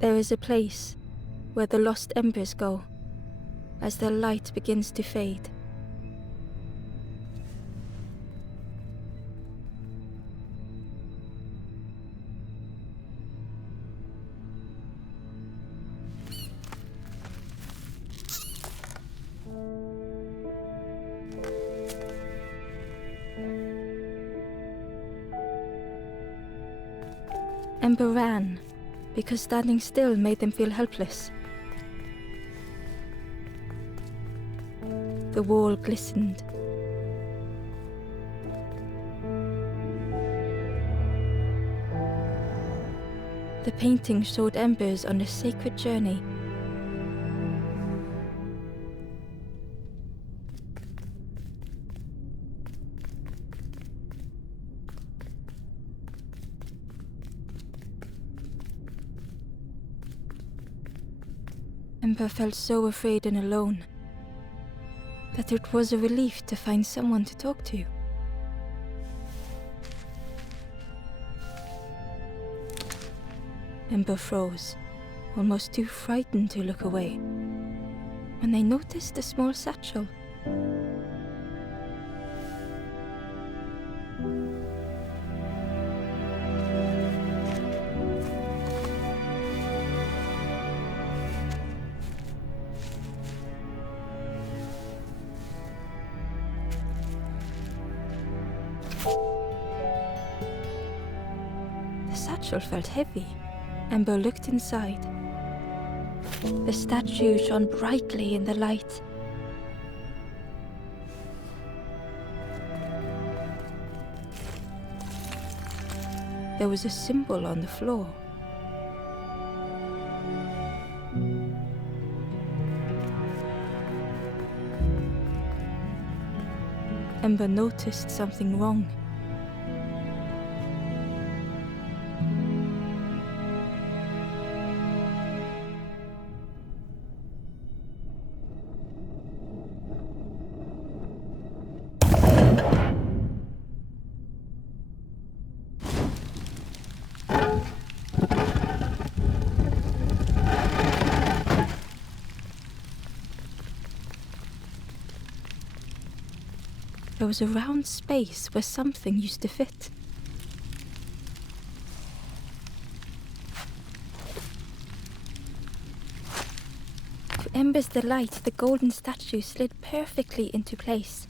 There is a place where the lost embers go as their light begins to fade. Ember ran because standing still made them feel helpless. The wall glistened. The painting showed embers on a sacred journey. Ember felt so afraid and alone that it was a relief to find someone to talk to. Ember froze, almost too frightened to look away, when they noticed a small satchel. The satchel felt heavy. Ember looked inside. The statue shone brightly in the light. There was a symbol on the floor. Ember noticed something wrong. There was a round space where something used to fit. To Ember's delight, the golden statue slid perfectly into place.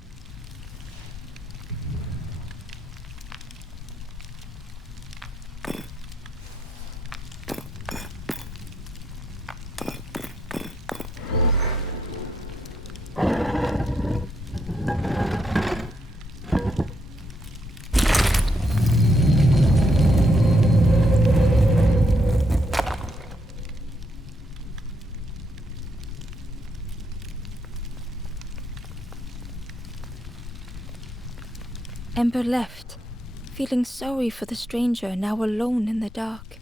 Ember left, feeling sorry for the stranger now alone in the dark.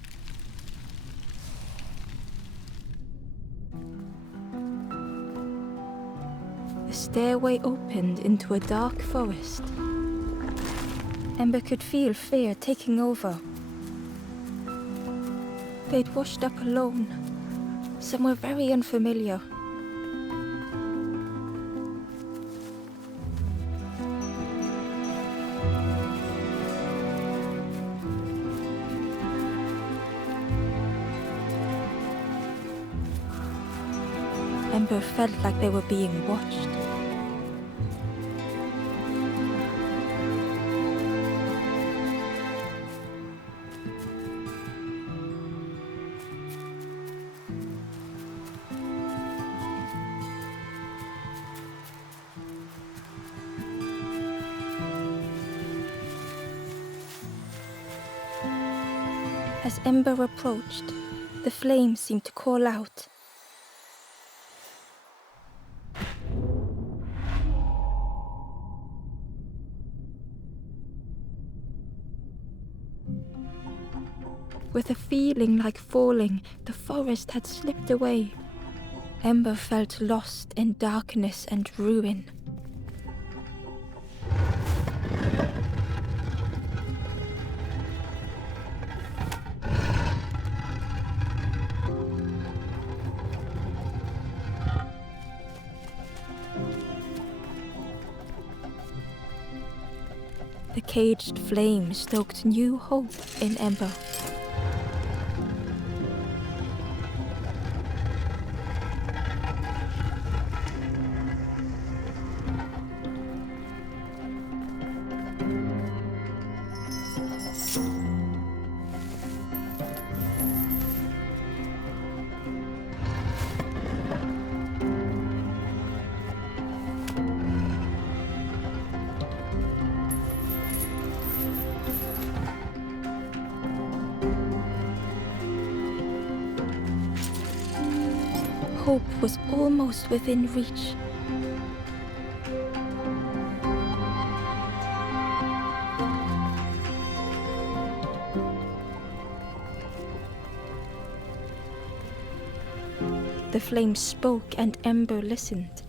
The stairway opened into a dark forest. Ember could feel fear taking over. They'd washed up alone, somewhere very unfamiliar. Ember felt like they were being watched. As Ember approached, the flames seemed to call out. With a feeling like falling, the forest had slipped away. Ember felt lost in darkness and ruin. The caged flame stoked new hope in Ember. Hope was almost within reach. The flame spoke and Ember listened.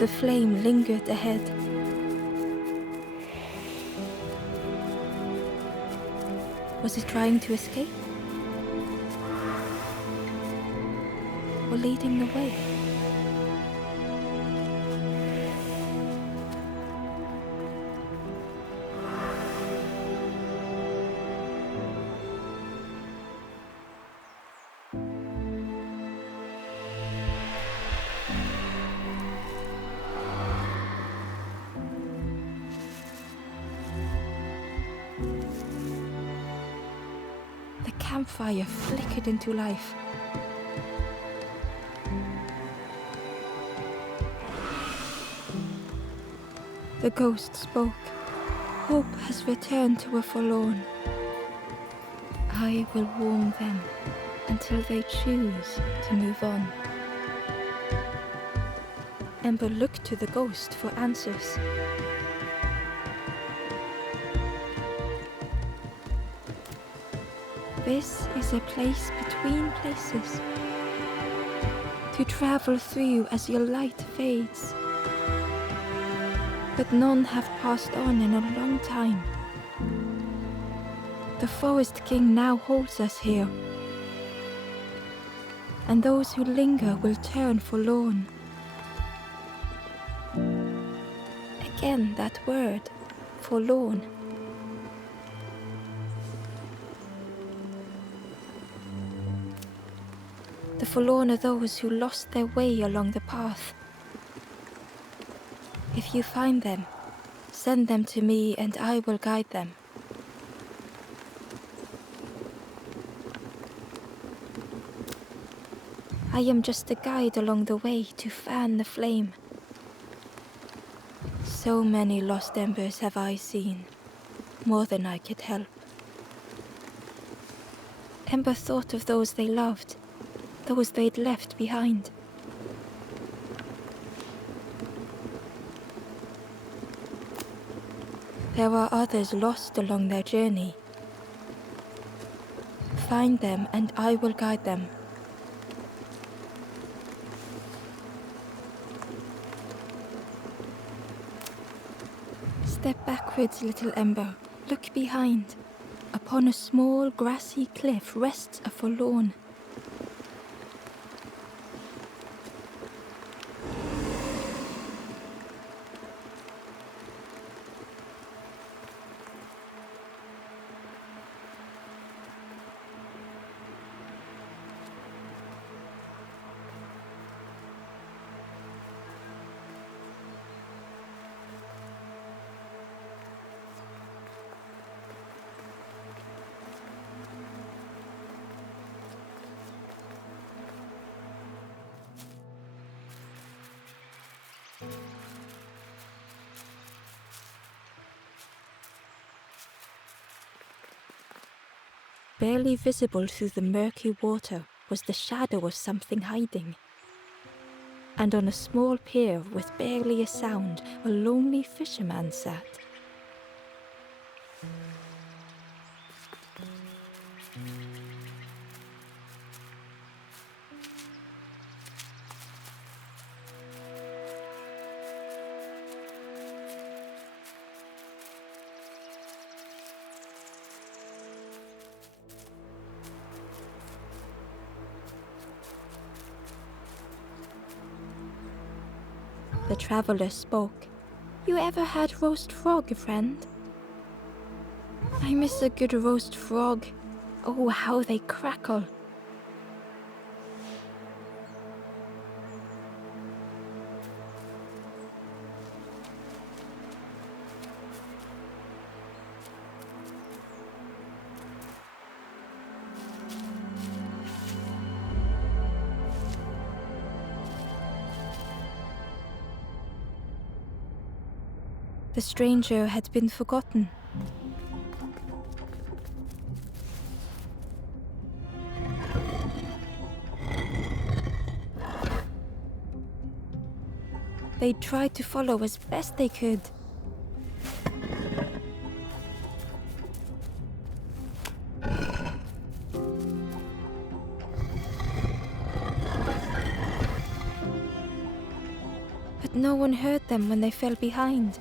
The flame lingered ahead. Was it trying to escape? Or leading the way? The campfire flickered into life. The ghost spoke. Hope has returned to a forlorn. I will warm them until they choose to move on. Ember looked to the ghost for answers. This is a place between places, to travel through as your light fades. But none have passed on in a long time. The Forest King now holds us here, and those who linger will turn forlorn. Again that word, forlorn. The forlorn are those who lost their way along the path. If you find them, send them to me and I will guide them. I am just a guide along the way to fan the flame. So many lost embers have I seen, more than I could help. Ember thought of those they loved, those they'd left behind. There are others lost along their journey. Find them and I will guide them. Step backwards, little Ember. Look behind. Upon a small grassy cliff rests a forlorn. Barely visible through the murky water was the shadow of something hiding. and on a small pier with barely a sound, a lonely fisherman sat. The traveller spoke. "You ever had roast frog, friend?" "I miss a good roast frog. Oh, how they crackle." The stranger had been forgotten. They tried to follow as best they could. But no one heard them when they fell behind.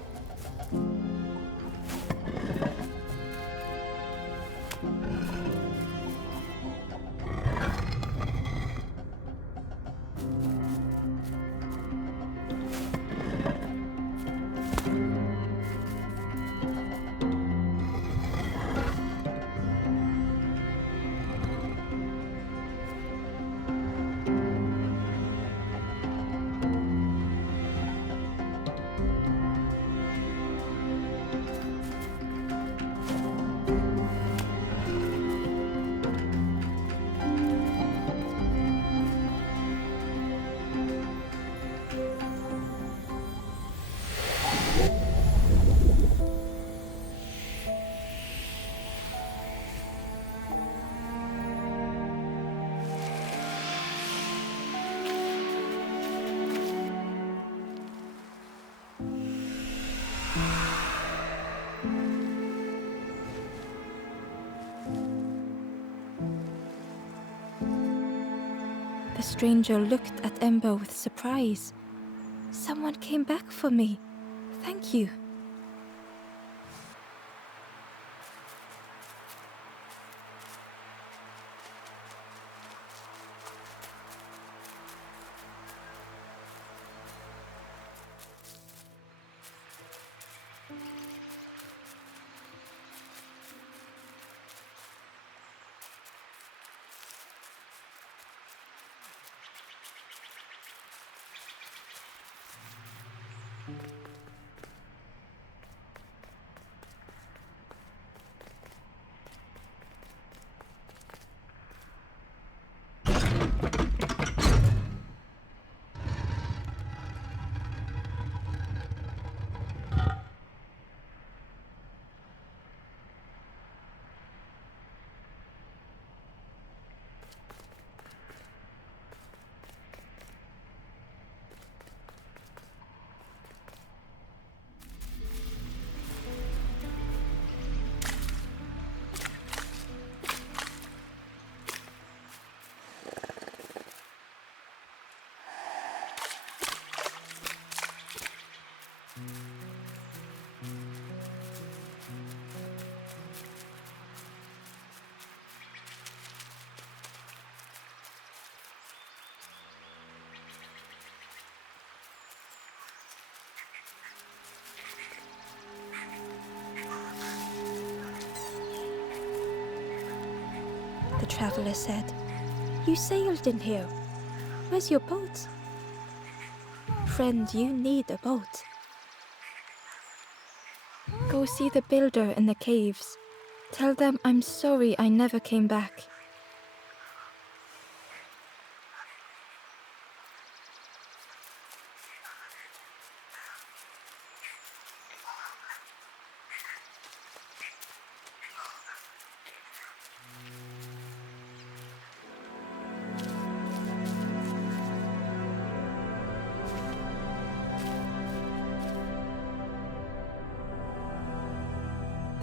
The stranger looked at Ember with surprise. "Someone came back for me. Thank you." The traveller said, "You sailed in here. Where's your boat?" "Friend, you need a boat. Go see the builder in the caves. Tell them I'm sorry I never came back."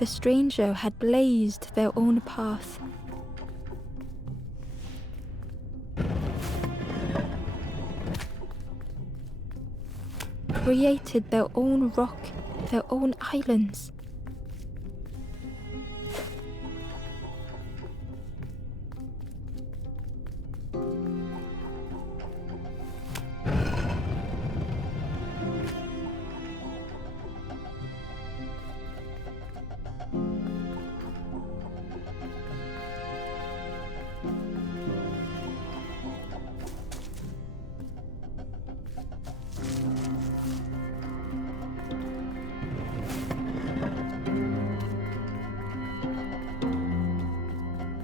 The stranger had blazed their own path. Created their own rock, their own islands.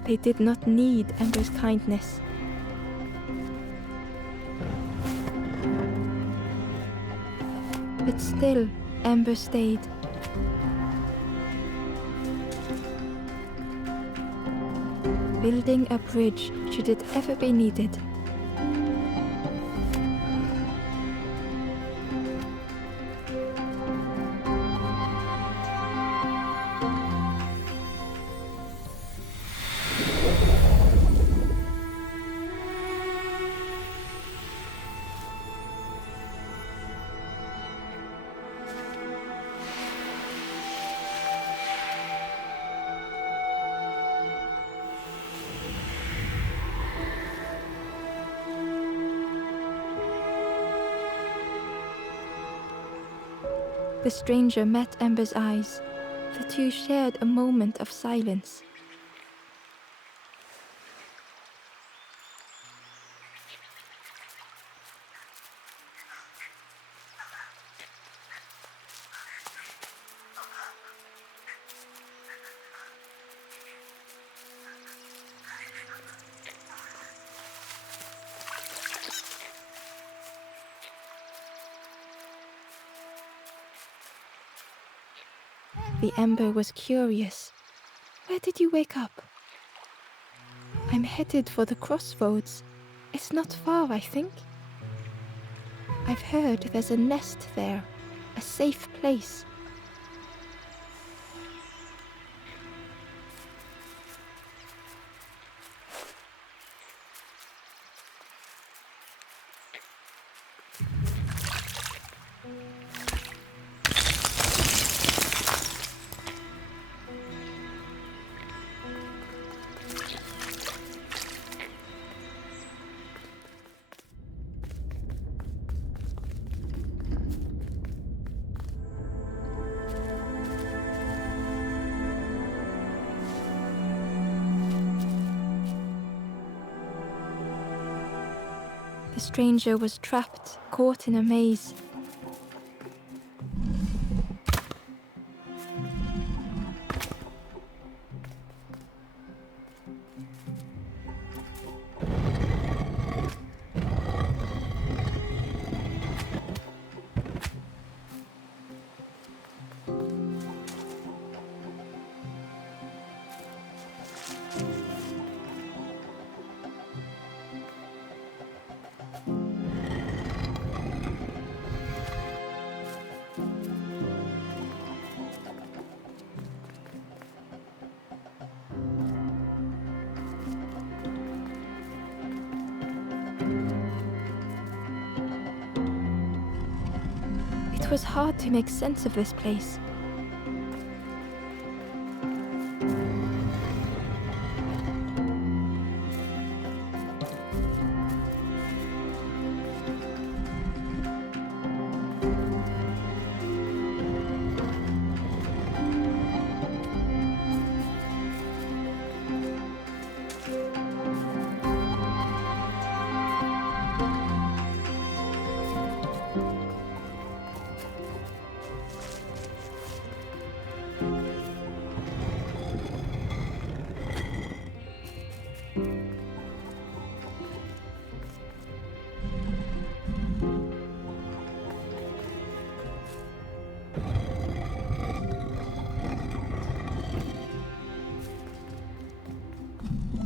They did not need Ember's kindness. But still, Ember stayed. Building a bridge should it ever be needed. The stranger met Ember's eyes. The two shared a moment of silence. The Ember was curious. Where did you wake up? I'm headed for the crossroads. It's not far, I think. I've heard there's a nest there, a safe place. The stranger was trapped, caught in a maze. It was hard to make sense of this place.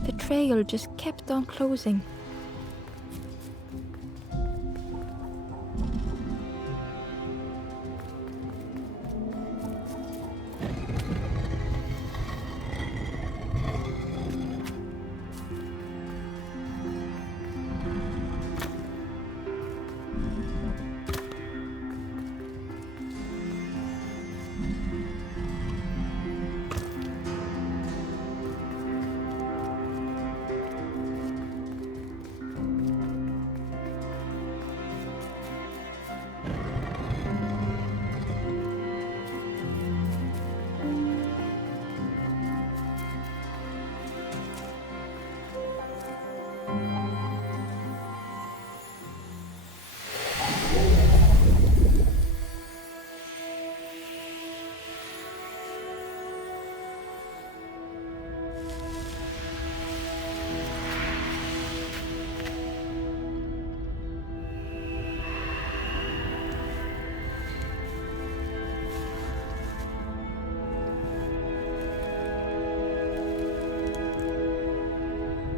The trail just kept on closing.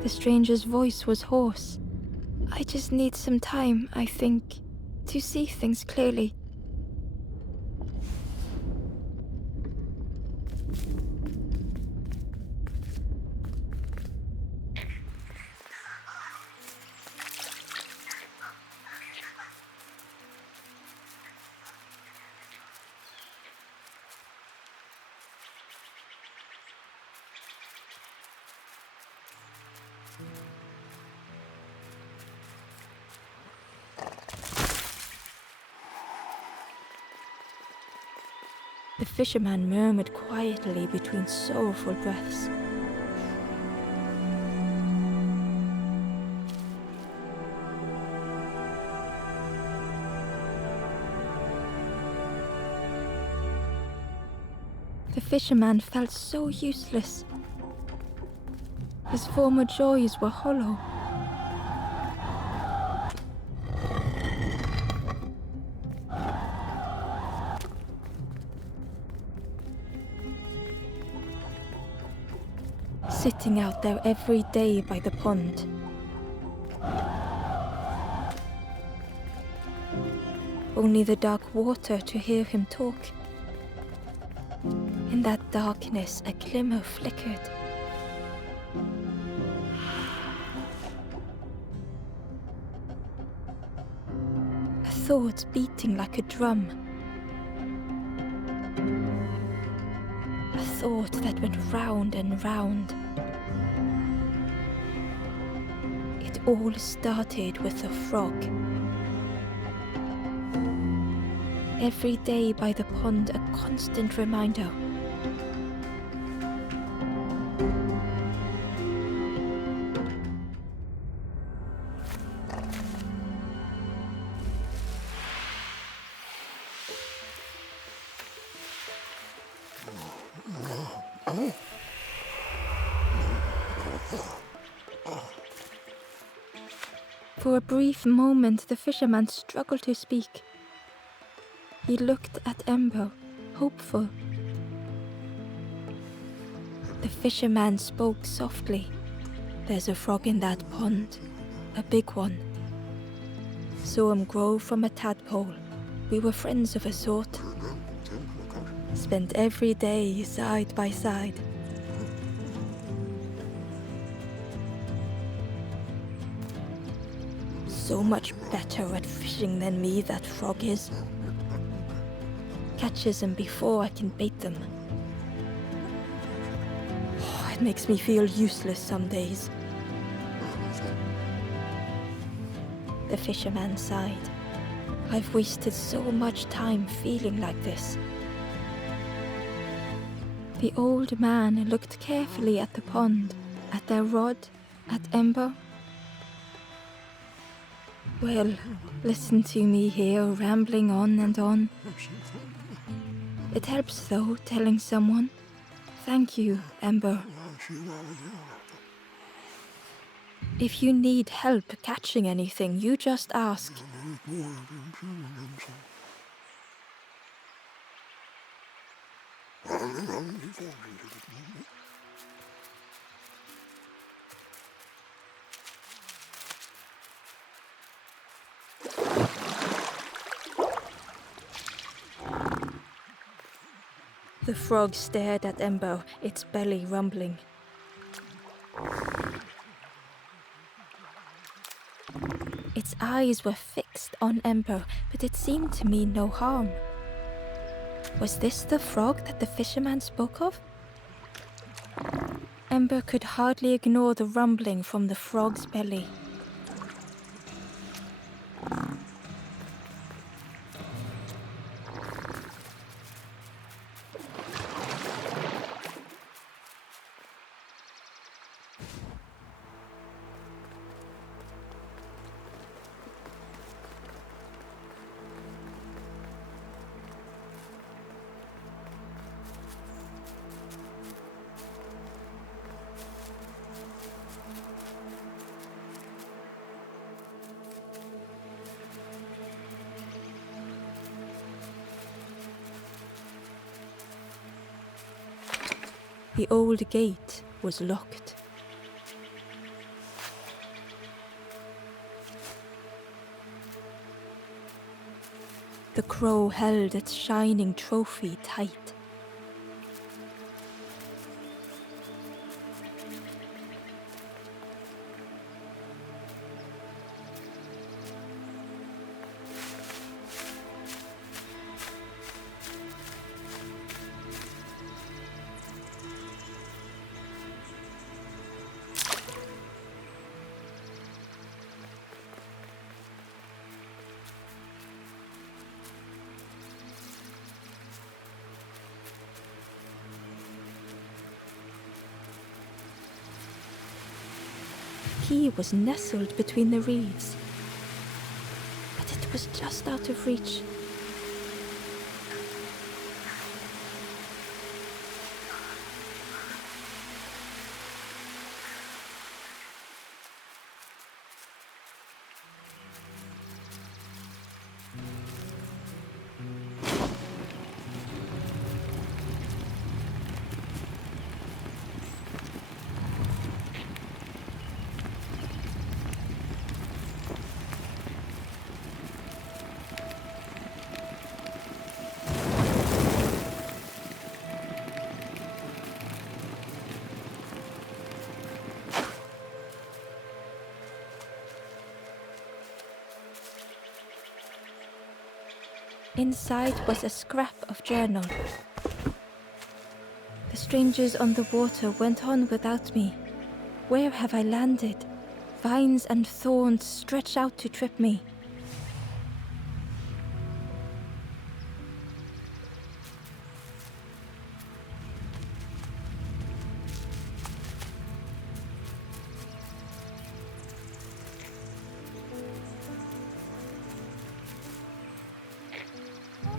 The stranger's voice was hoarse. I just need some time, I think, to see things clearly. The fisherman murmured quietly between sorrowful breaths. The fisherman felt so useless. His former joys were hollow. Sitting out there every day by the pond. Only the dark water to hear him talk. In that darkness, a glimmer flickered. A thought beating like a drum. A thought that went round and round. It all started with a frog. Every day by the pond, a constant reminder. For a brief moment, the fisherman struggled to speak. He looked at Ember, hopeful. The fisherman spoke softly. There's a frog in that pond, a big one. Saw him grow from a tadpole. We were friends of a sort. Spent every day side by side. So much better at fishing than me, that frog is. Catches them before I can bait them. Oh, it makes me feel useless some days. The fisherman sighed. I've wasted so much time feeling like this. The old man looked carefully at the pond, at their rod, at Ember. Well, listen to me here, rambling on and on. It helps, though, telling someone. Thank you, Ember. If you need help catching anything, you just ask. The frog stared at Ember, its belly rumbling. Its eyes were fixed on Ember, but it seemed to mean no harm. Was this the frog that the fisherman spoke of? Ember could hardly ignore the rumbling from the frog's belly. The old gate was locked. The crow held its shining trophy tight. He was nestled between the reeds, but it was just out of reach. Inside was a scrap of journal. The strangers on the water went on without me. Where have I landed? Vines and thorns stretch out to trip me.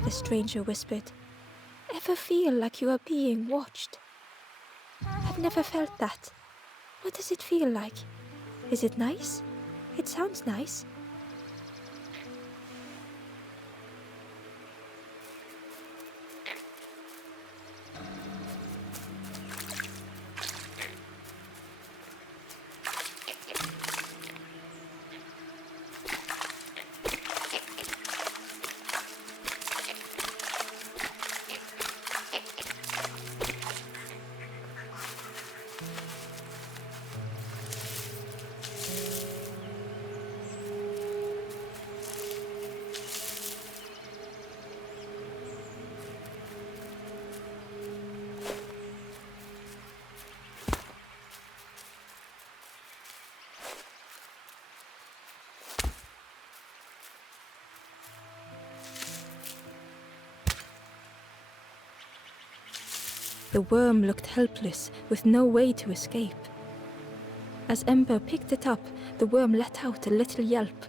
The stranger whispered, "Ever feel like you are being watched?" "I've never felt that. What does it feel like? Is it nice? It sounds nice." The worm looked helpless, with no way to escape. As Ember picked it up, the worm let out a little yelp.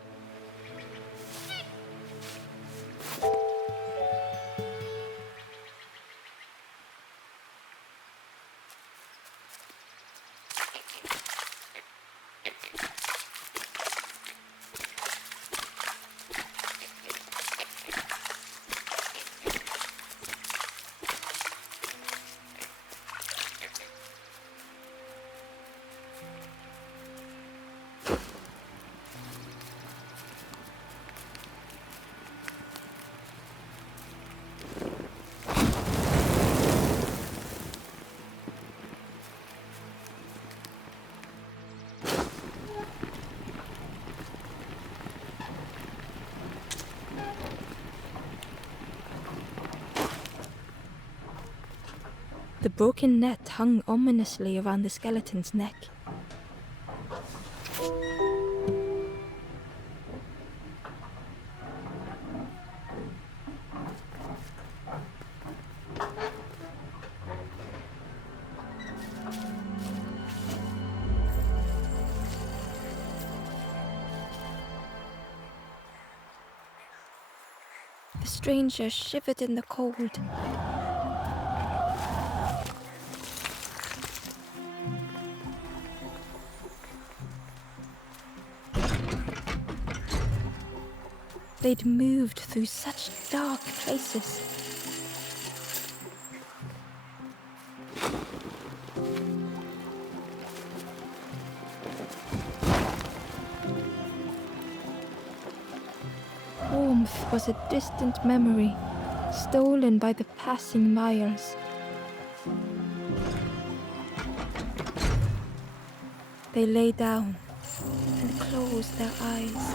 The broken net hung ominously around the skeleton's neck. The stranger shivered in the cold. They'd moved through such dark places. warmth was a distant memory, stolen by the passing miles. They lay down and closed their eyes.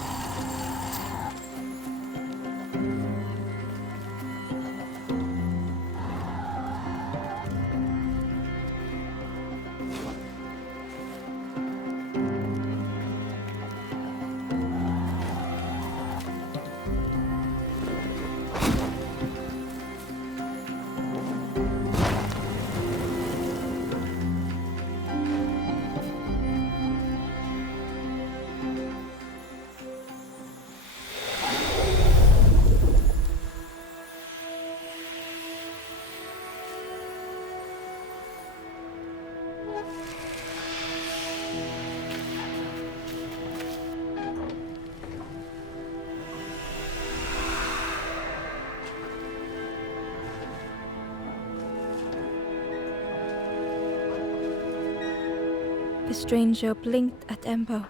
The stranger blinked at Ember.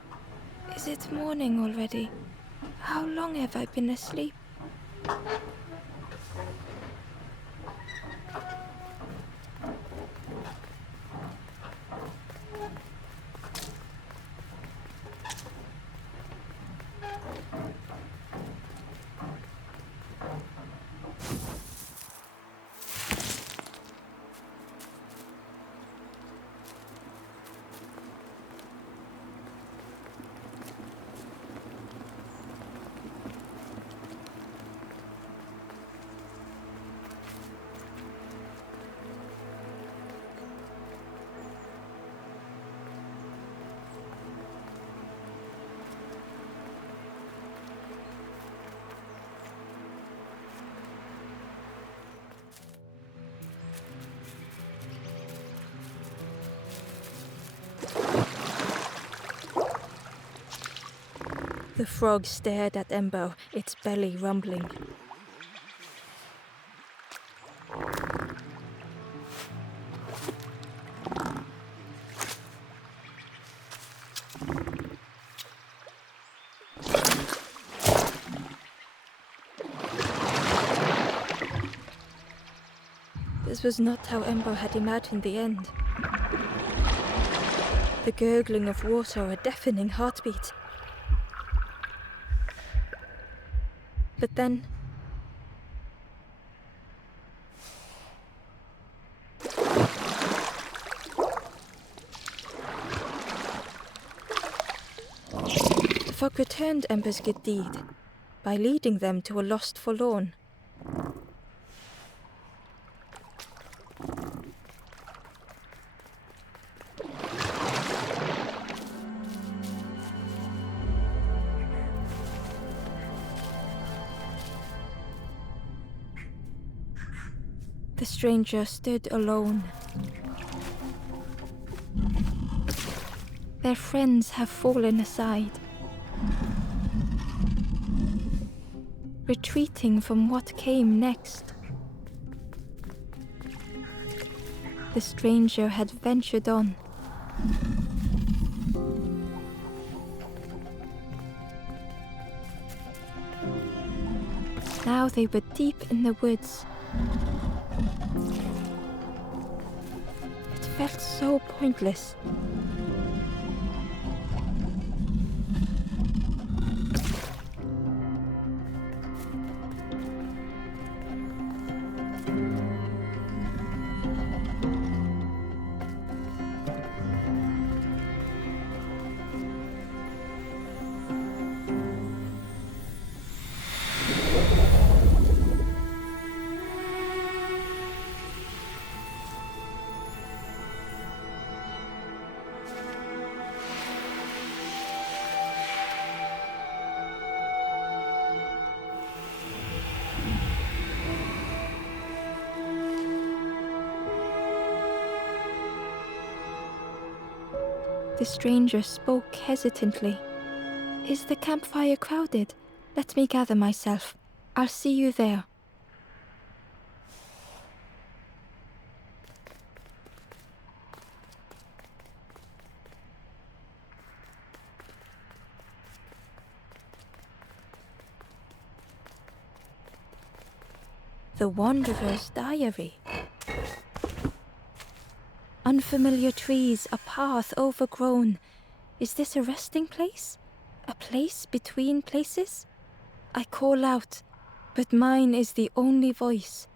Is it morning already? How long have I been asleep? The frog stared at Ember, its belly rumbling. This was not how Ember had imagined the end. The gurgling of water, a deafening heartbeat. But then... the frog returned Ember's good deed by leading them to a lost forlorn. The stranger stood alone. Their friends have fallen aside, retreating from what came next. The stranger had ventured on. Now they were deep in the woods. It felt so pointless. The stranger spoke hesitantly. Is the campfire crowded? Let me gather myself. I'll see you there. The Wanderer's Diary. Unfamiliar trees, a path overgrown. Is this a resting place? A place between places? I call out, but mine is the only voice.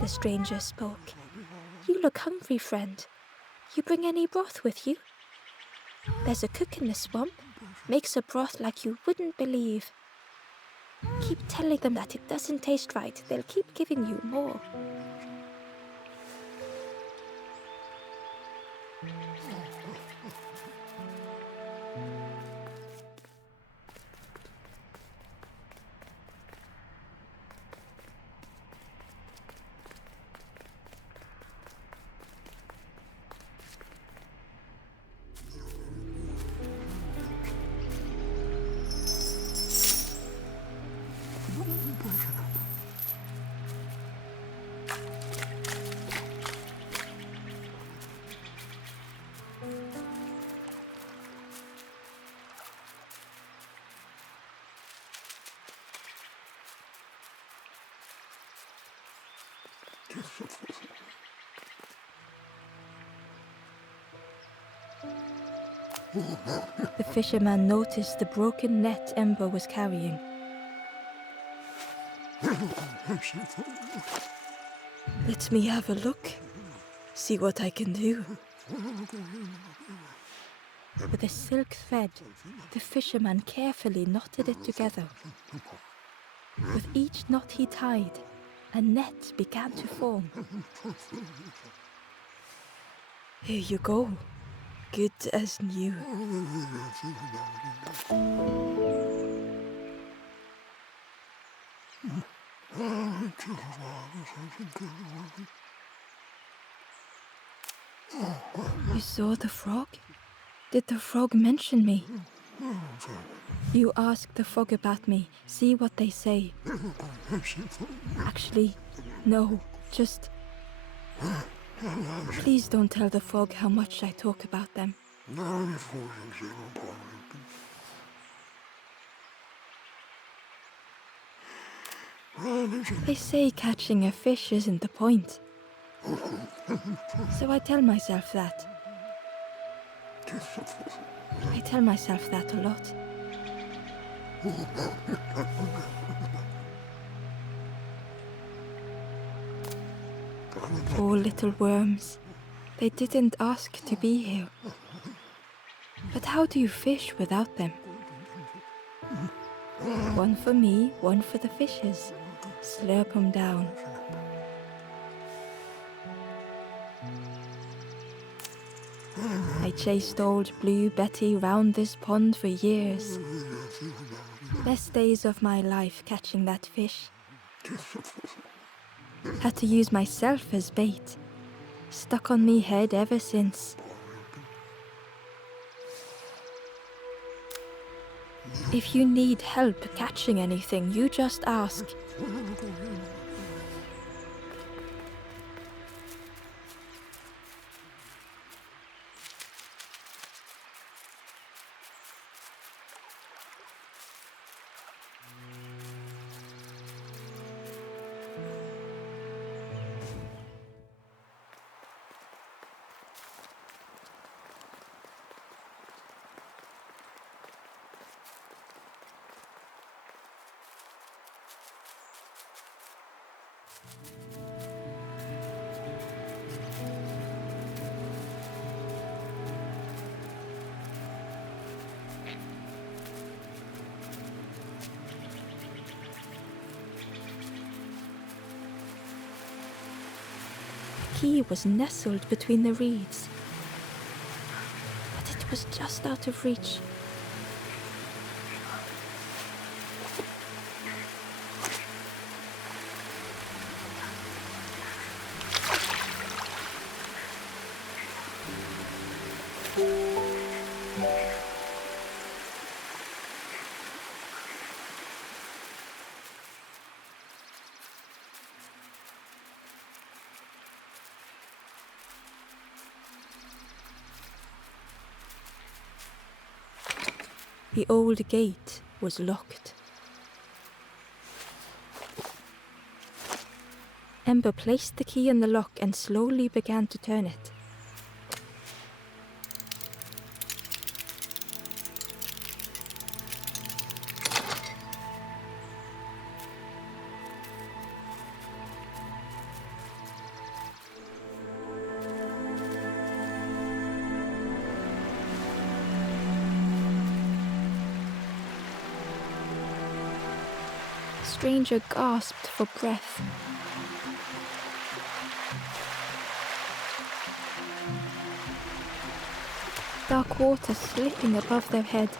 The stranger spoke. You look hungry, friend. You bring any broth with you? There's a cook in the swamp. Makes a broth like you wouldn't believe. Keep telling them that it doesn't taste right. They'll keep giving you more. The fisherman noticed the broken net Ember was carrying. Let me have a look. See what I can do. With a silk thread, the fisherman carefully knotted it together. With each knot he tied, a net began to form. Here you go. Good as new. You saw the frog? Did the frog mention me? You ask the frog about me, see what they say. Actually, no, just... Please don't tell the frog how much I talk about them. They say catching a fish isn't the point. So I tell myself that. I tell myself that a lot. Poor little worms. They didn't ask to be here. But how do you fish without them? One for me, one for the fishes. Slurp 'em down. I chased old Blue Betty round this pond for years. Best days of my life catching that fish. Had to use myself as bait. Stuck on me head ever since. If you need help catching anything, you just ask. The key was nestled between the reeds, but it was just out of reach. The old gate was locked. Ember placed the key in the lock and slowly began to turn it. The stranger gasped for breath. Dark water slipping above their head.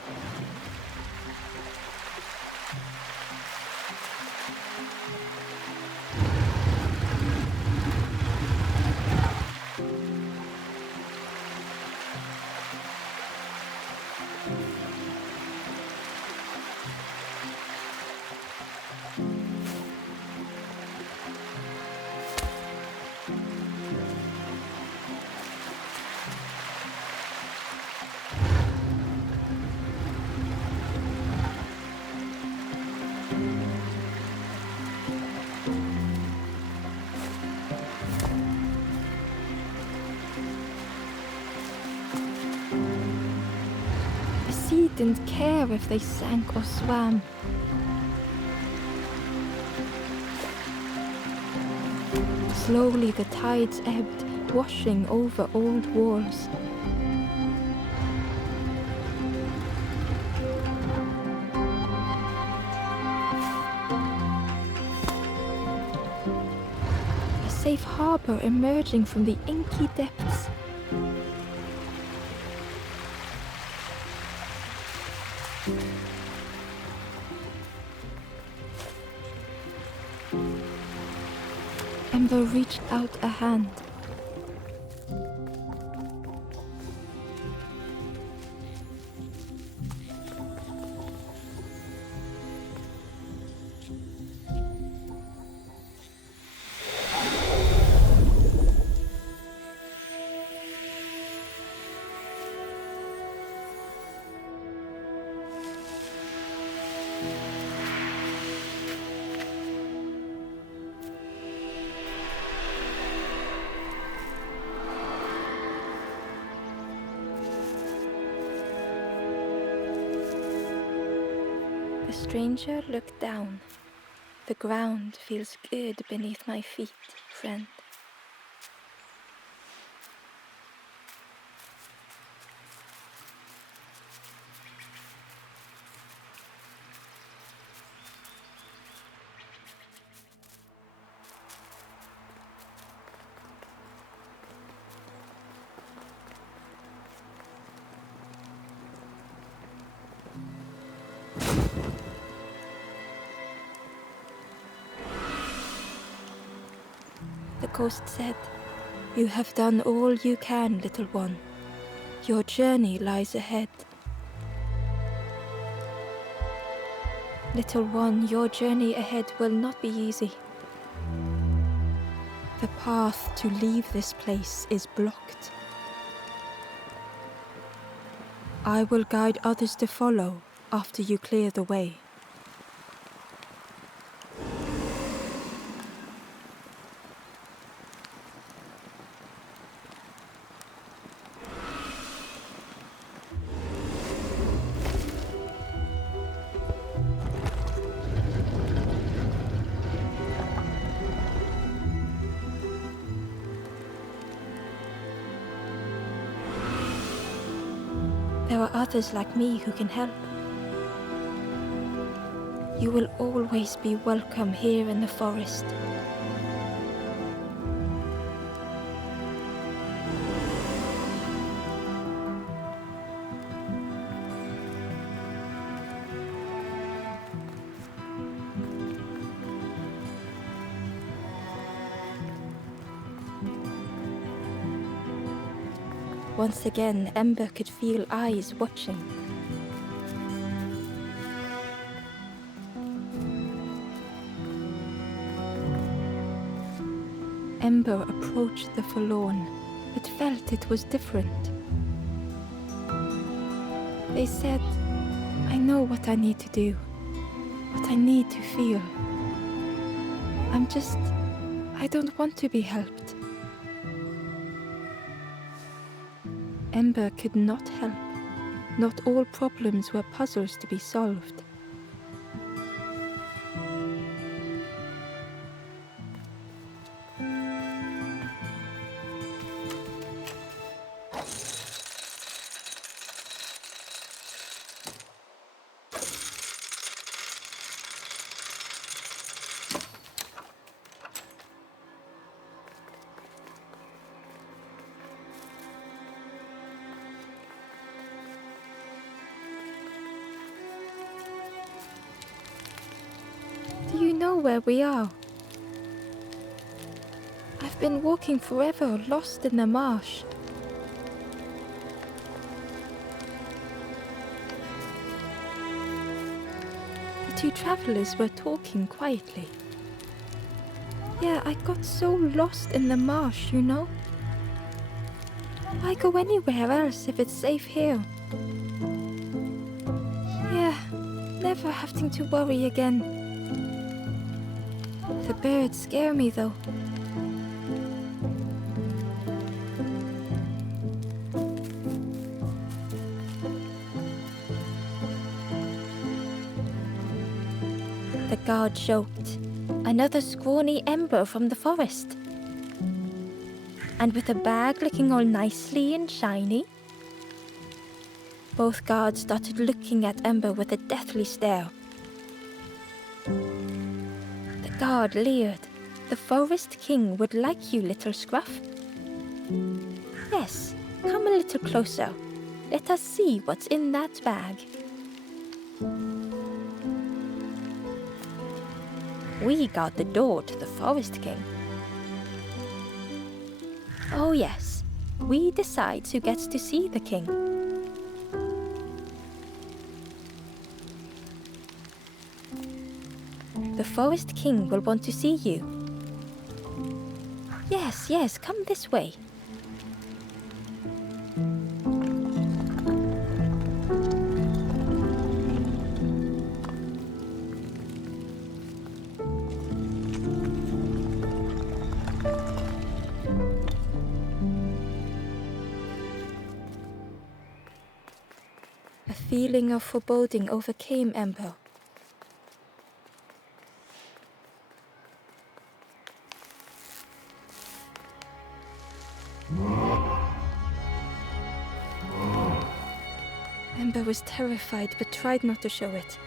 The sea didn't care if they sank or swam. Slowly the tides ebbed, washing over old walls. A safe harbor emerging from the inky depths. Ember reached out a hand. The stranger looked down. The ground feels good beneath my feet, friend. The ghost said, "You have done all you can, little one. Your journey lies ahead." Little one, your journey ahead will not be easy. The path to leave this place is blocked. I will guide others to follow after you clear the way. There are others like me who can help. You will always be welcome here in the forest. Once again, Ember could feel eyes watching. Ember approached the forlorn, but felt it was different. They said, I know what I need to do, what I need to feel. I don't want to be helped. Ember could not help. Not all problems were puzzles to be solved. Do you know where we are? I've been walking forever, lost in the marsh. The two travelers were talking quietly. Yeah, I got so lost in the marsh, you know? Why go anywhere else if it's safe here? Yeah, never having to worry again. The birds scare me though. The guard joked. Another scrawny ember from the forest. And with a bag looking all nicely and shiny. Both guards started looking at Ember with a deathly stare. The guard leered. The Forest King would like you, little scruff. Yes, come a little closer. Let us see what's in that bag. We guard the door to the Forest King. Oh yes, we decide who gets to see the king. The Forest King will want to see you. Yes, yes, come this way. A feeling of foreboding overcame Ember. Ember was terrified but tried not to show it.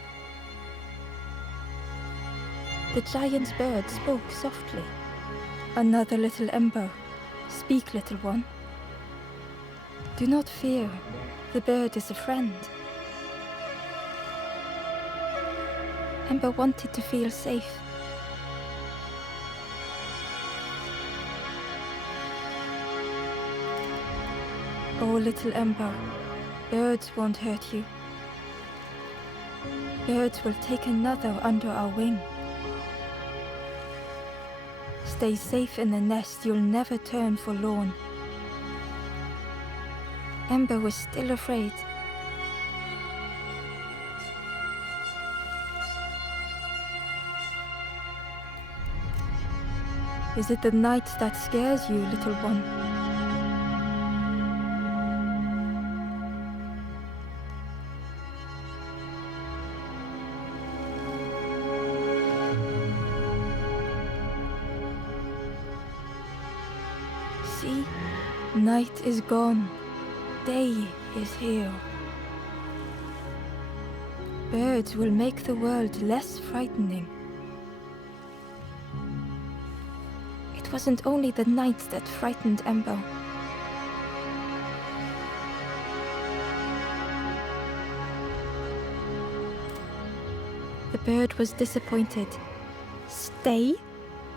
The giant bird spoke softly. Another little Ember. Speak, little one. Do not fear. The bird is a friend. Ember wanted to feel safe. Oh, little Ember, birds won't hurt you. Birds will take another under our wing. Stay safe in the nest, you'll never turn forlorn. Ember was still afraid. Is it the night that scares you, little one? See, night is gone. Day is here. Birds will make the world less frightening. It wasn't only the night that frightened Ember. The bird was disappointed. Stay?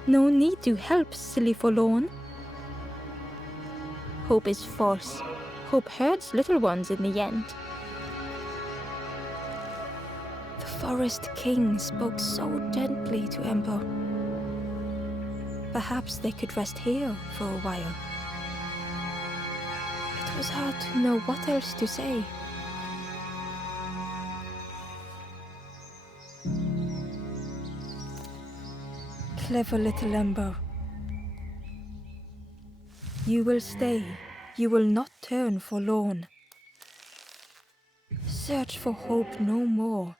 No need to help, silly forlorn. Hope is false. Hope hurts little ones in the end. The Forest King spoke so gently to Ember. Perhaps they could rest here for a while. It was hard to know what else to say. Clever little Ember. You will stay. You will not turn forlorn. Search for hope no more.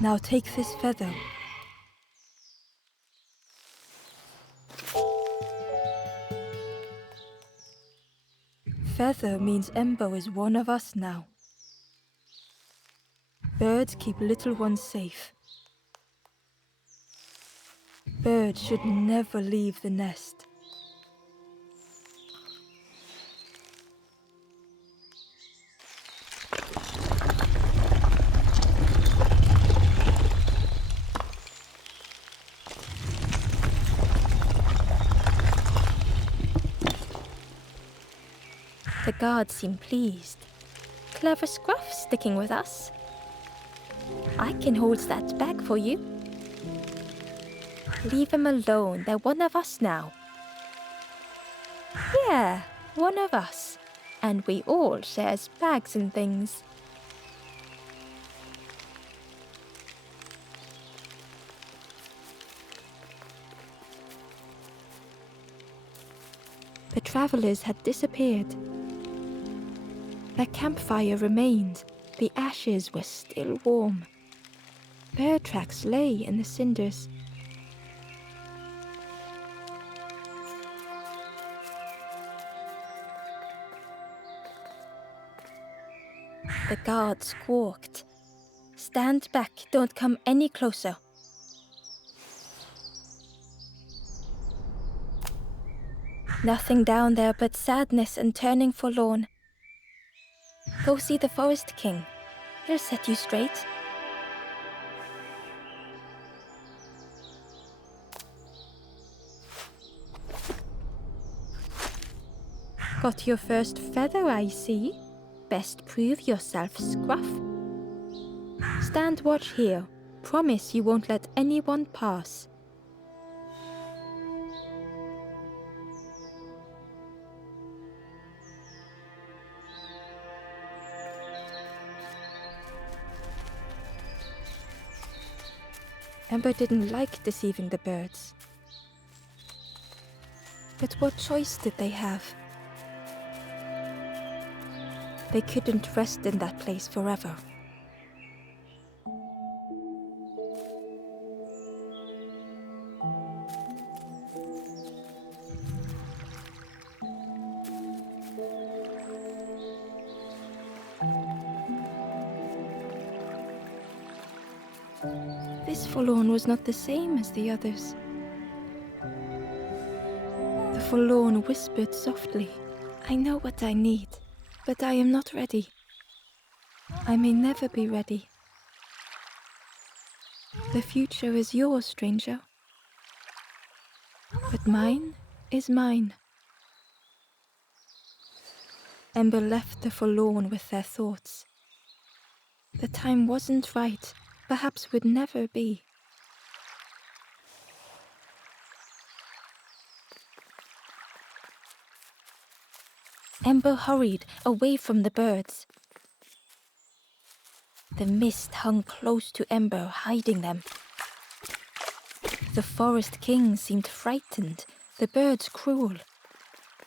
Now take this feather. Feather means Ember is one of us now. Birds keep little ones safe. Birds should never leave the nest. The guards seem pleased. Clever Scruff sticking with us. I can hold that bag for you. Leave them alone, they're one of us now. Yeah, one of us. And we all shares bags and things. The travelers had disappeared. Their campfire remained. The ashes were still warm. Bird tracks lay in the cinders. The guard squawked. Stand back, don't come any closer. Nothing down there but sadness and turning forlorn. Go see the Forest King. He'll set you straight. Got your first feather, I see. Best prove yourself, Scruff. Stand watch here. Promise you won't let anyone pass. Ember didn't like deceiving the birds. But what choice did they have? They couldn't rest in that place forever. This forlorn was not the same as the others. The forlorn whispered softly, I know what I need, but I am not ready. I may never be ready. The future is yours, stranger. But mine is mine. Ember left the forlorn with their thoughts. The time wasn't right, perhaps would never be. Ember hurried away from the birds. The mist hung close to Ember, hiding them. The Forest King seemed frightened, the birds cruel.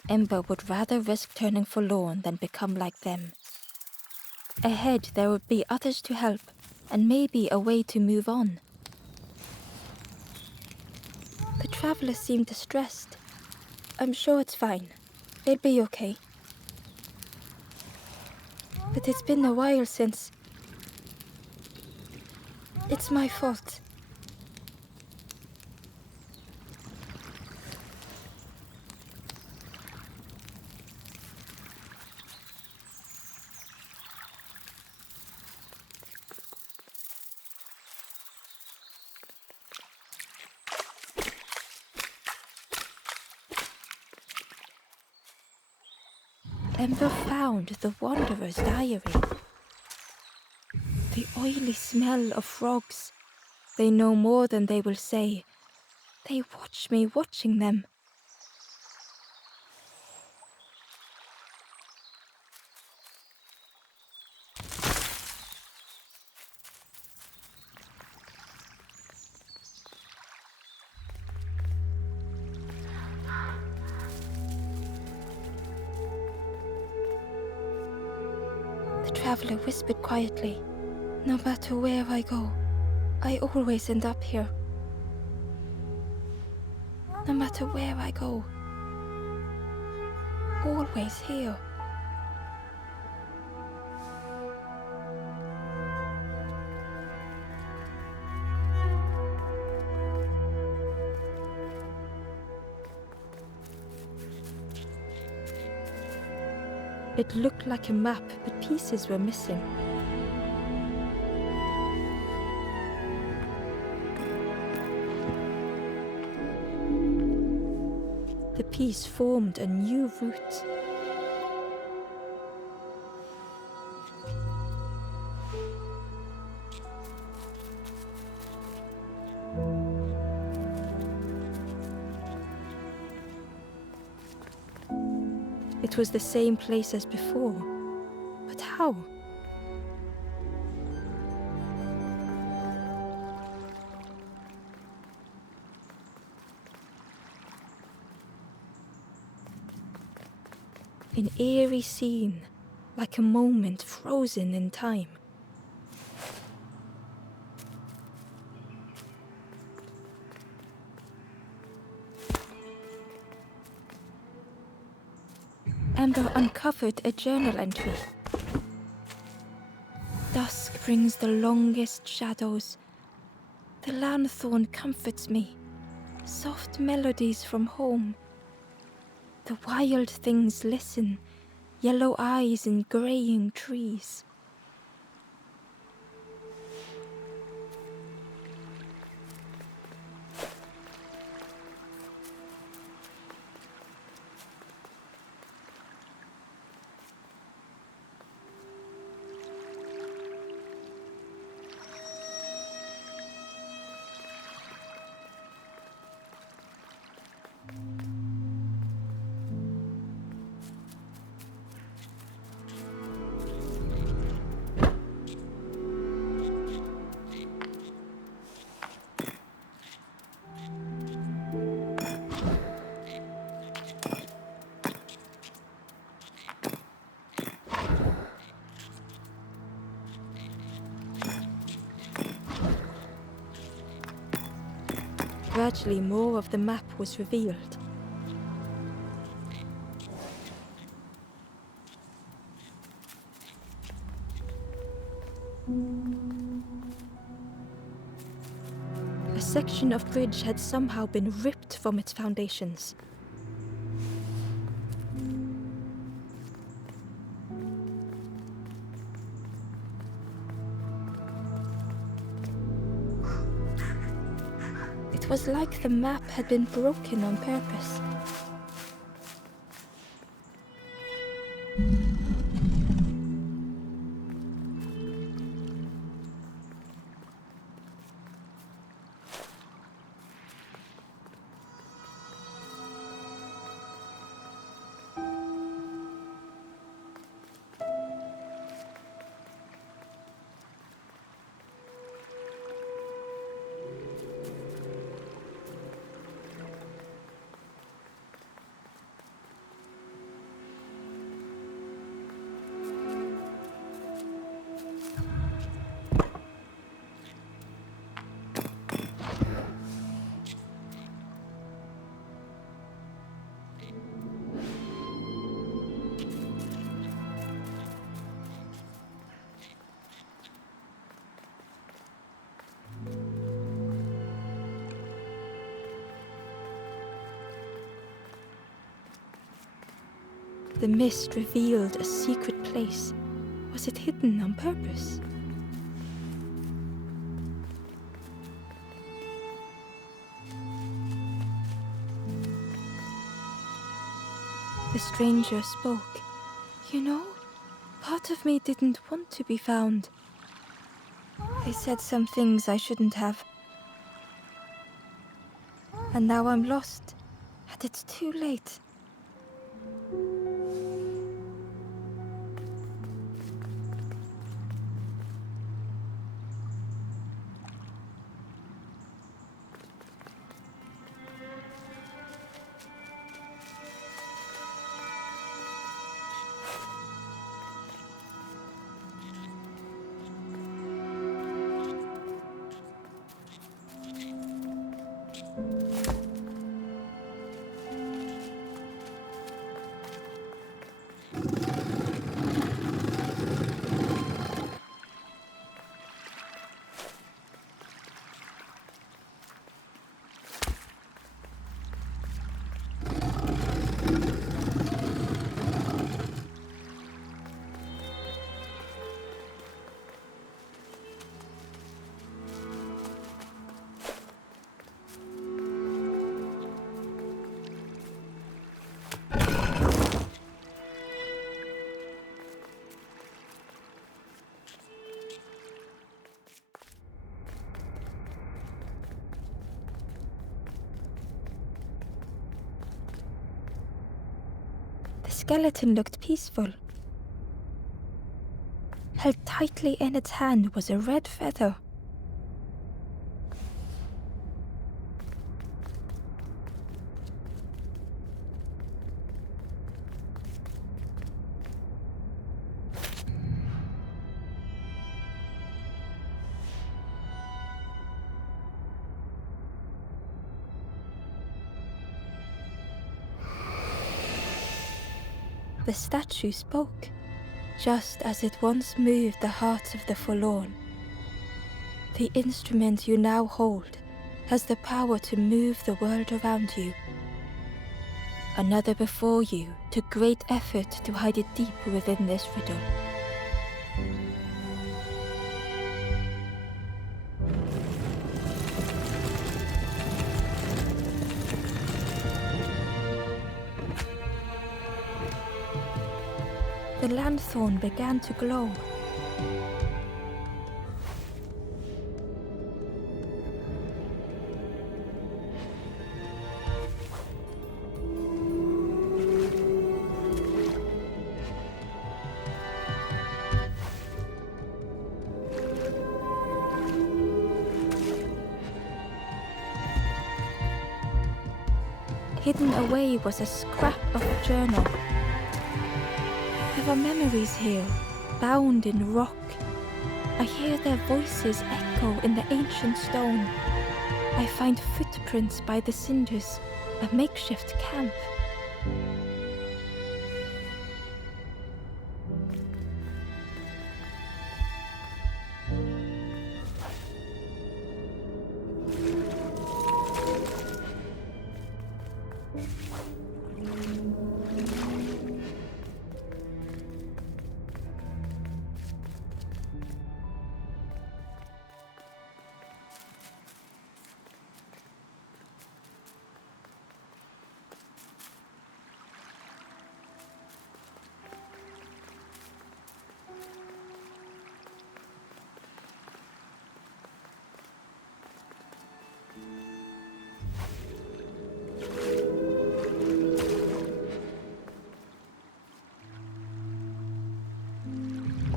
Ember would rather risk turning forlorn than become like them. Ahead there would be others to help, and maybe a way to move on. The travelers seemed distressed. I'm sure it's fine. They'll be okay. But it's been a while since... It's my fault. Ember found the Wanderer's diary. The oily smell of frogs. They know more than they will say. They watch me watching them. The traveler whispered quietly. No matter where I go, I always end up here. No matter where I go, always here. It looked like a map, but pieces were missing. The piece formed a new route. It was the same place as before, but how? An eerie scene, like a moment frozen in time. Ember uncovered a journal entry. Dusk brings the longest shadows. The lanthorn comforts me. Soft melodies from home. The wild things listen, yellow eyes in graying trees. Gradually, more of the map was revealed. A section of bridge had somehow been ripped from its foundations. It was like the map had been broken on purpose. The mist revealed a secret place. Was it hidden on purpose? The stranger spoke. You know, part of me didn't want to be found. I said some things I shouldn't have. And now I'm lost, and it's too late. skeleton looked peaceful. Held tightly in its hand was a red feather. The statue spoke, just as it once moved the hearts of the forlorn. The instrument you now hold has the power to move the world around you. Another before you took great effort to hide it deep within this riddle. The lanthorn began to glow. Hidden away was a scrap of a journal. There are memories here, bound in rock. I hear their voices echo in the ancient stone. I find footprints by the cinders, a makeshift camp.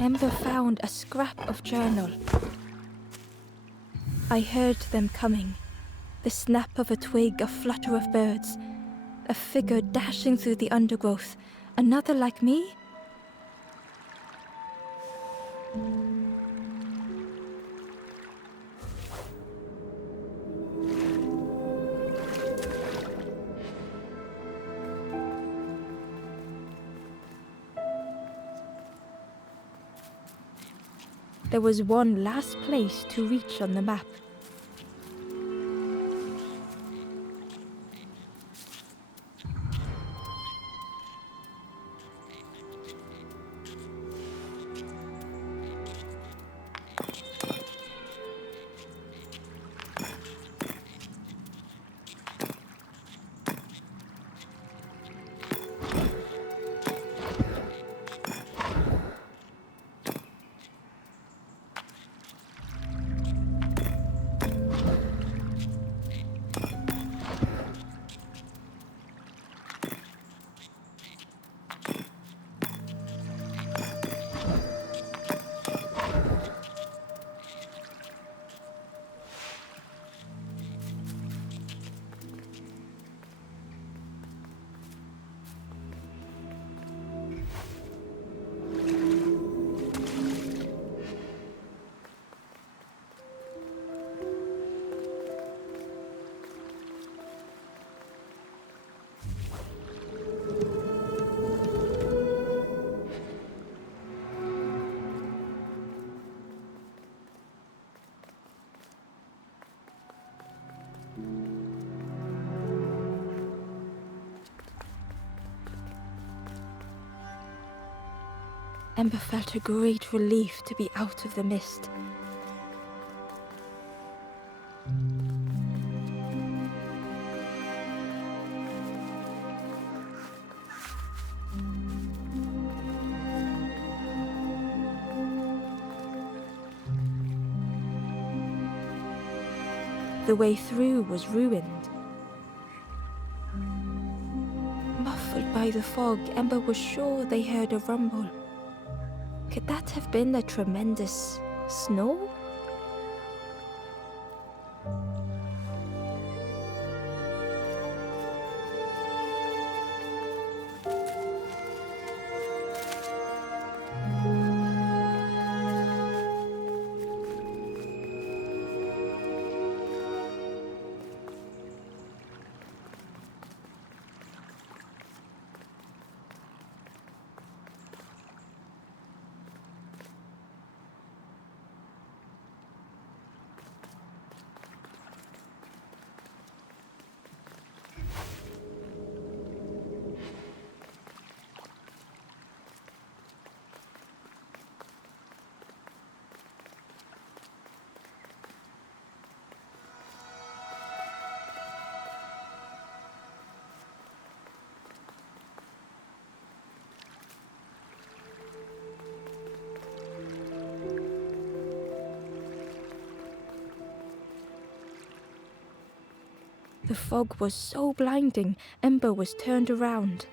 Ember found a scrap of journal. I heard them coming. The snap of a twig, a flutter of birds. A figure dashing through the undergrowth. Another like me? There was one last place to reach on the map. Ember felt a great relief to be out of the mist. The way through was ruined. Muffled by by the fog, Ember was sure they heard a rumble. Could that have been a tremendous snow? The fog was so blinding, Ember was turned around.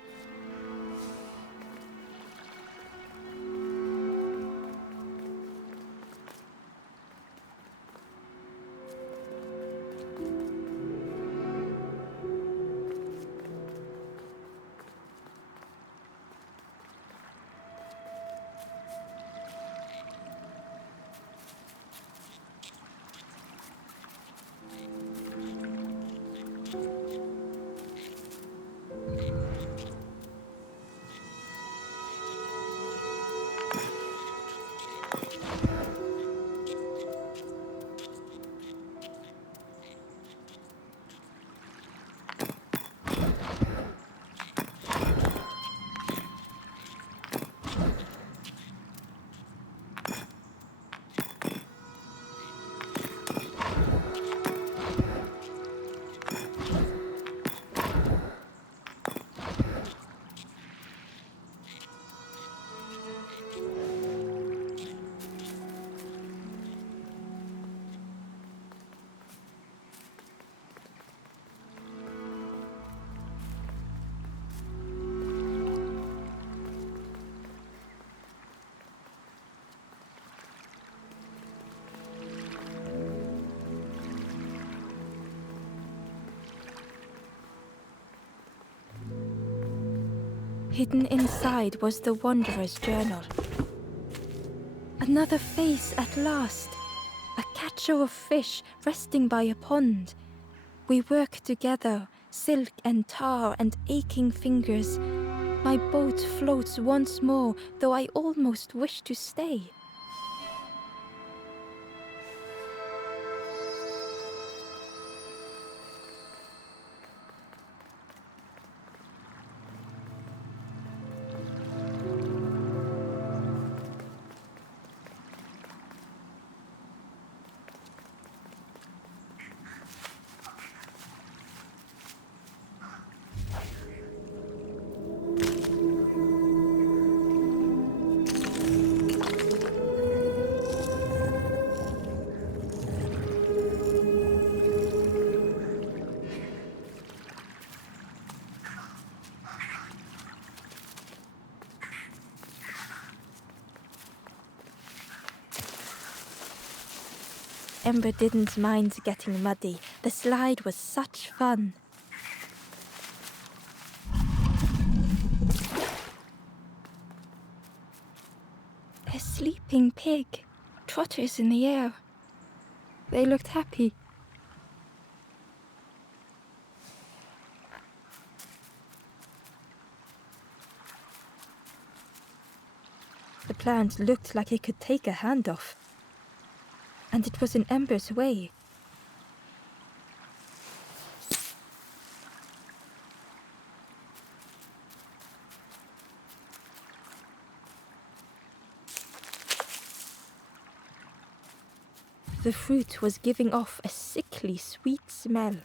Hidden inside was the Wanderer's journal. Another face at last. A catcher of fish resting by a pond. We work together, silk and tar and aching fingers. My boat floats once more, though I almost wish to stay. Ember didn't mind getting muddy. The slide was such fun. A sleeping pig, trotters in the air. They looked happy. The plant looked like it could take a hand off. And it was in Ember's way. The fruit was giving off a sickly sweet smell.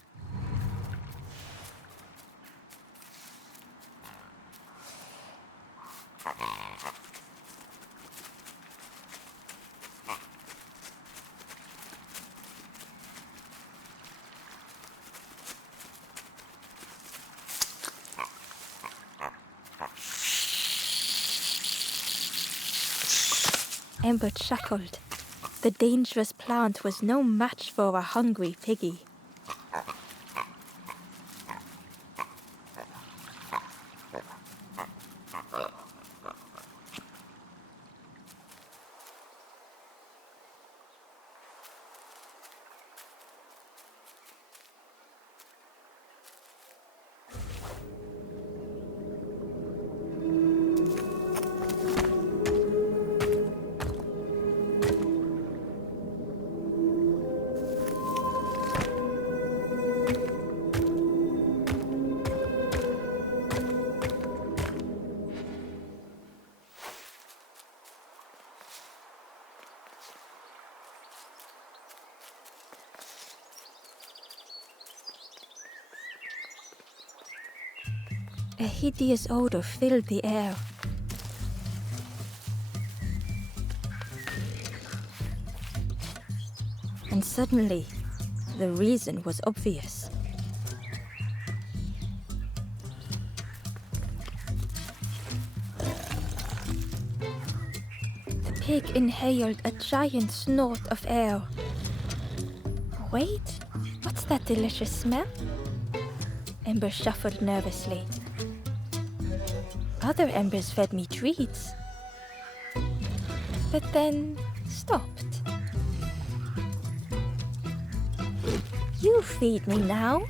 Ember chuckled. The dangerous plant was no match for a hungry piggy. A hideous odor filled the air. And suddenly, the reason was obvious. The pig inhaled a giant snort of air. Wait, what's that delicious smell? Ember shuffled nervously. Other embers fed me treats, but then stopped. You feed me now.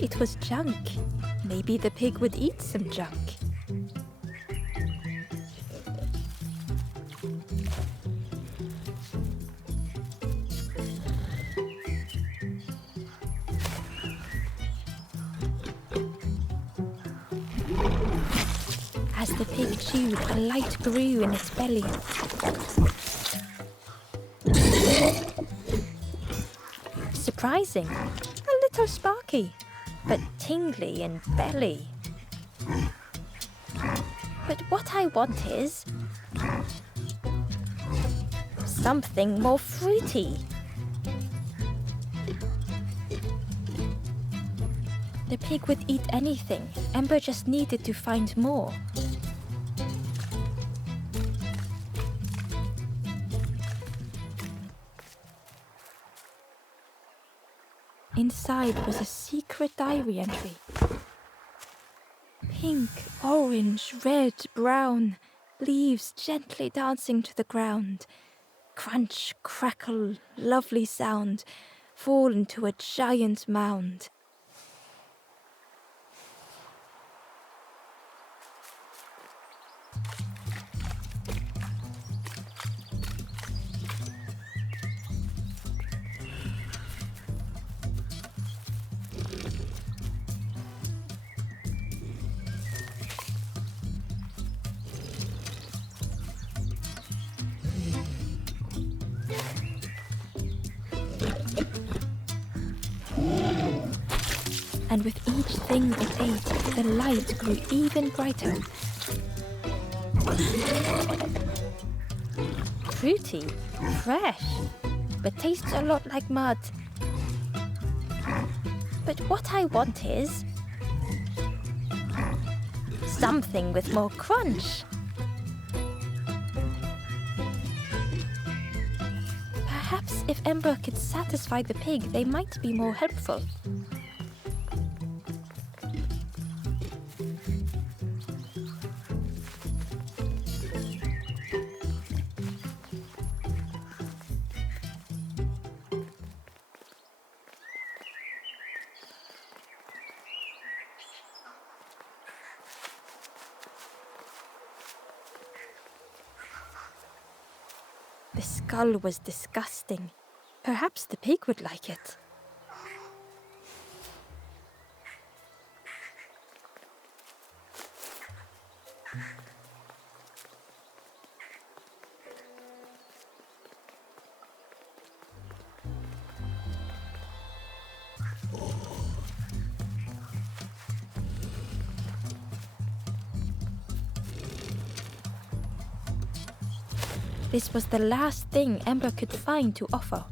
It was junk. Maybe the pig would eat some junk. As the pig chewed, a light grew in its belly. Surprising, a little sparky, but tingly in belly. But what I want is something more fruity. The pig would eat anything. Ember just needed to find more. Inside was a secret diary entry. Pink, orange, red, brown, leaves gently dancing to the ground. Crunch, crackle, lovely sound, fall into a giant mound. And with each thing it ate, the light grew even brighter. Fruity, fresh, but tastes a lot like mud. But what I want is something with more crunch. Perhaps if Ember could satisfy the pig, they might be more helpful. The skull was disgusting. Perhaps the pig would like it. This was the last thing Ember could find to offer.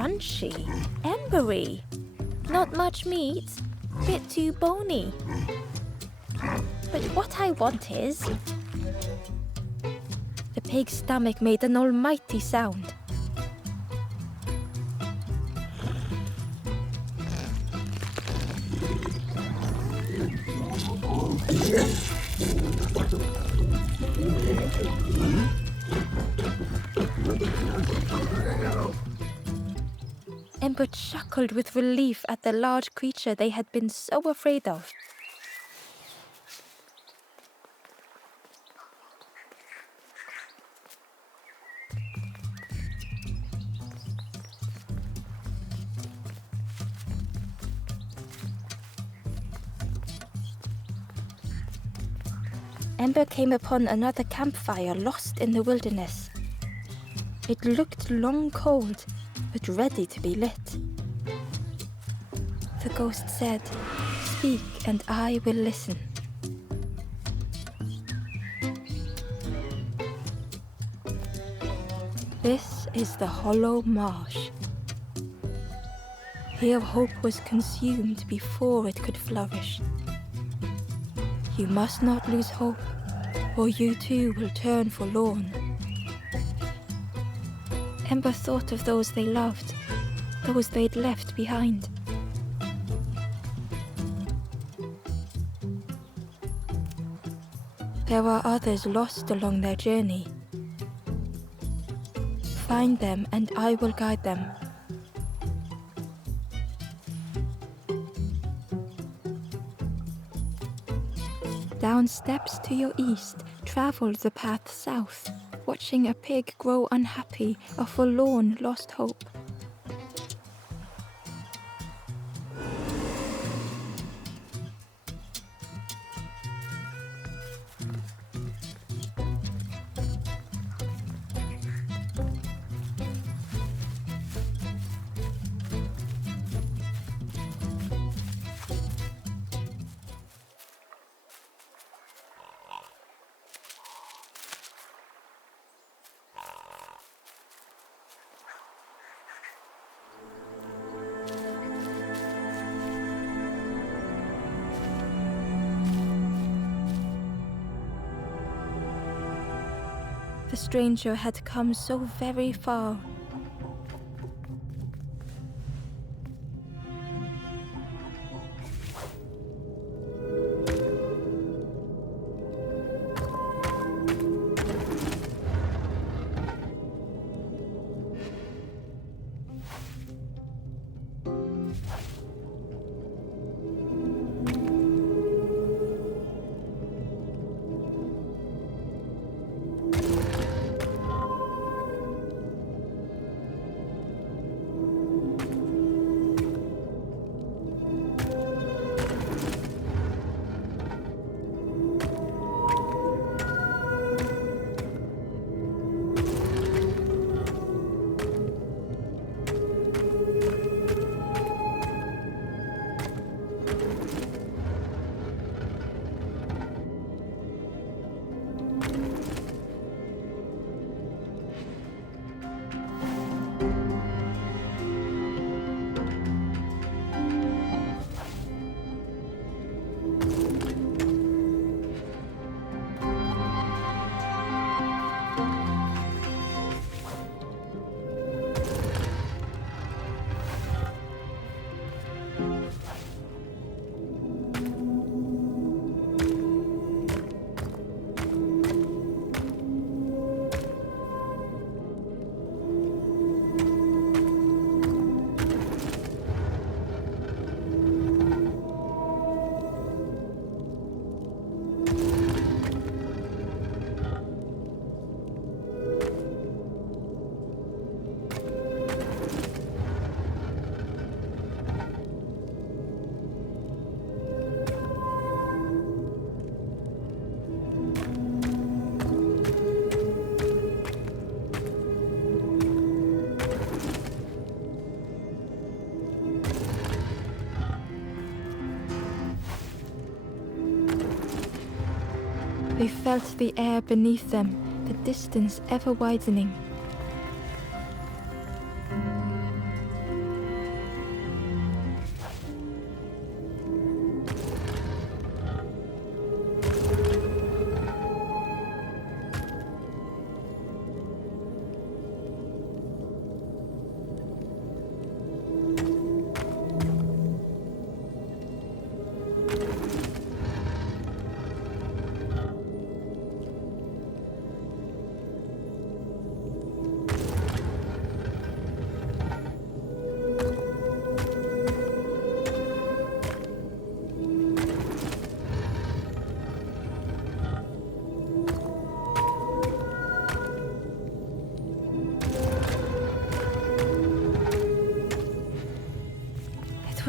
crunchy, embery. Not much meat, bit too bony. But what I want is... The pig's stomach made an almighty sound. Ember chuckled with relief at the large creature they had been so afraid of. Ember came upon another campfire lost in the wilderness. It looked long cold, but ready to be lit. The ghost said, "Speak and I will listen." This is the hollow marsh. Here hope was consumed before it could flourish. You must not lose hope, or you too will turn forlorn. Ember thought of those they loved, those they'd left behind. There are others lost along their journey. Find them and I will guide them. Down steps to your east, travel the path south, watching a pig grow unhappy, a forlorn lost hope. The stranger had come so very far. They felt the air beneath them, the distance ever widening.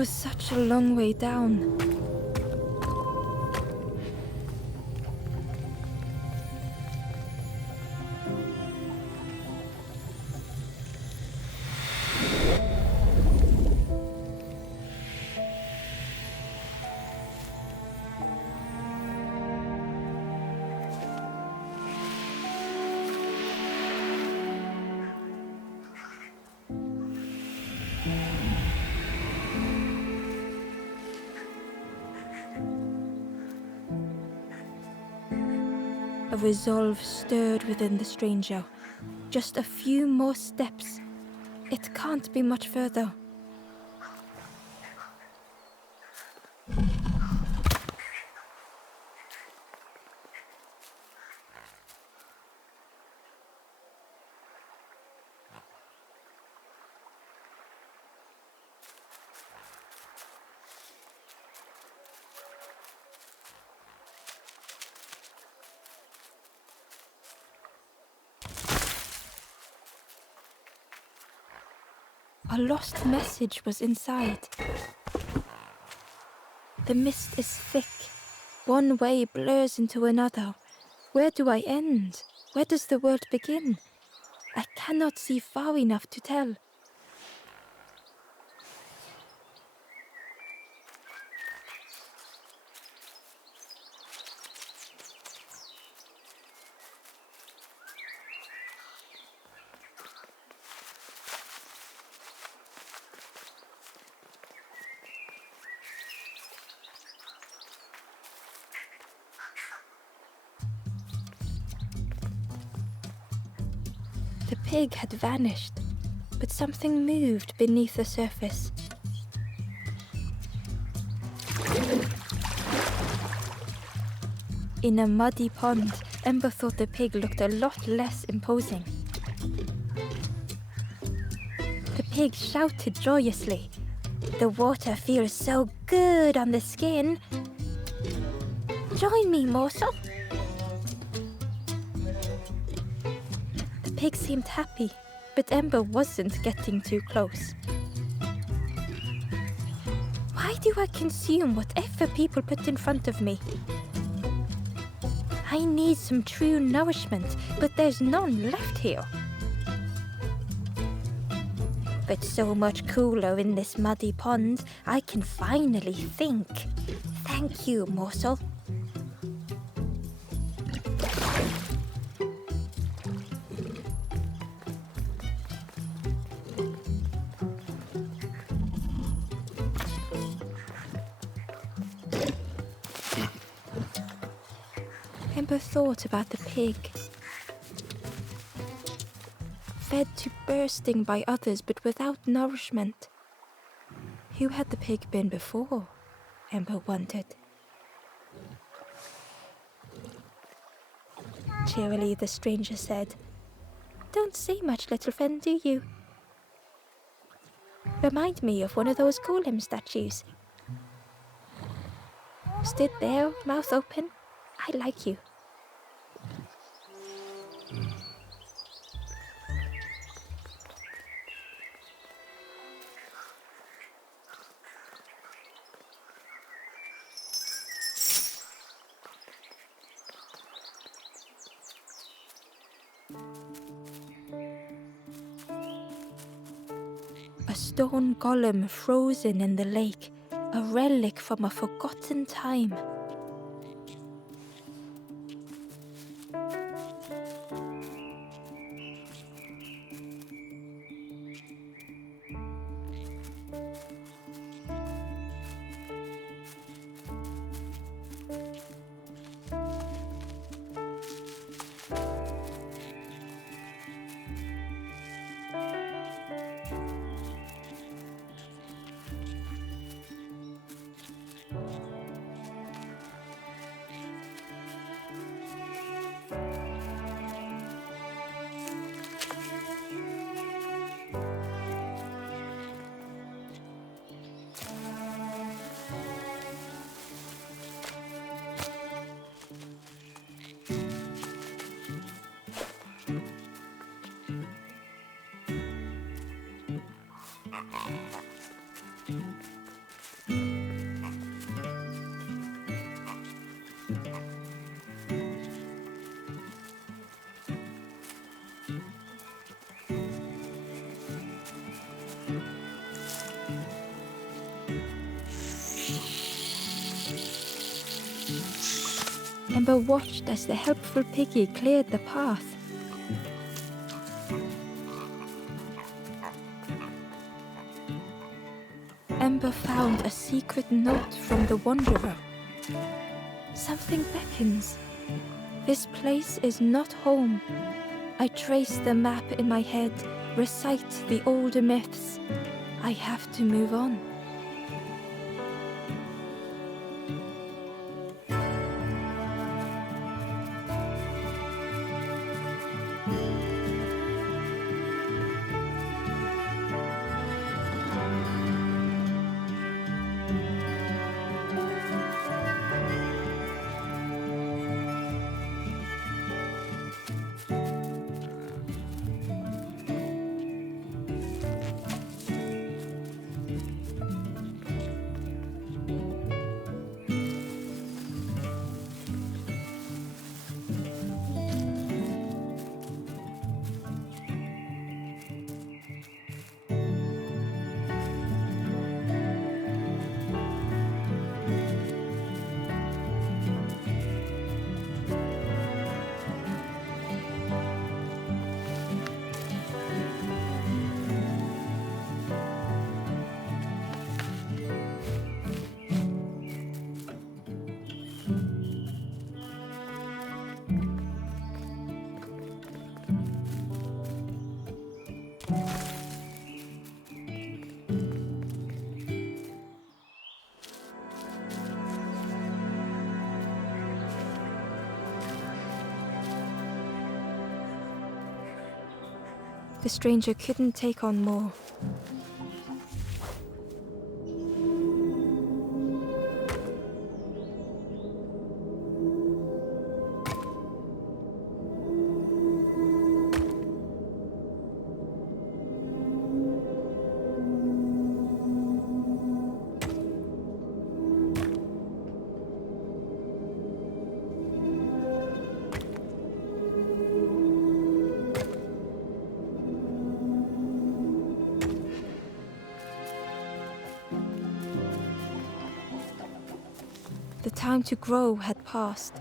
was such a long way down. A resolve stirred within the stranger. Just a few more steps. It can't be much further. A lost message was inside. The mist is thick. One way blurs into another. Where do I end? Where does the world begin? I cannot see far enough to tell. The pig had vanished, but something moved beneath the surface. In a muddy pond, Ember thought the pig looked a lot less imposing. The pig shouted joyously. The water feels so good on the skin. Join me, morsel. The pig seemed happy, but Ember wasn't getting too close. Why do I consume whatever people put in front of me? I need some true nourishment, but there's none left here. But so much cooler in this muddy pond, I can finally think. Thank you, morsel. Ember thought about the pig. Fed to bursting by others, but without nourishment. Who had the pig been before? Ember wondered. Cheerily, the stranger said, "Don't say much, little friend, do you? Remind me of one of those golem statues. Stood there, mouth open. I like you." A stone golem frozen in the lake, a relic from a forgotten time. Ember watched as the helpful piggy cleared the path. Ember found a secret note from the Wanderer. Something beckons. This place is not home. I trace the map in my head, recite the older myths. I have to move on. The stranger couldn't take on more. The time to grow had passed.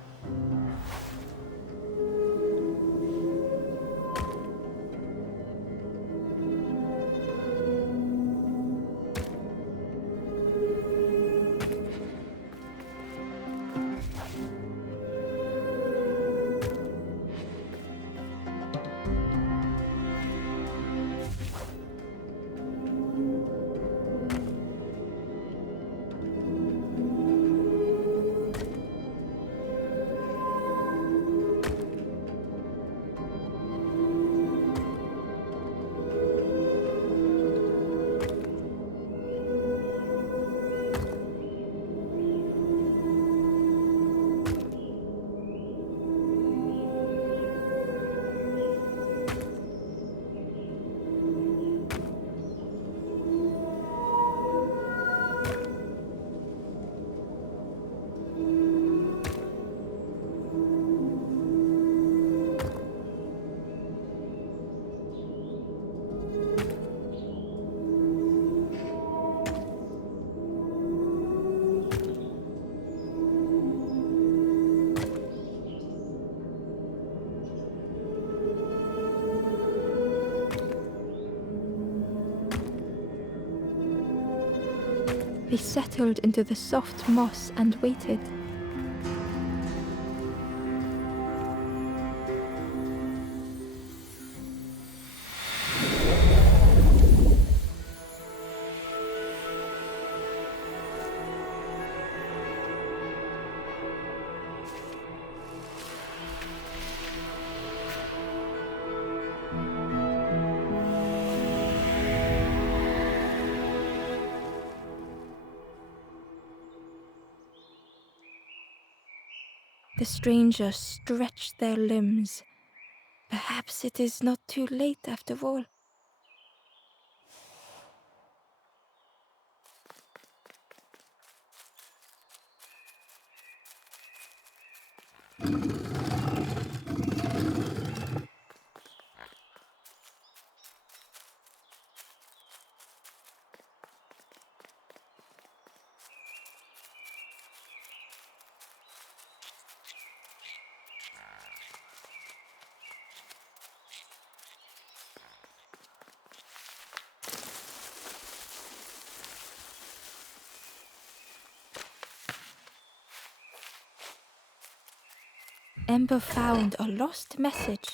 They settled into the soft moss and waited. The strangers stretched their limbs. Perhaps it is not too late after all. Ember found a lost message.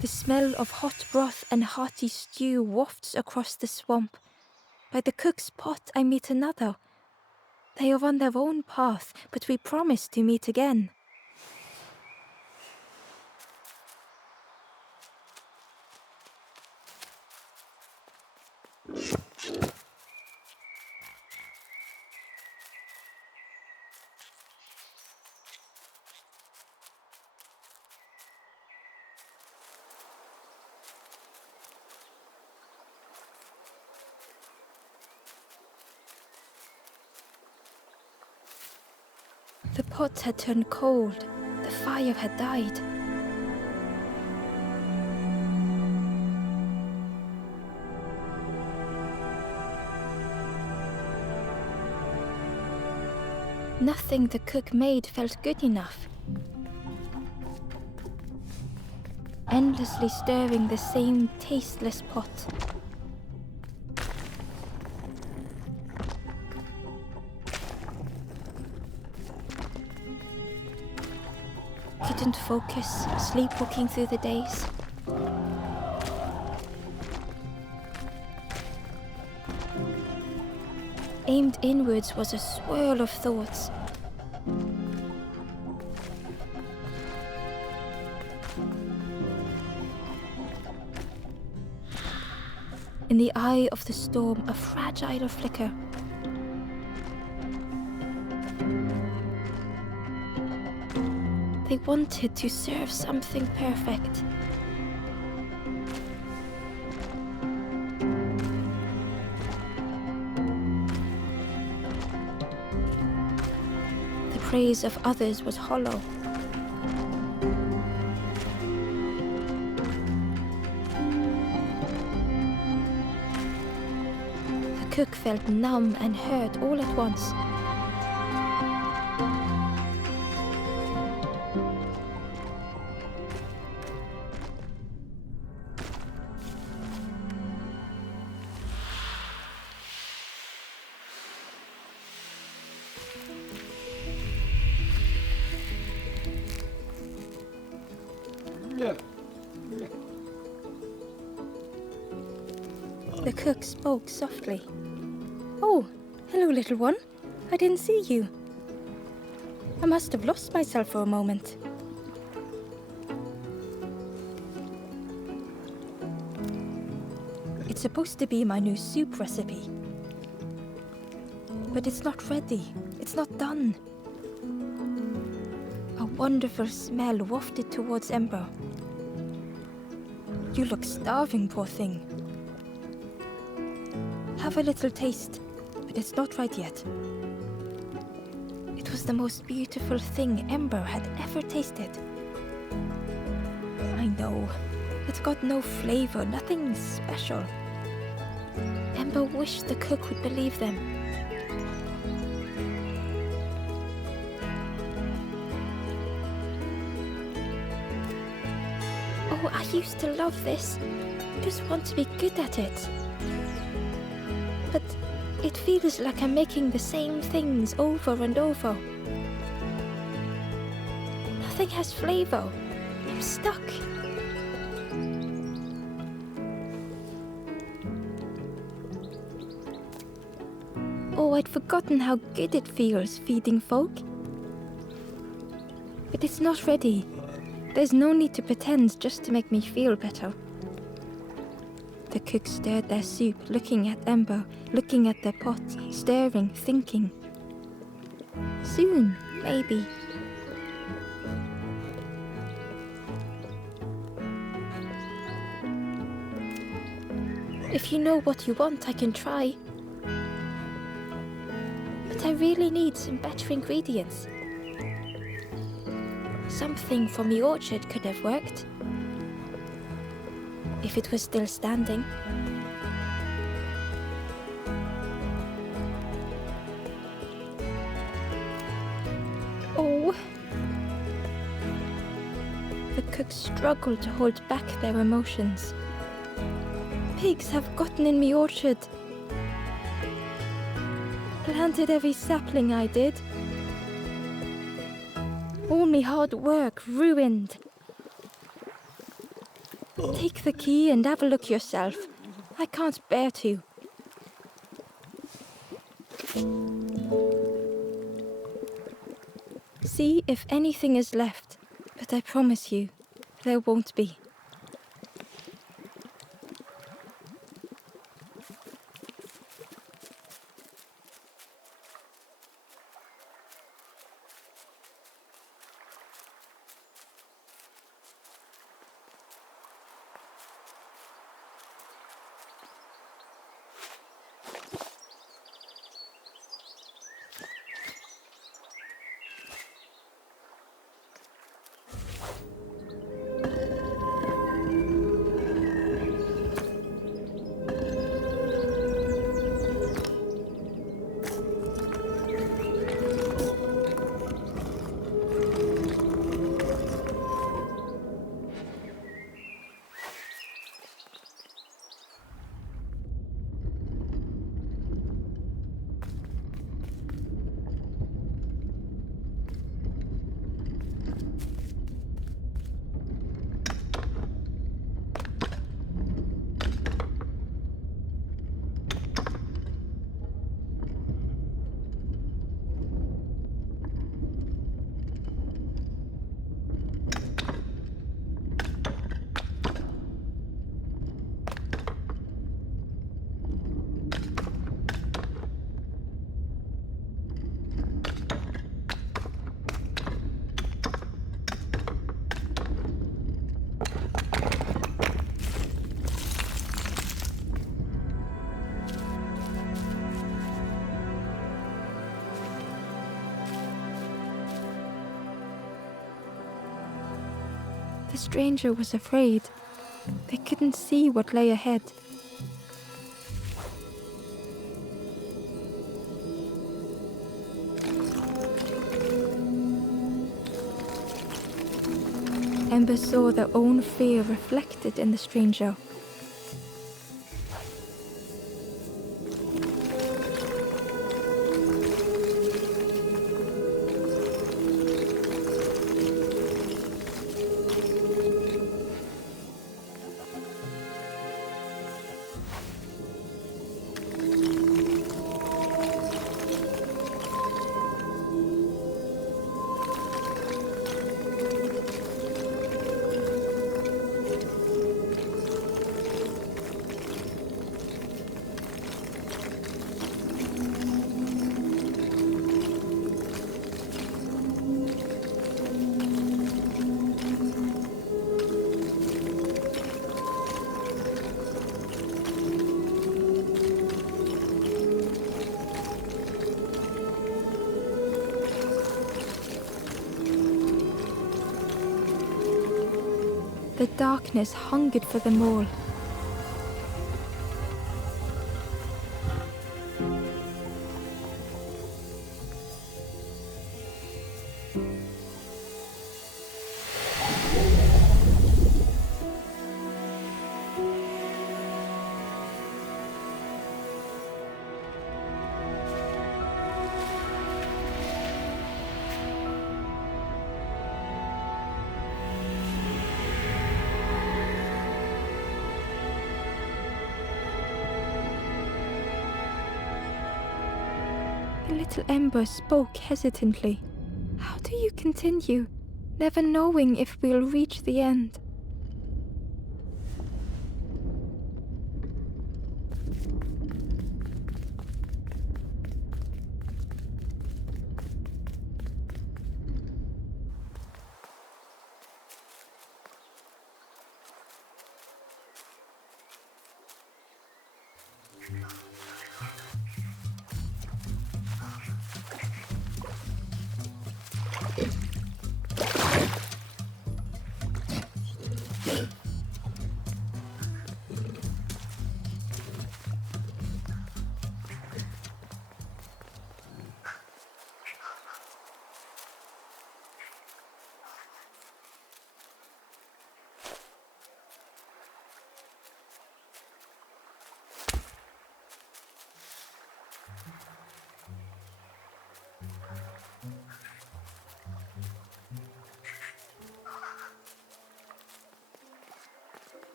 The smell of hot broth and hearty stew wafts across the swamp. By the cook's pot I meet another. They are on their own path, but we promise to meet again. The pot had turned cold. The fire had died. Nothing the cook made felt good enough. Endlessly stirring the same tasteless pot. Couldn't focus, sleepwalking through the days. Aimed inwards was a swirl of thoughts. In the eye of the storm, a fragile flicker. They wanted to serve something perfect. The praise of others was hollow. The cook felt numb and hurt all at once. The cook spoke softly. "Oh, hello, little one. I didn't see you. I must have lost myself for a moment." It's supposed to be my new soup recipe. But it's not ready. It's not done. A wonderful smell wafted towards Ember. "You look starving, poor thing. Have a little taste, but it's not right yet." It was the most beautiful thing Ember had ever tasted. I know, it's got no flavor, nothing special. Ember wished the cook would believe them. "Oh, I used to love this. I just want to be good at it. But it feels like I'm making the same things over and over. Nothing has flavor. I'm stuck." Oh, I'd forgotten how good it feels feeding folk. But it's not ready. There's no need to pretend just to make me feel better. The cook stirred their soup, looking at Ember, looking at their pot, stirring, thinking. Soon, maybe. If you know what you want, I can try. But I really need some better ingredients. Something from the orchard could have worked. If it was still standing. Oh. The cook struggled to hold back their emotions. Pigs have gotten in me orchard. Planted every sapling I did. All me hard work ruined. Take the key and have a look yourself. I can't bear to. See if anything is left, but I promise you, there won't be. The stranger was afraid. They couldn't see what lay ahead. Ember saw their own fear reflected in the stranger. The darkness hungered for them all. The little Ember spoke hesitantly. How do you continue, never knowing if we'll reach the end?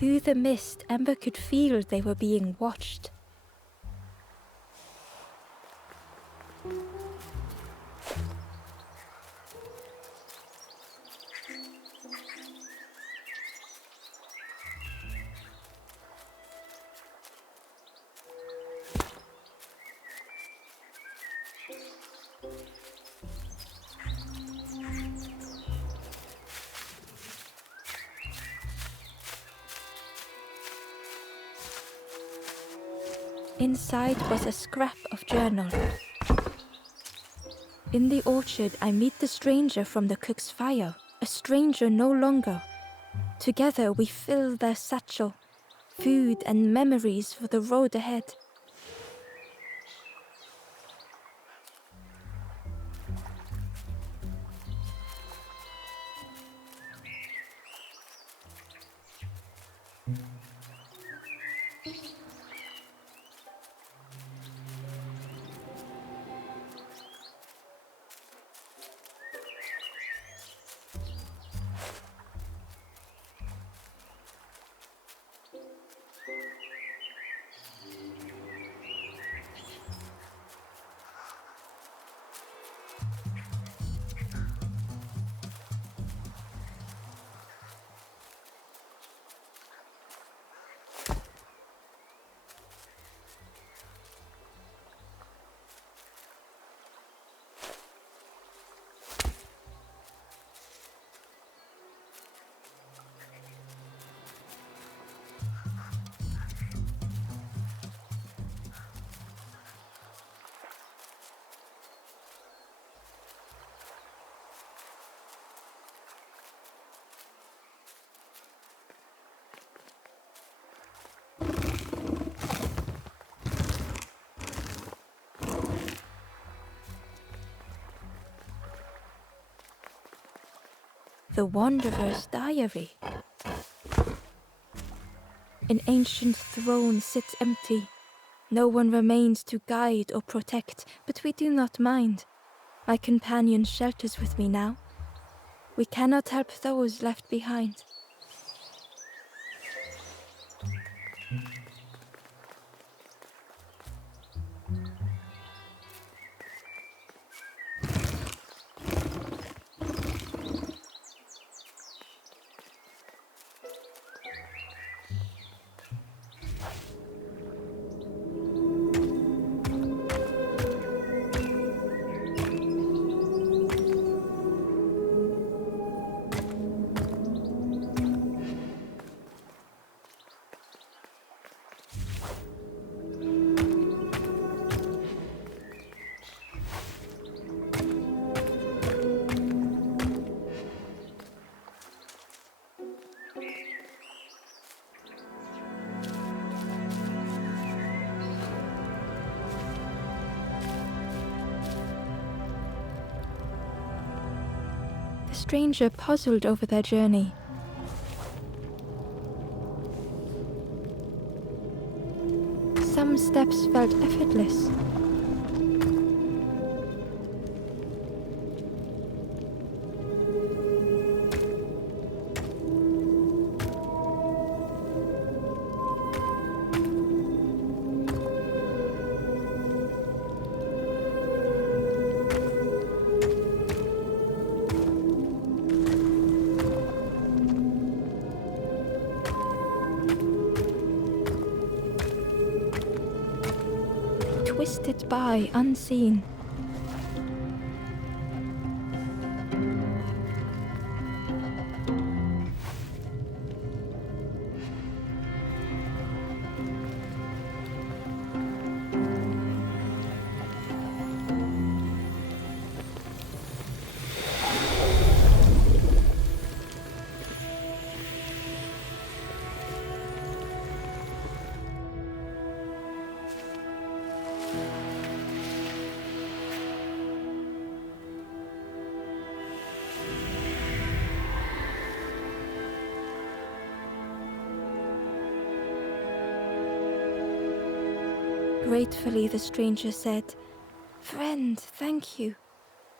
Through the mist, Ember could feel they were being watched. Inside was a scrap of journal. In the orchard, I meet the stranger from the cook's fire, a stranger no longer. Together we fill their satchel, food and memories for the road ahead. The Wanderer's Diary. An ancient throne sits empty. No one remains to guide or protect, but we do not mind. My companion shelters with me now. We cannot help those left behind. The stranger puzzled over their journey. Some steps felt effortless. Twisted by unseen. Gratefully, the stranger said, "Friend, thank you.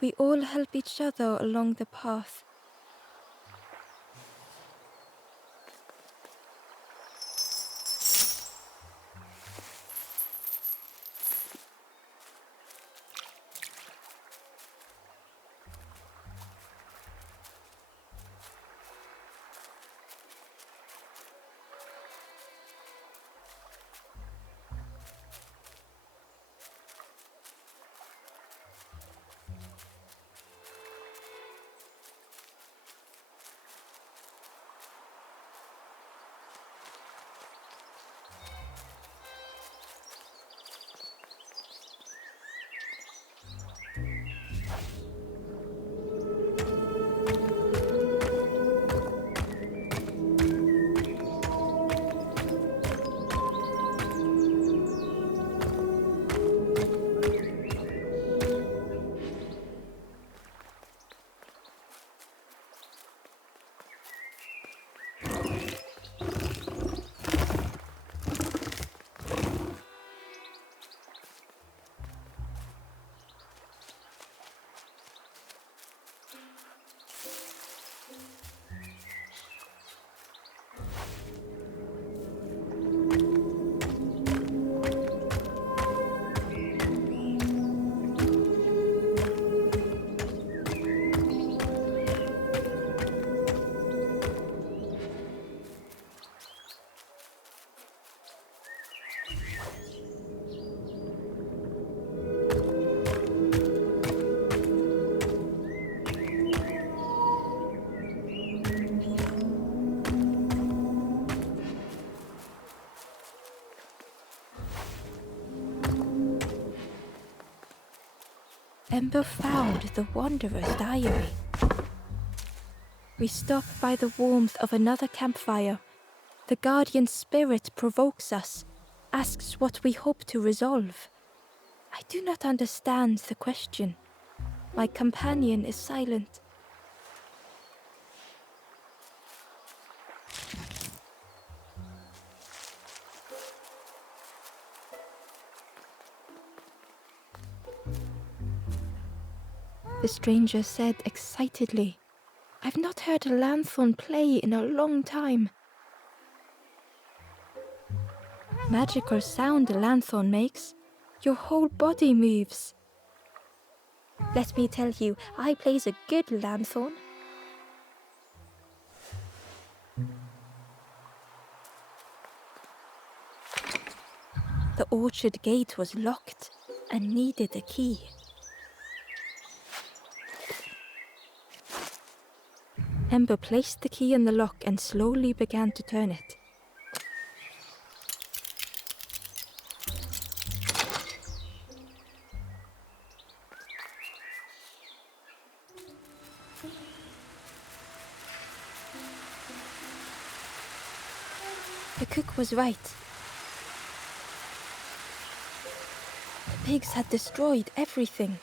We all help each other along the path." Ember found the Wanderer's diary. We stop by the warmth of another campfire. The guardian spirit provokes us, asks what we hope to resolve. I do not understand the question. My companion is silent. The stranger said excitedly, "I've not heard a lanthorn play in a long time." Magical sound a lanthorn makes. Your whole body moves. Let me tell you, I plays a good lanthorn. The orchard gate was locked and needed a key. Ember placed the key in the lock and slowly began to turn it. The cook was right. The pigs had destroyed everything.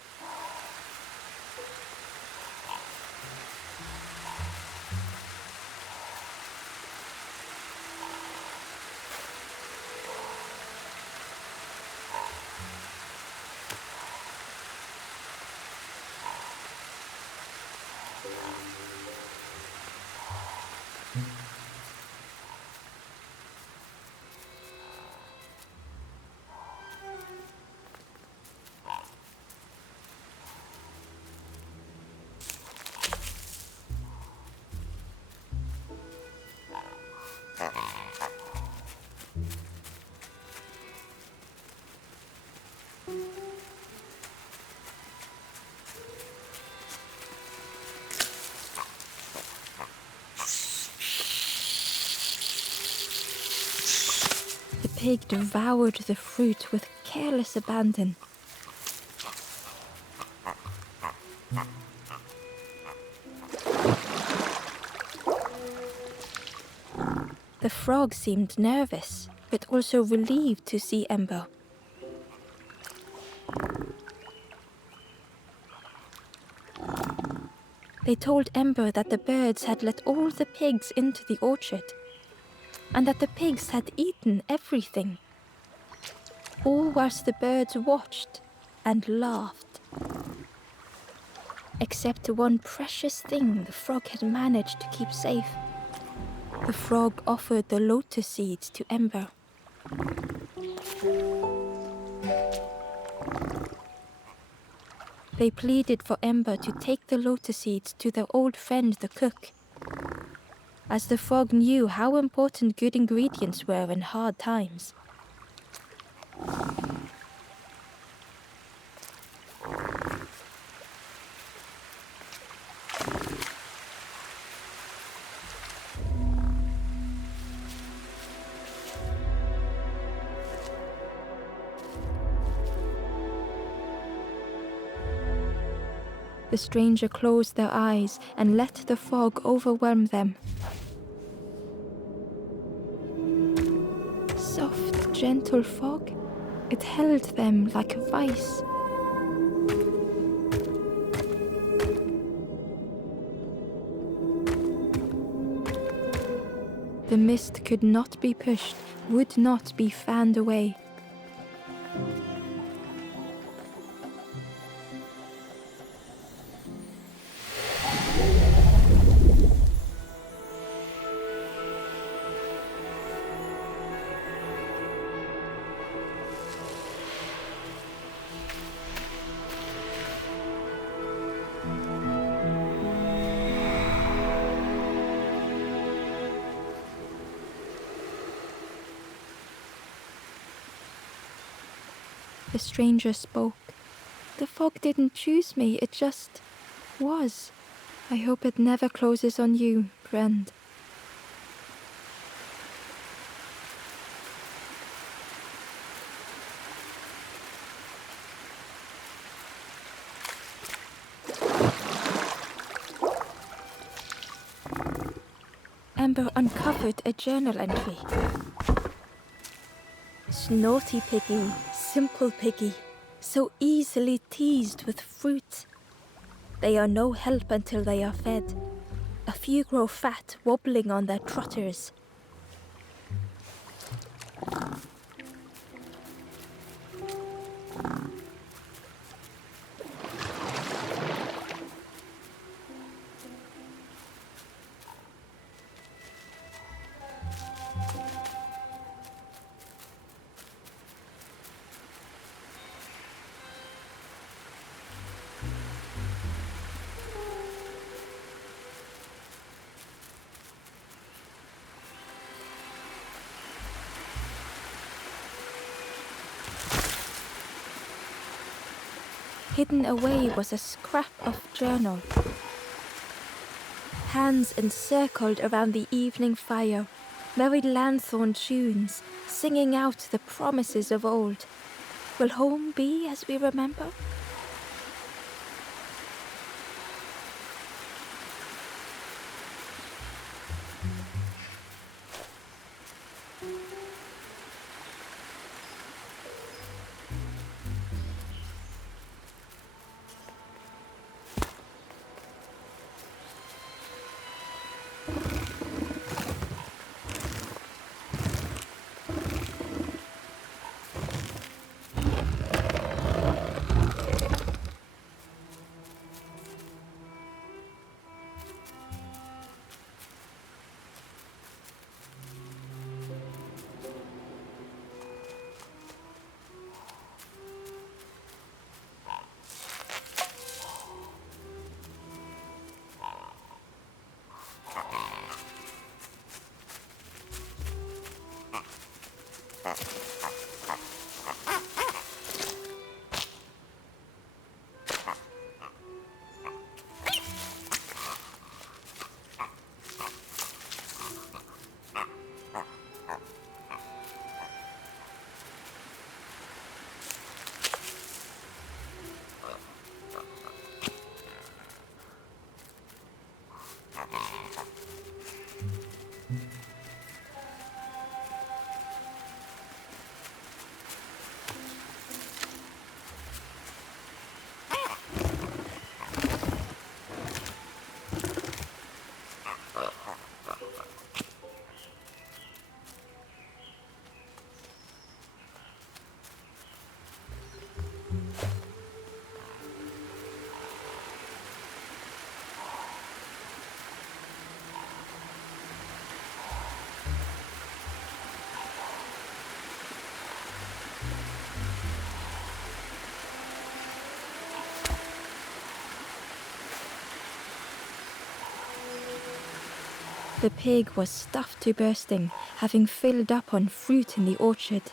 The pig devoured the fruit with careless abandon. The frog seemed nervous, but also relieved to see Ember. They told Ember that the birds had let all the pigs into the orchard, and that the pigs had eaten everything. All whilst the birds watched and laughed. Except one precious thing the frog had managed to keep safe. The frog offered the lotus seeds to Ember. They pleaded for Ember to take the lotus seeds to their old friend the cook, as the frog knew how important good ingredients were in hard times. The stranger closed their eyes and let the fog overwhelm them. Soft, gentle fog, it held them like a vice. The mist could not be pushed, would not be fanned away. The stranger spoke. "The fog didn't choose me, it just was. I hope it never closes on you, friend." Ember uncovered a journal entry. Snaughty piggy, simple piggy, so easily teased with fruit. They are no help until they are fed. A few grow fat, wobbling on their trotters. Hidden away was a scrap of journal. Hands encircled around the evening fire, merry lanthorn tunes, singing out the promises of old. Will home be as we remember? The pig was stuffed to bursting, having filled up on fruit in the orchard.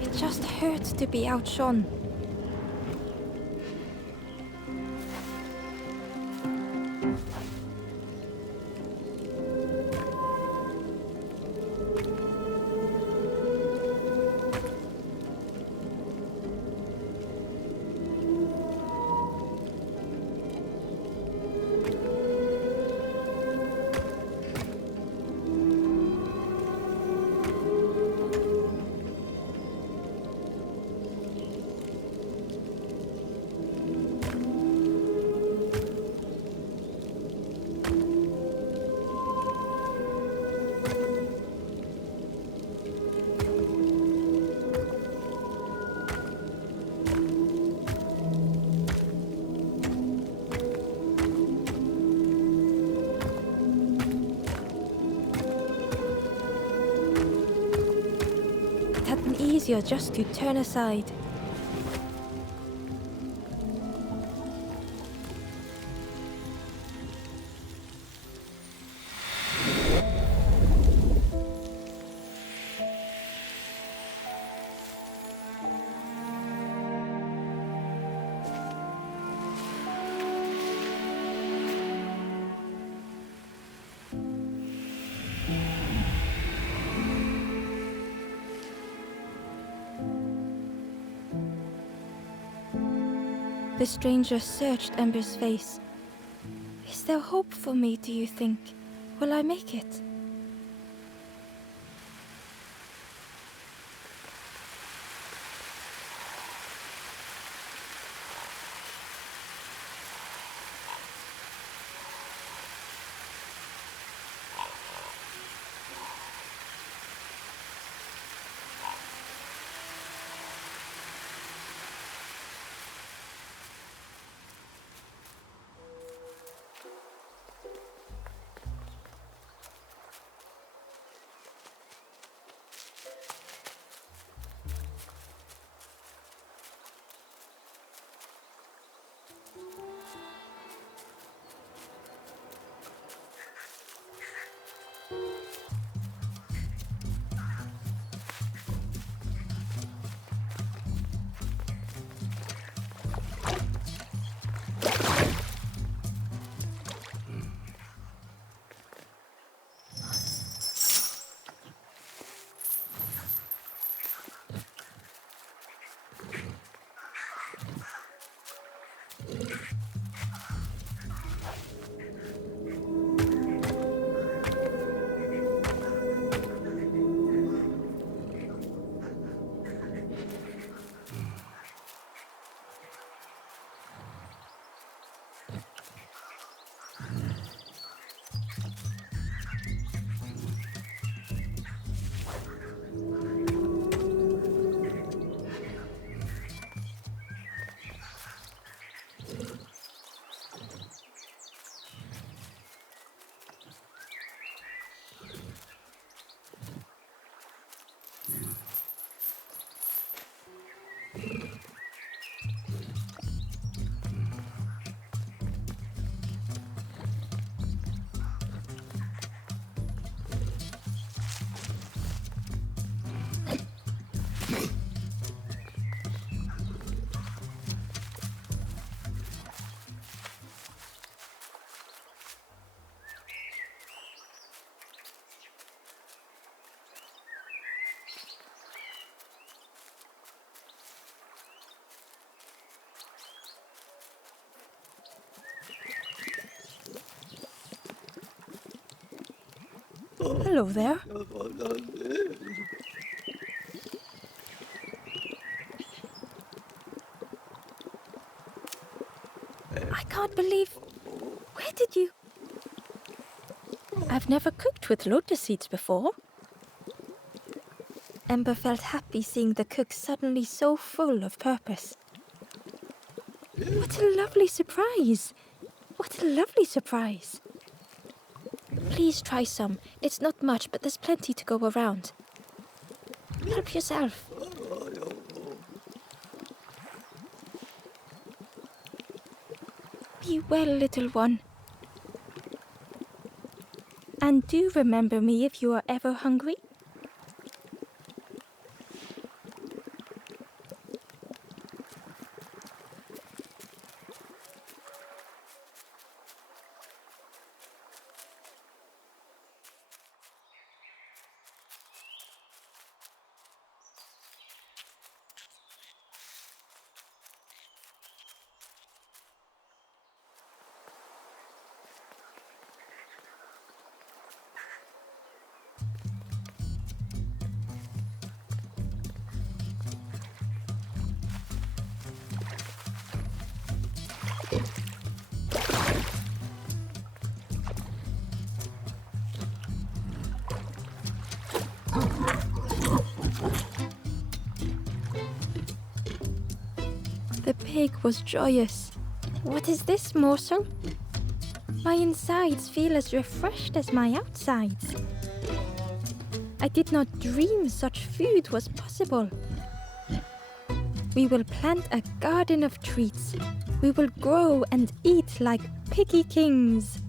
It just hurt to be outshone. easier just to turn aside. The stranger searched Ember's face. Is there hope for me, do you think? Will I make it? Hello there. I can't believe... Where did you... I've never cooked with lotus seeds before. Ember felt happy seeing the cook suddenly so full of purpose. What a lovely surprise! What a lovely surprise! Please try some. It's not much, but there's plenty to go around. Help yourself. Be well, little one. And do remember me if you are ever hungry. The pig was joyous. What is this morsel? My insides feel as refreshed as my outsides. I did not dream such food was possible. We will plant a garden of treats. We will grow and eat like piggy kings.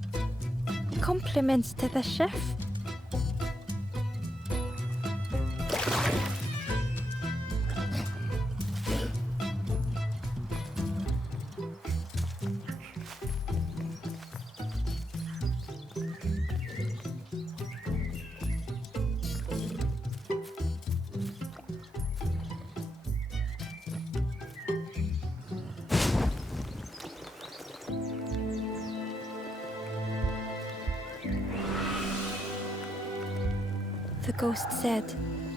Compliments to the chef. The ghost said,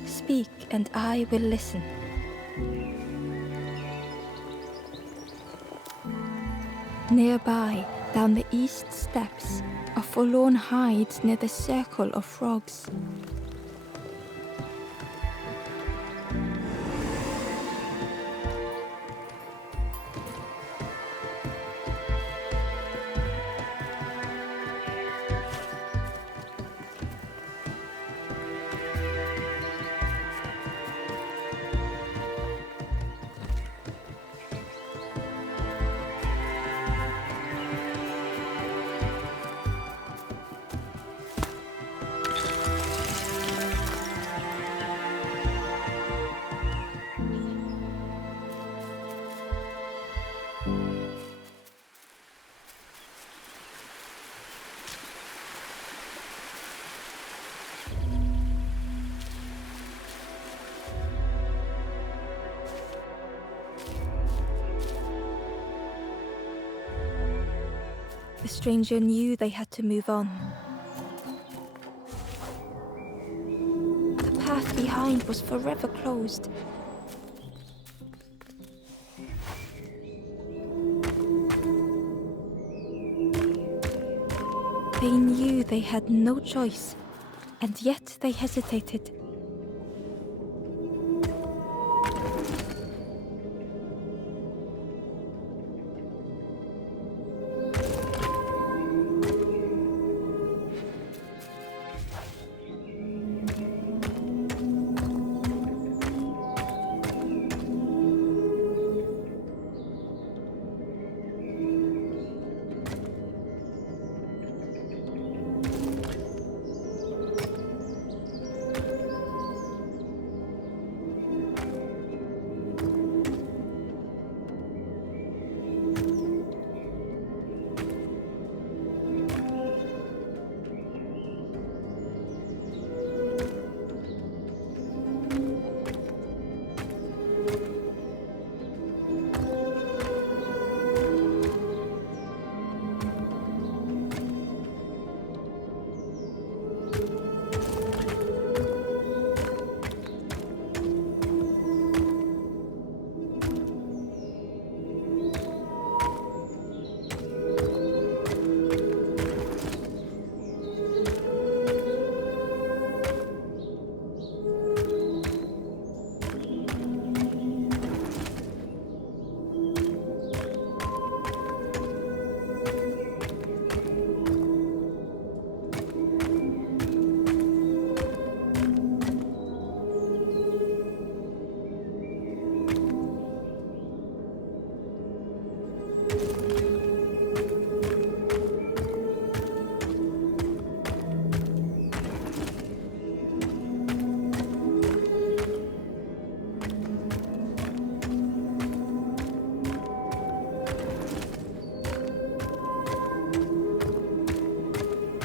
"Speak and I will listen." Nearby, down the east steps, a forlorn hides near the circle of frogs. The stranger knew they had to move on. The path behind was forever closed. They knew they had no choice, and yet they hesitated.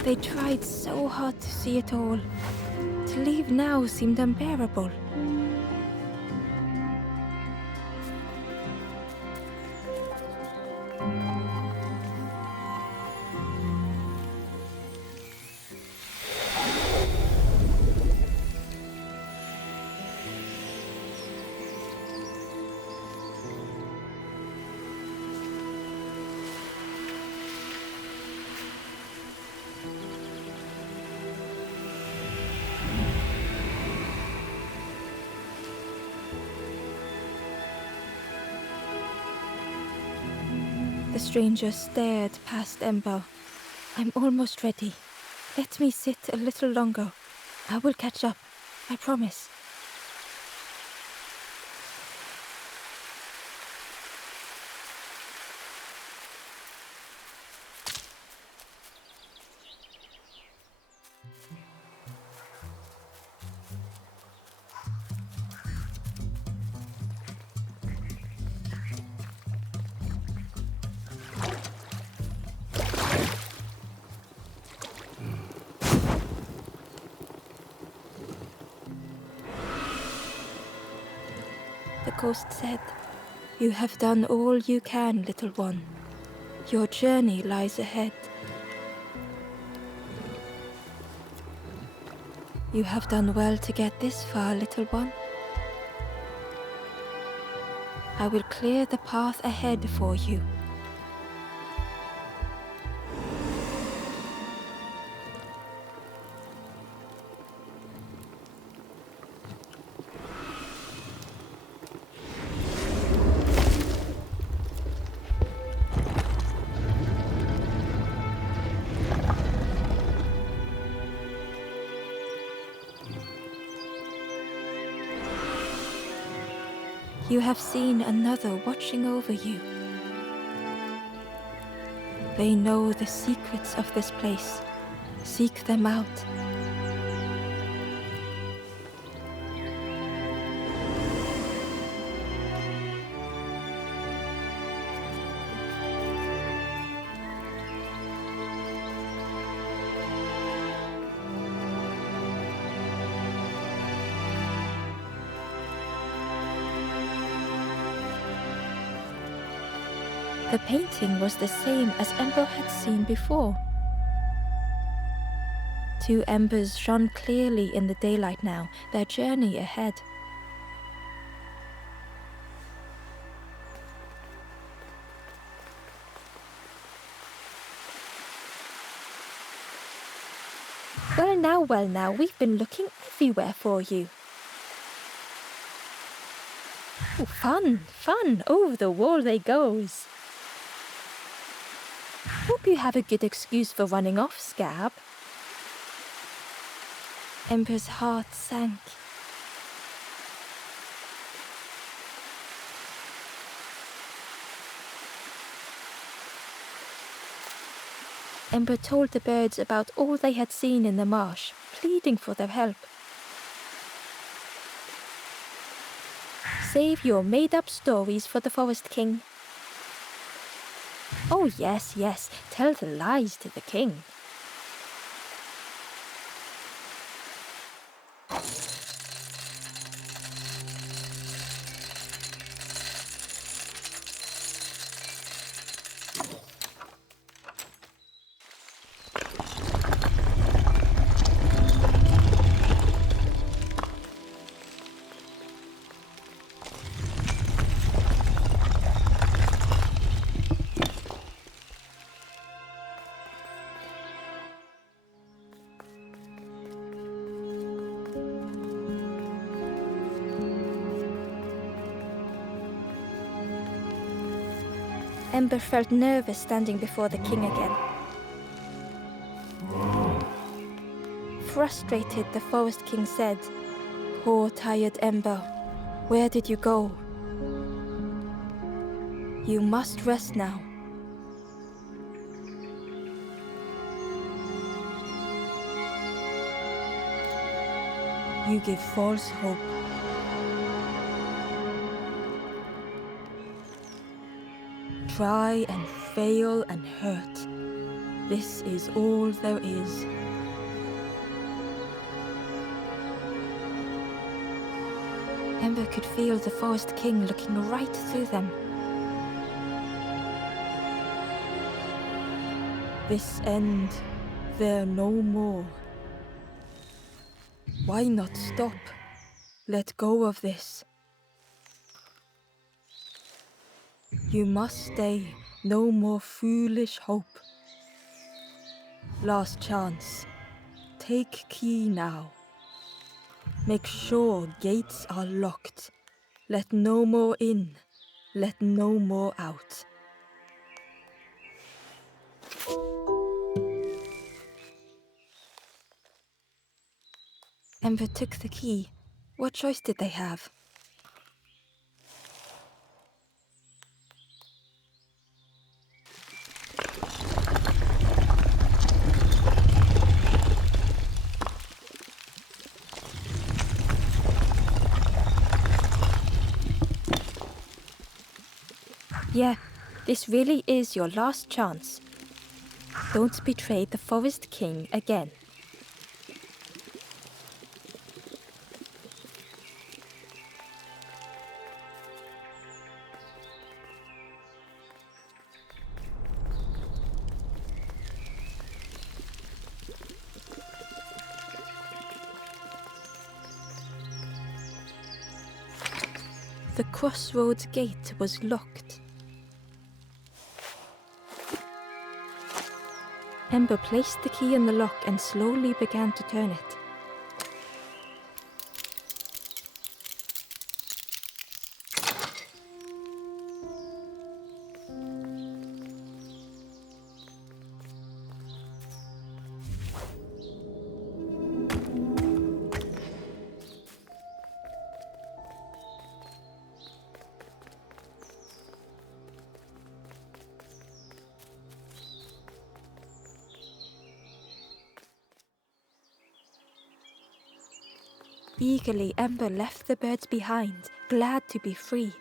They tried so hard to see it all. To leave now seemed unbearable. The stranger stared past Ember. "I'm almost ready. Let me sit a little longer. I will catch up, I promise." ghost said. You have done all you can, little one. Your journey lies ahead. You have done well to get this far, little one. I will clear the path ahead for you. You have seen another watching over you. They know the secrets of this place. Seek them out. The painting was the same as Ember had seen before. Two embers shone clearly in the daylight now, their journey ahead. Well now, we've been looking everywhere for you. Oh, fun, over the wall they goes. Hope you have a good excuse for running off, Scab. Ember's heart sank. Ember told the birds about all they had seen in the marsh, pleading for their help. Save your made-up stories for the Forest King. Oh yes, tell the lies to the king. Ember felt nervous standing before the king again. Frustrated, the Forest King said, "Poor tired Ember, where did you go? You must rest now. You give false hope. Try and fail and hurt. This is all there is." Ember could feel the Forest King looking right through them. This end, there no more. Why not stop? Let go of this. You must stay, no more foolish hope. Last chance. Take key now. Make sure gates are locked. Let no more in, let no more out. Ember took the key. What choice did they have? Yeah, this really is your last chance. Don't betray the Forest King again. The crossroads gate was locked. Ember placed the key in the lock and slowly began to turn it. Eagerly, Ember left the birds behind, glad to be free.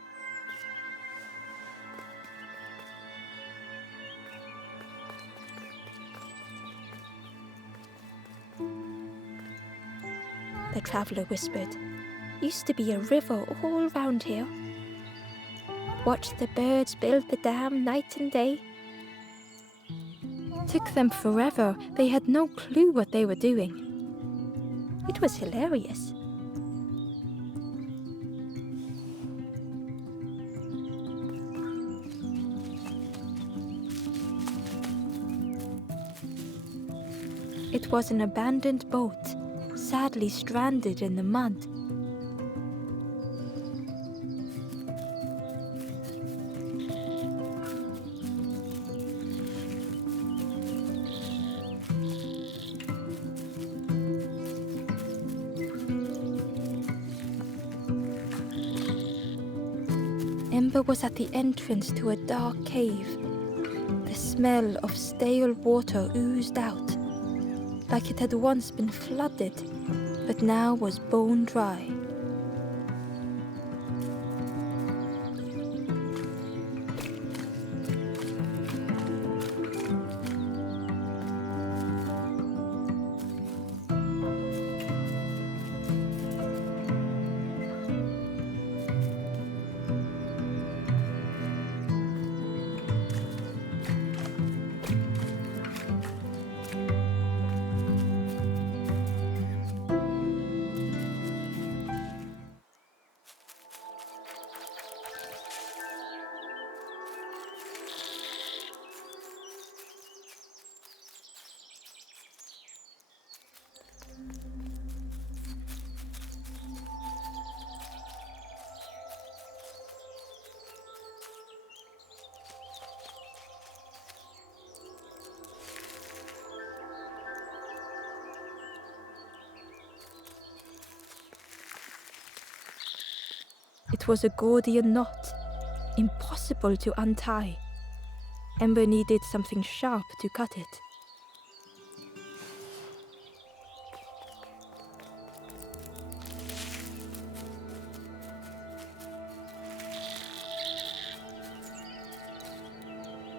The traveller whispered, "Used to be a river all round here. Watched the birds build the dam night and day. Took them forever, they had no clue what they were doing. It was hilarious." It was an abandoned boat, sadly stranded in the mud. Ember was at the entrance to a dark cave. The smell of stale water oozed out, like it had once been flooded, but now was bone dry. It was a Gordian knot, impossible to untie. Ember needed something sharp to cut it.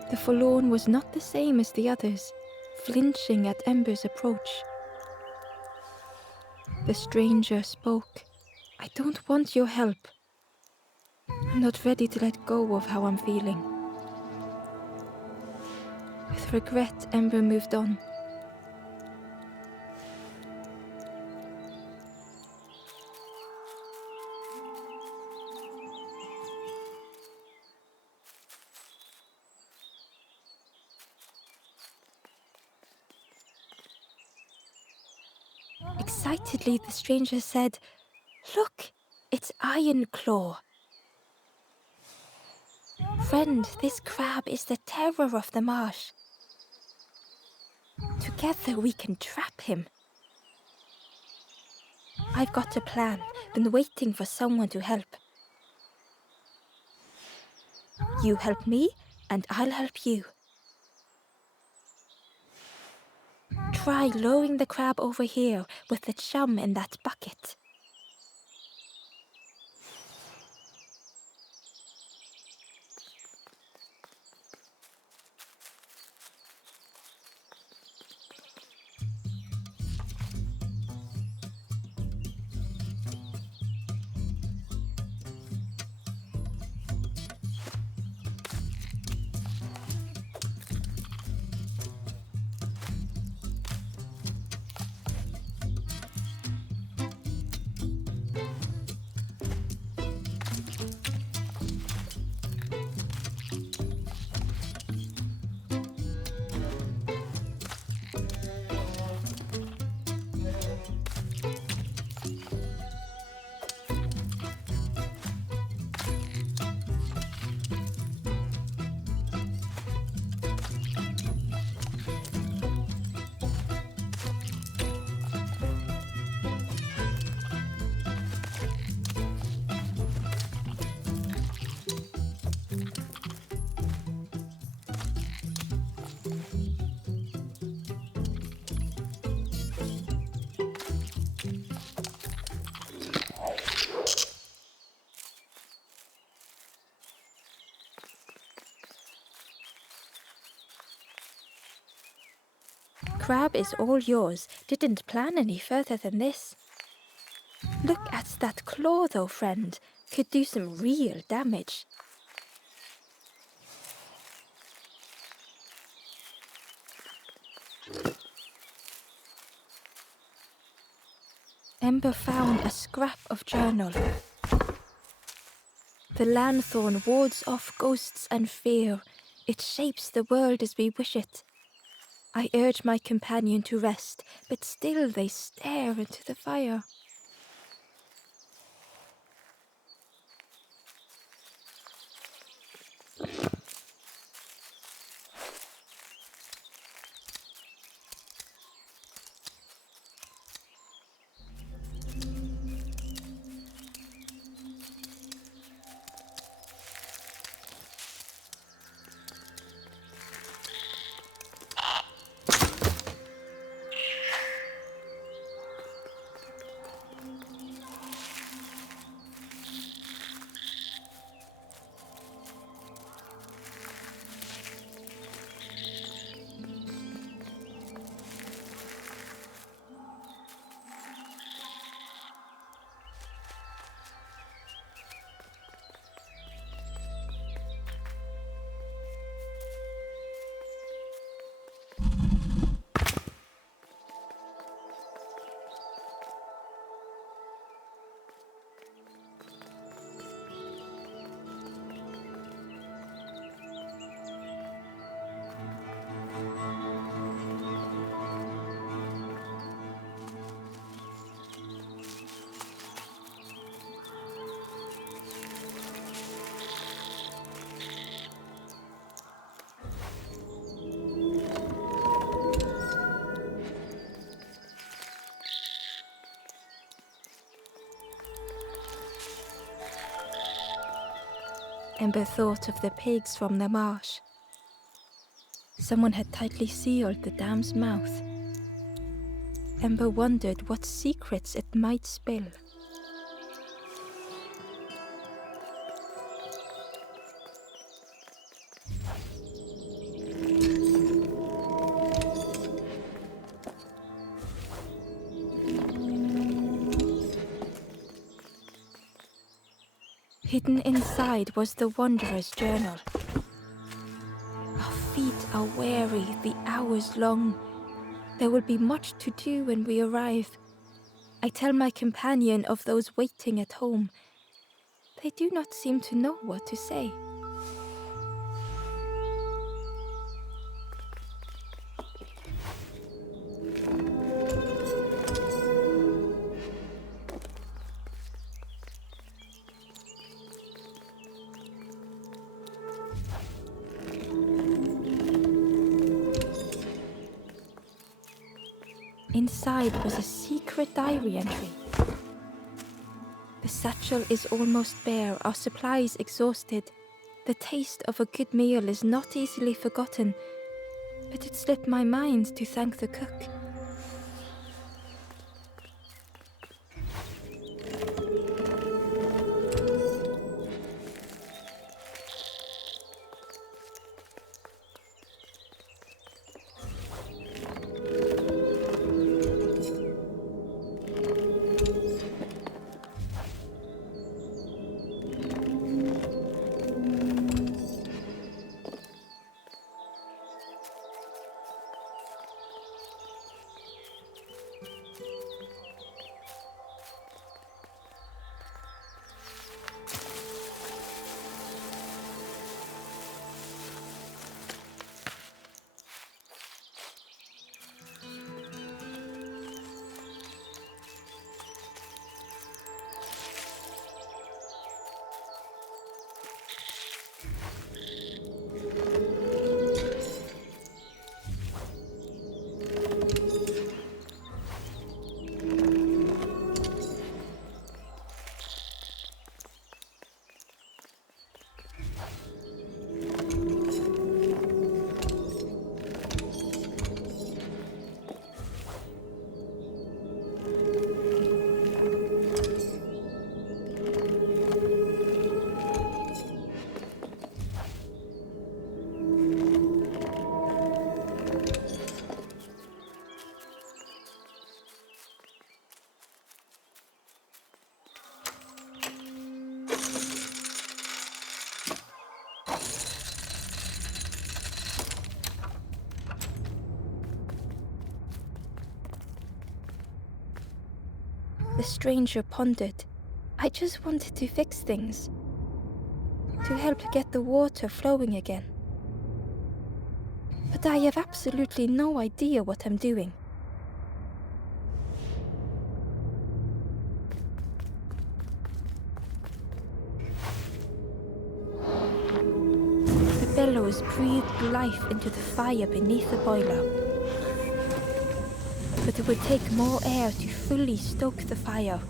The forlorn was not the same as the others, flinching at Ember's approach. The stranger spoke. "I don't want your help. I'm not ready to let go of how I'm feeling." With regret, Ember moved on. Excitedly, the stranger said, "Look, it's Iron Claw. Friend, this crab is the terror of the marsh. Together we can trap him. I've got a plan, been waiting for someone to help. You help me, and I'll help you. Try lowering the crab over here with the chum in that bucket." crab is all yours. Didn't plan any further than this. Look at that claw though, friend. Could do some real damage. Ember found a scrap of journal. The lanthorn wards off ghosts and fear. It shapes the world as we wish it. I urge my companion to rest, but still they stare into the fire. Ember thought of the pigs from the marsh. Someone had tightly sealed the dam's mouth. Ember wondered what secrets it might spill. Hidden inside was the Wanderer's journal. Our feet are weary, the hours long. There will be much to do when we arrive. I tell my companion of those waiting at home. They do not seem to know what to say. Inside was a secret diary entry. The satchel is almost bare, our supplies exhausted. The taste of a good meal is not easily forgotten, but it slipped my mind to thank the cook. The stranger pondered. I just wanted to fix things, to help get the water flowing again. But I have absolutely no idea what I'm doing. The bellows breathed life into the fire beneath the boiler. But it would take more air to fully stoke the fire.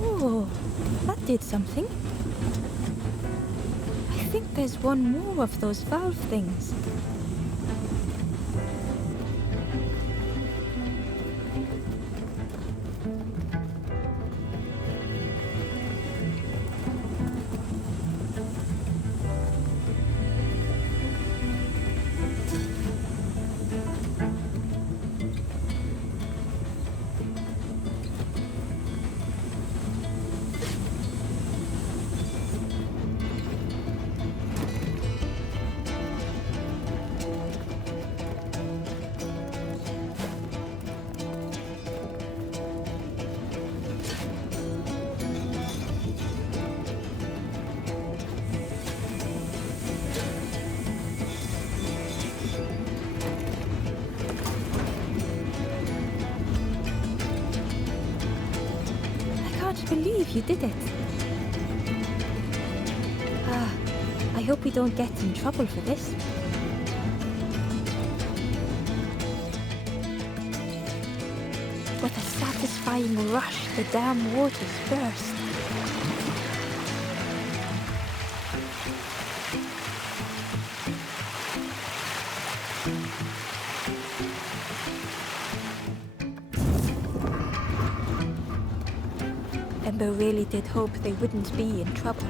Oh, that did something. I think there's one more of those valve things. I can't believe you did it. I hope we don't get in trouble for this. With a satisfying rush, the dam waters burst. Ember really did hope they wouldn't be in trouble.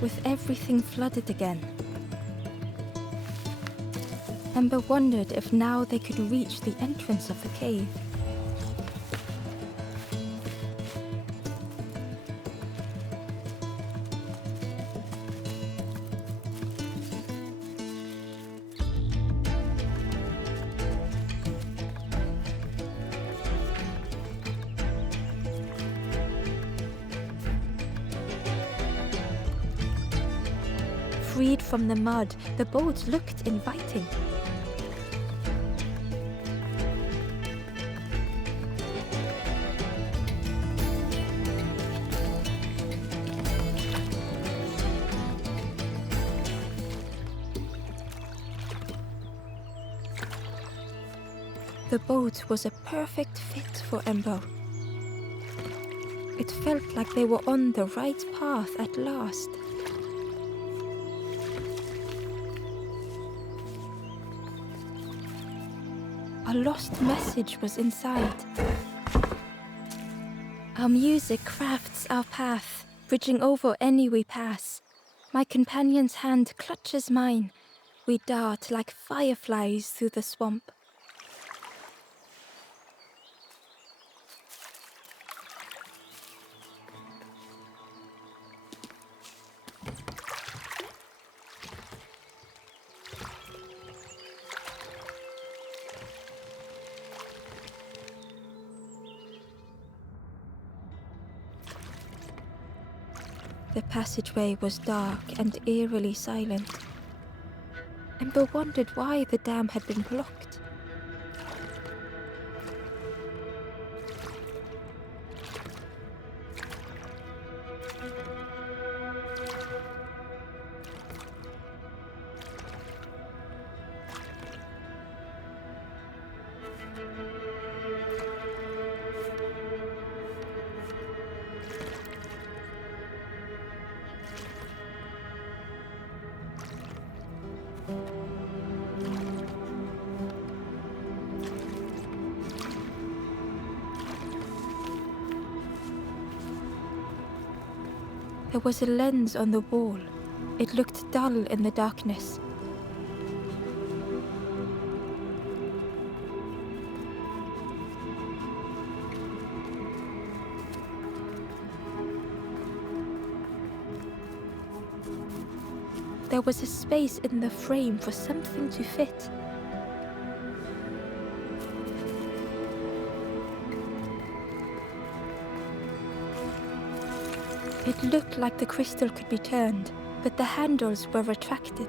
With everything flooded again, Ember wondered if now they could reach the entrance of the cave. Freed from the mud, the boat looked inviting. The boat was a perfect fit for Ember. It felt like they were on the right path at last. A lost message was inside. Our music crafts our path, bridging over any we pass. My companion's hand clutches mine. We dart like fireflies through the swamp. The passageway was dark and eerily silent. Ember wondered why the dam had been blocked. There was a lens on the wall. It looked dull in the darkness. There was a space in the frame for something to fit. It looked like the crystal could be turned, but the handles were retracted.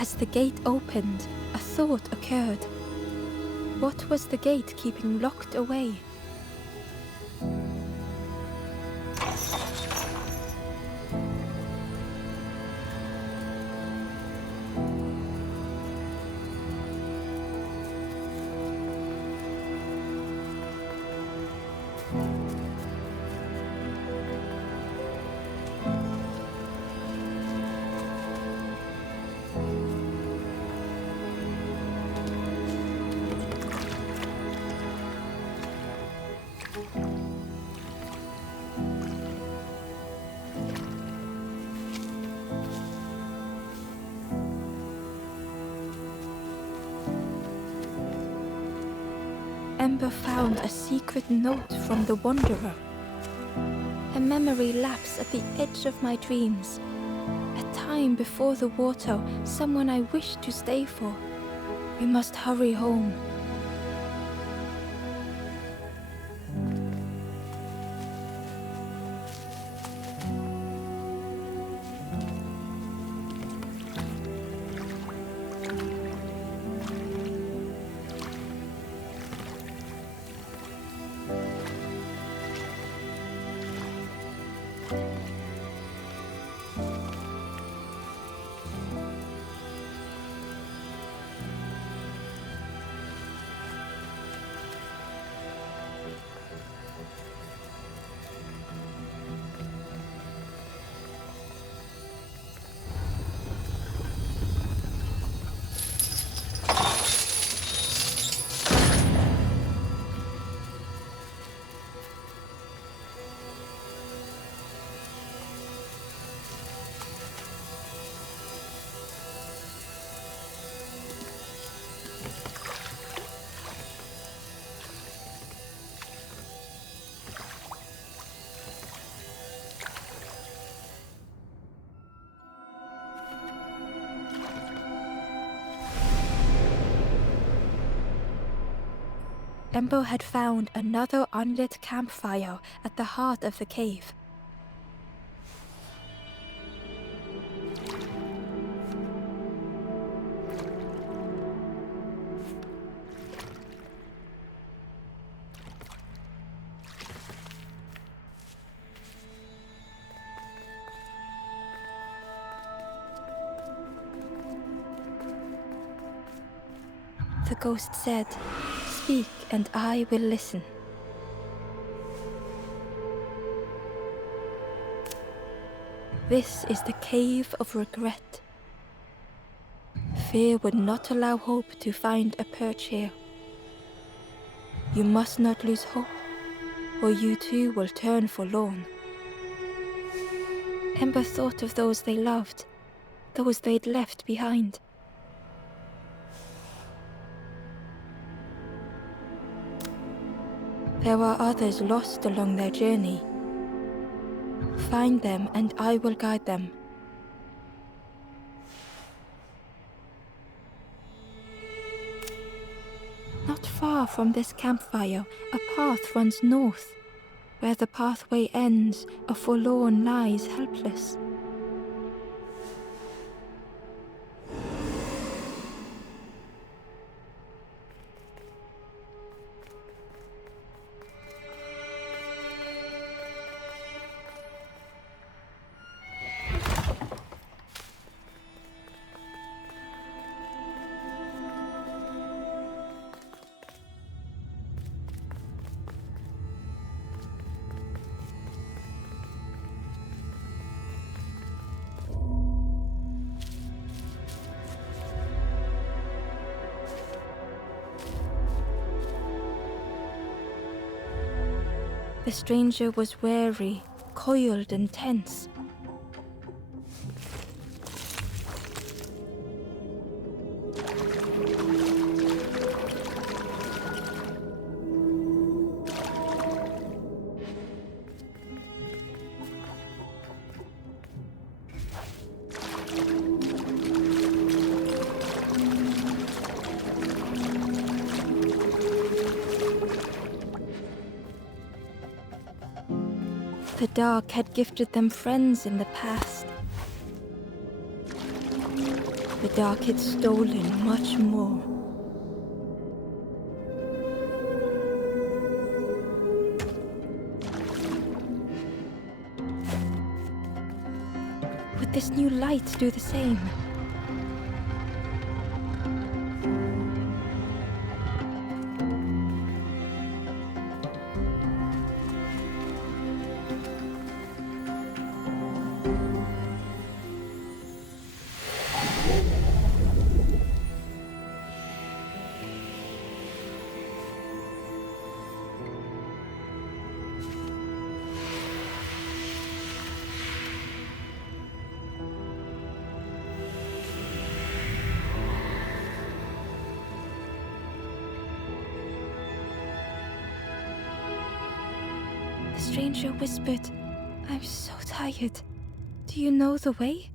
As the gate opened, a thought occurred. What was the gate keeping locked away? Ember found a secret note from the Wanderer. A memory lapse at the edge of my dreams. A time before the water, someone I wished to stay for. We must hurry home. Ember had found another unlit campfire at the heart of the cave. The ghost said, "Speak and I will listen." This is the cave of regret. Fear would not allow hope to find a perch here. You must not lose hope, or you too will turn forlorn. Ember thought of those they loved, those they'd left behind. There are others lost along their journey. Find them and I will guide them. Not far from this campfire, a path runs north. Where the pathway ends, a forlorn lies helpless. The stranger was wary, coiled and tense. The dark had gifted them friends in the past. The dark had stolen much more. Would this new light do the same? The stranger whispered, "I'm so tired. Do you know the way?"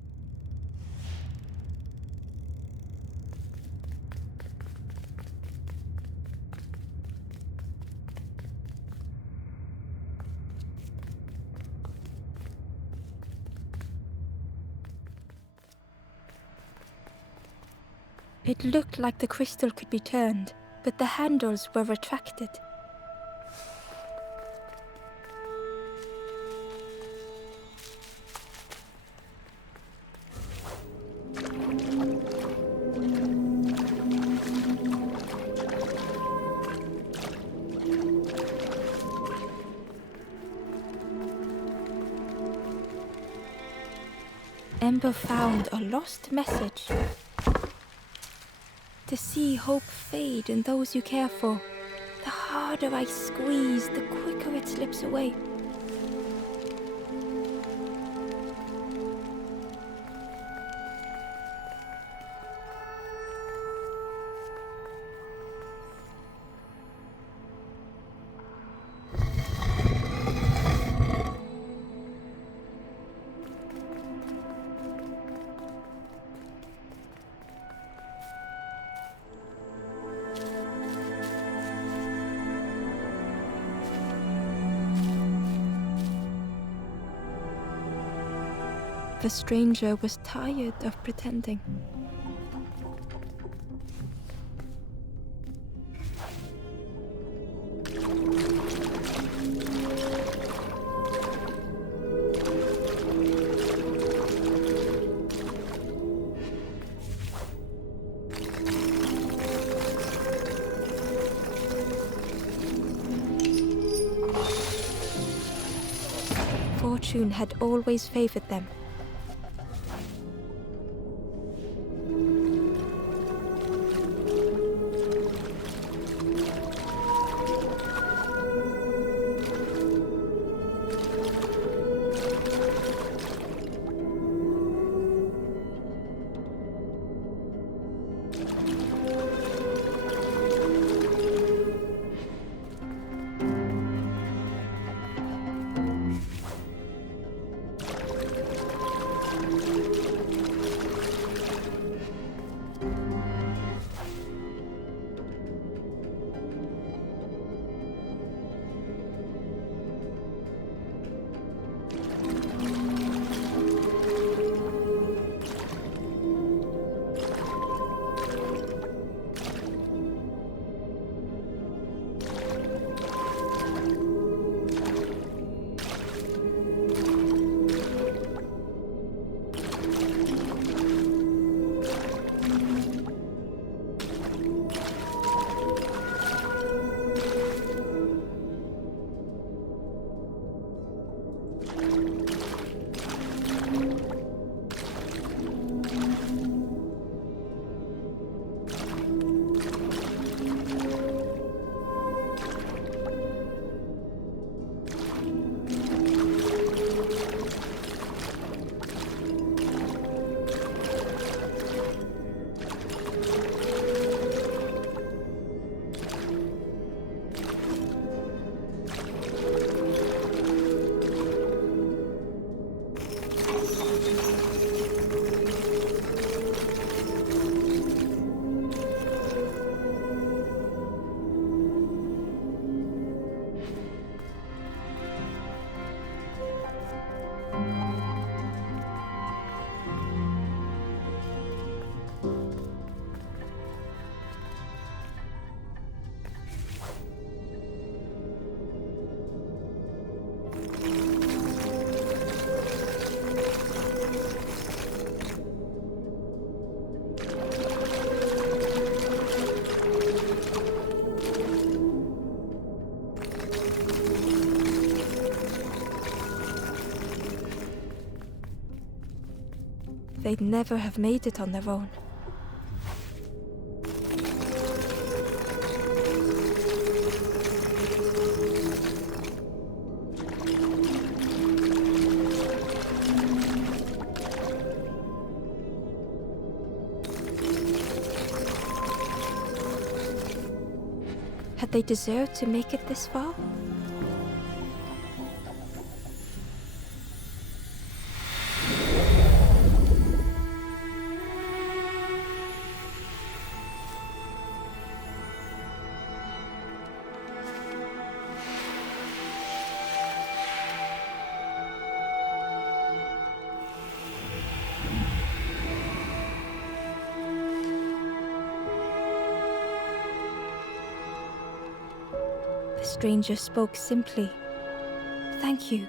It looked like the crystal could be turned, but the handles were retracted. Ember found a lost message. To see hope fade in those you care for, the harder I squeeze, the quicker it slips away. The stranger was tired of pretending. Fortune had always favored them. they'd never have made it on their own. Had they deserved to make it this far? The stranger spoke simply. "Thank you."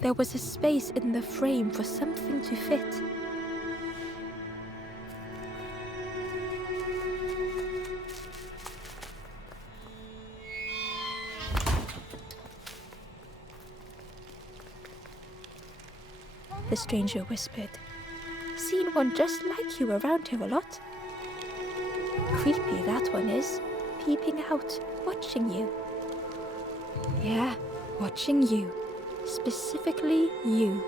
There was a space in the frame for something to fit. The stranger whispered. "Seen one just like you around here a lot. Creepy that one is, peeping out, watching you." "Yeah, watching you. Specifically you."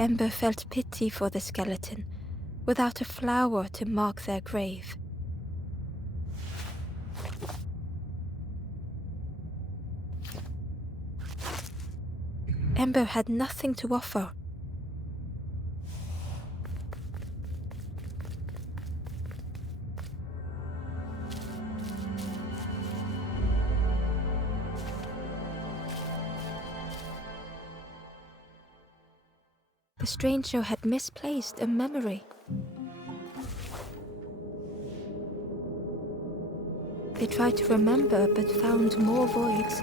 Ember felt pity for the skeleton, without a flower to mark their grave. Ember had nothing to offer. The stranger had misplaced a memory. They tried to remember but found more voids.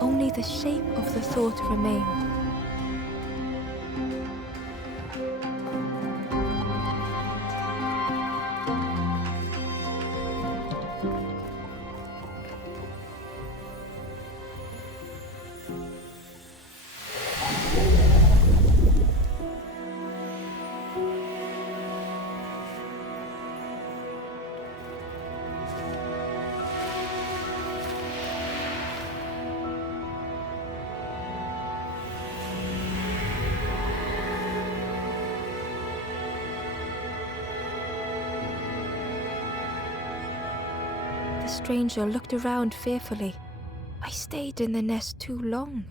Only the shape of the thought remained. stranger looked around fearfully. I stayed in the nest too long.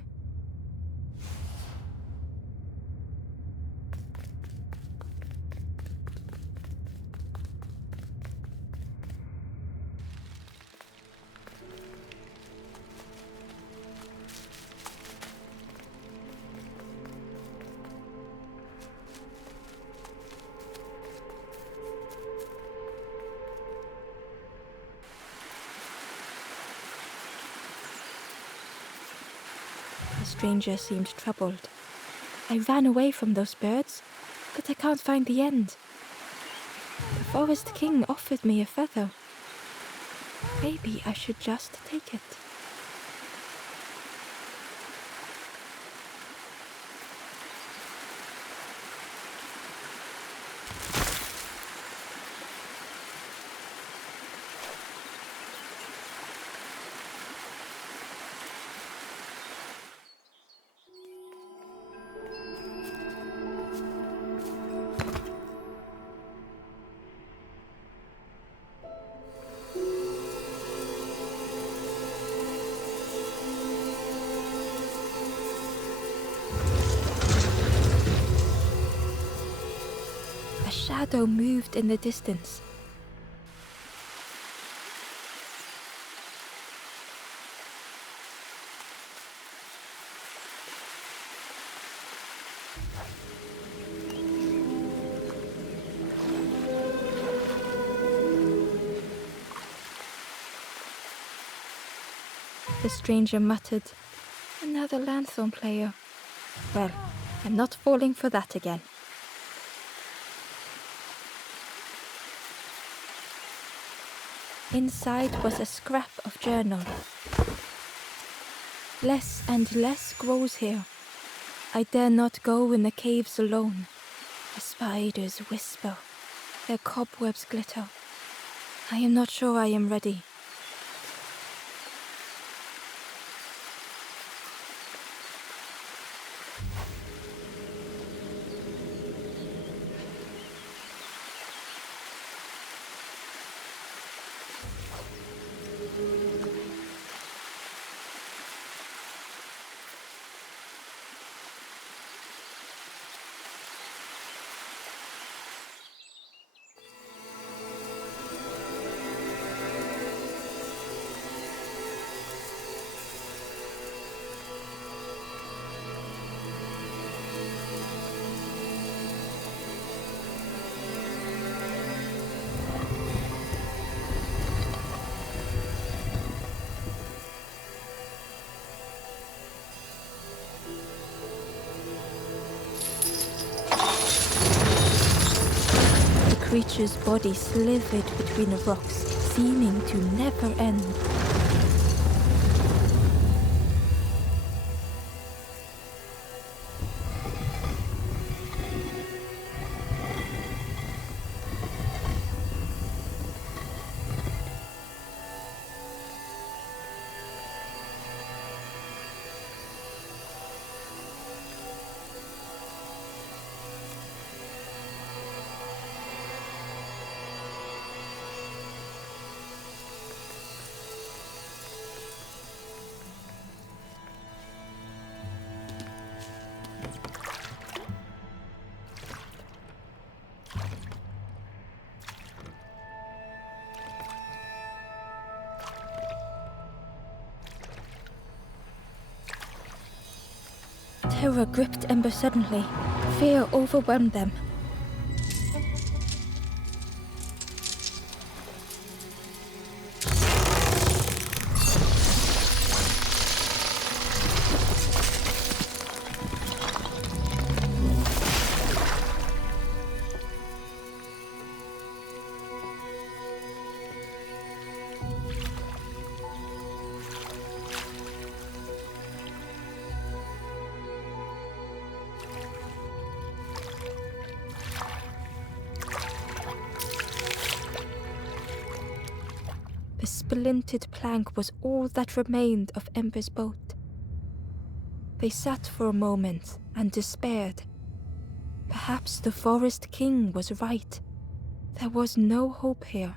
The stranger seemed troubled. I ran away from those birds, but I can't find the end. The Forest King offered me a feather. Maybe I should just take it. A shadow moved in the distance. The stranger muttered, "Another lanthorn player. Well, I'm not falling for that again." Inside was a scrap of journal. Less and less grows here. I dare not go in the caves alone. The spiders whisper. Their cobwebs glitter. I am not sure I am ready. The creature's body slithered between the rocks, seeming to never end. Terror gripped Ember suddenly. Fear overwhelmed them. The splintered plank was all that remained of Ember's boat. They sat for a moment and despaired. Perhaps the Forest King was right. There was no hope here.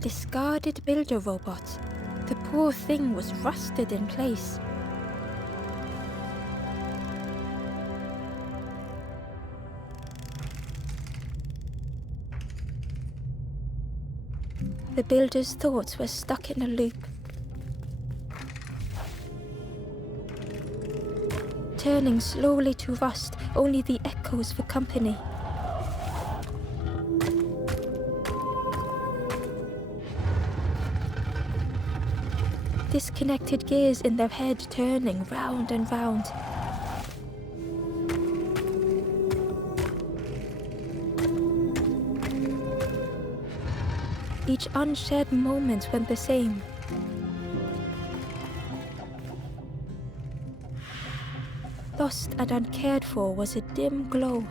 discarded builder robot. The poor thing was rusted in place. The builder's thoughts were stuck in a loop. Turning slowly to rust, only the echoes for company. Disconnected gears in their head turning round and round. Each unshared moment went the same. Lost and uncared for was a dim glow.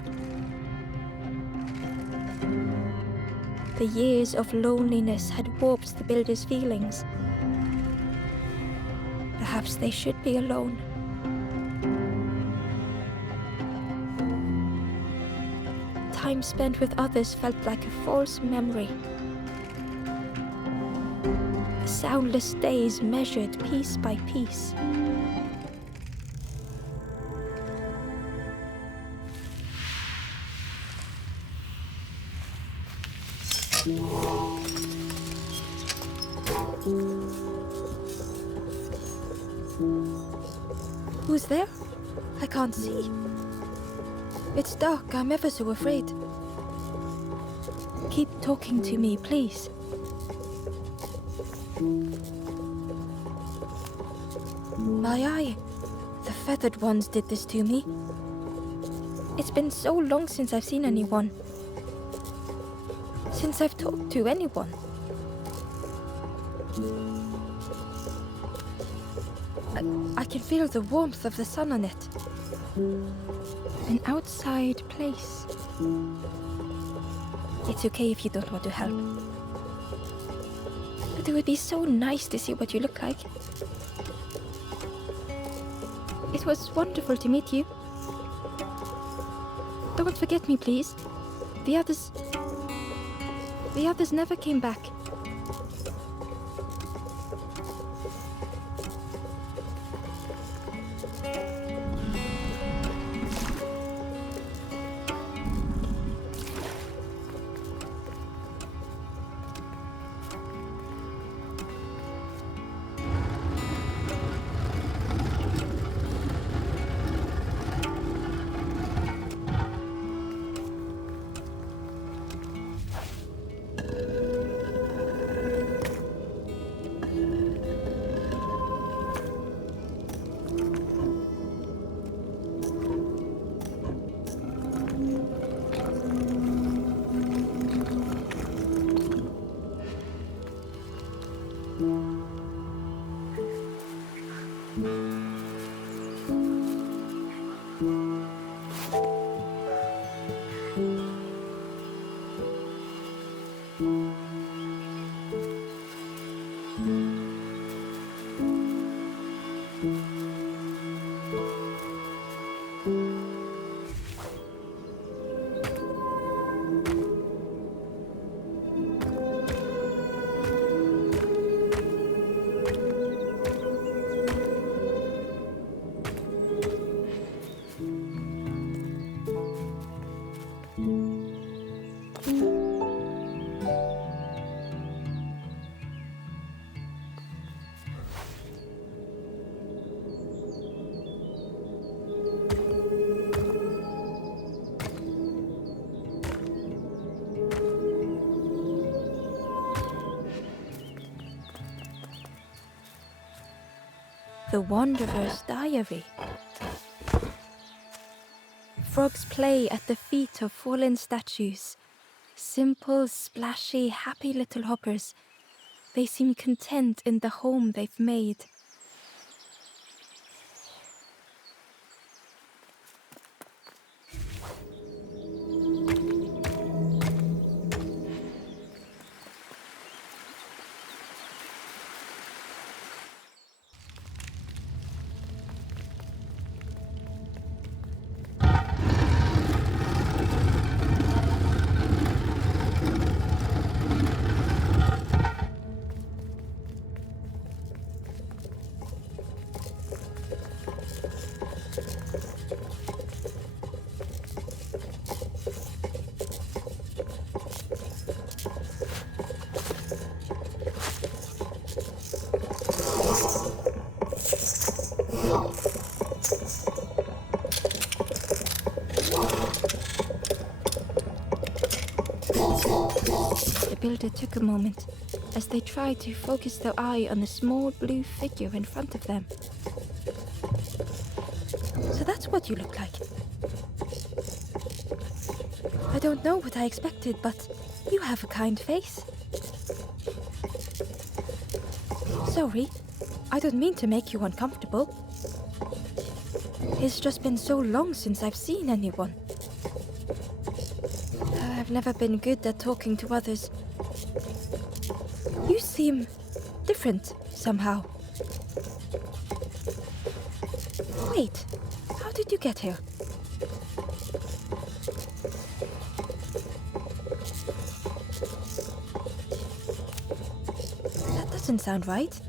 The years of loneliness had warped the builder's feelings. Perhaps they should be alone. Time spent with others felt like a false memory. Soundless days measured piece by piece. Who's there? I can't see. It's dark, I'm ever so afraid. Keep talking to me, please. My eye. The feathered ones did this to me. It's been so long since I've seen anyone. Since I've talked to anyone. I can feel the warmth of the sun on it. An outside place. It's okay if you don't want to help. But it would be so nice to see what you look like. It was wonderful to meet you. Don't forget me, please. The others never came back. The Wanderer's Diary. Frogs play at the feet of fallen statues. Simple, splashy, happy little hoppers. They seem content in the home they've made. The builder took a moment as they tried to focus their eye on the small blue figure in front of them. So that's what you look like. I don't know what I expected, but you have a kind face. Sorry, I don't mean to make you uncomfortable. It's just been so long since I've seen anyone. I've never been good at talking to others. You seem different somehow. Wait, how did you get here? That doesn't sound right.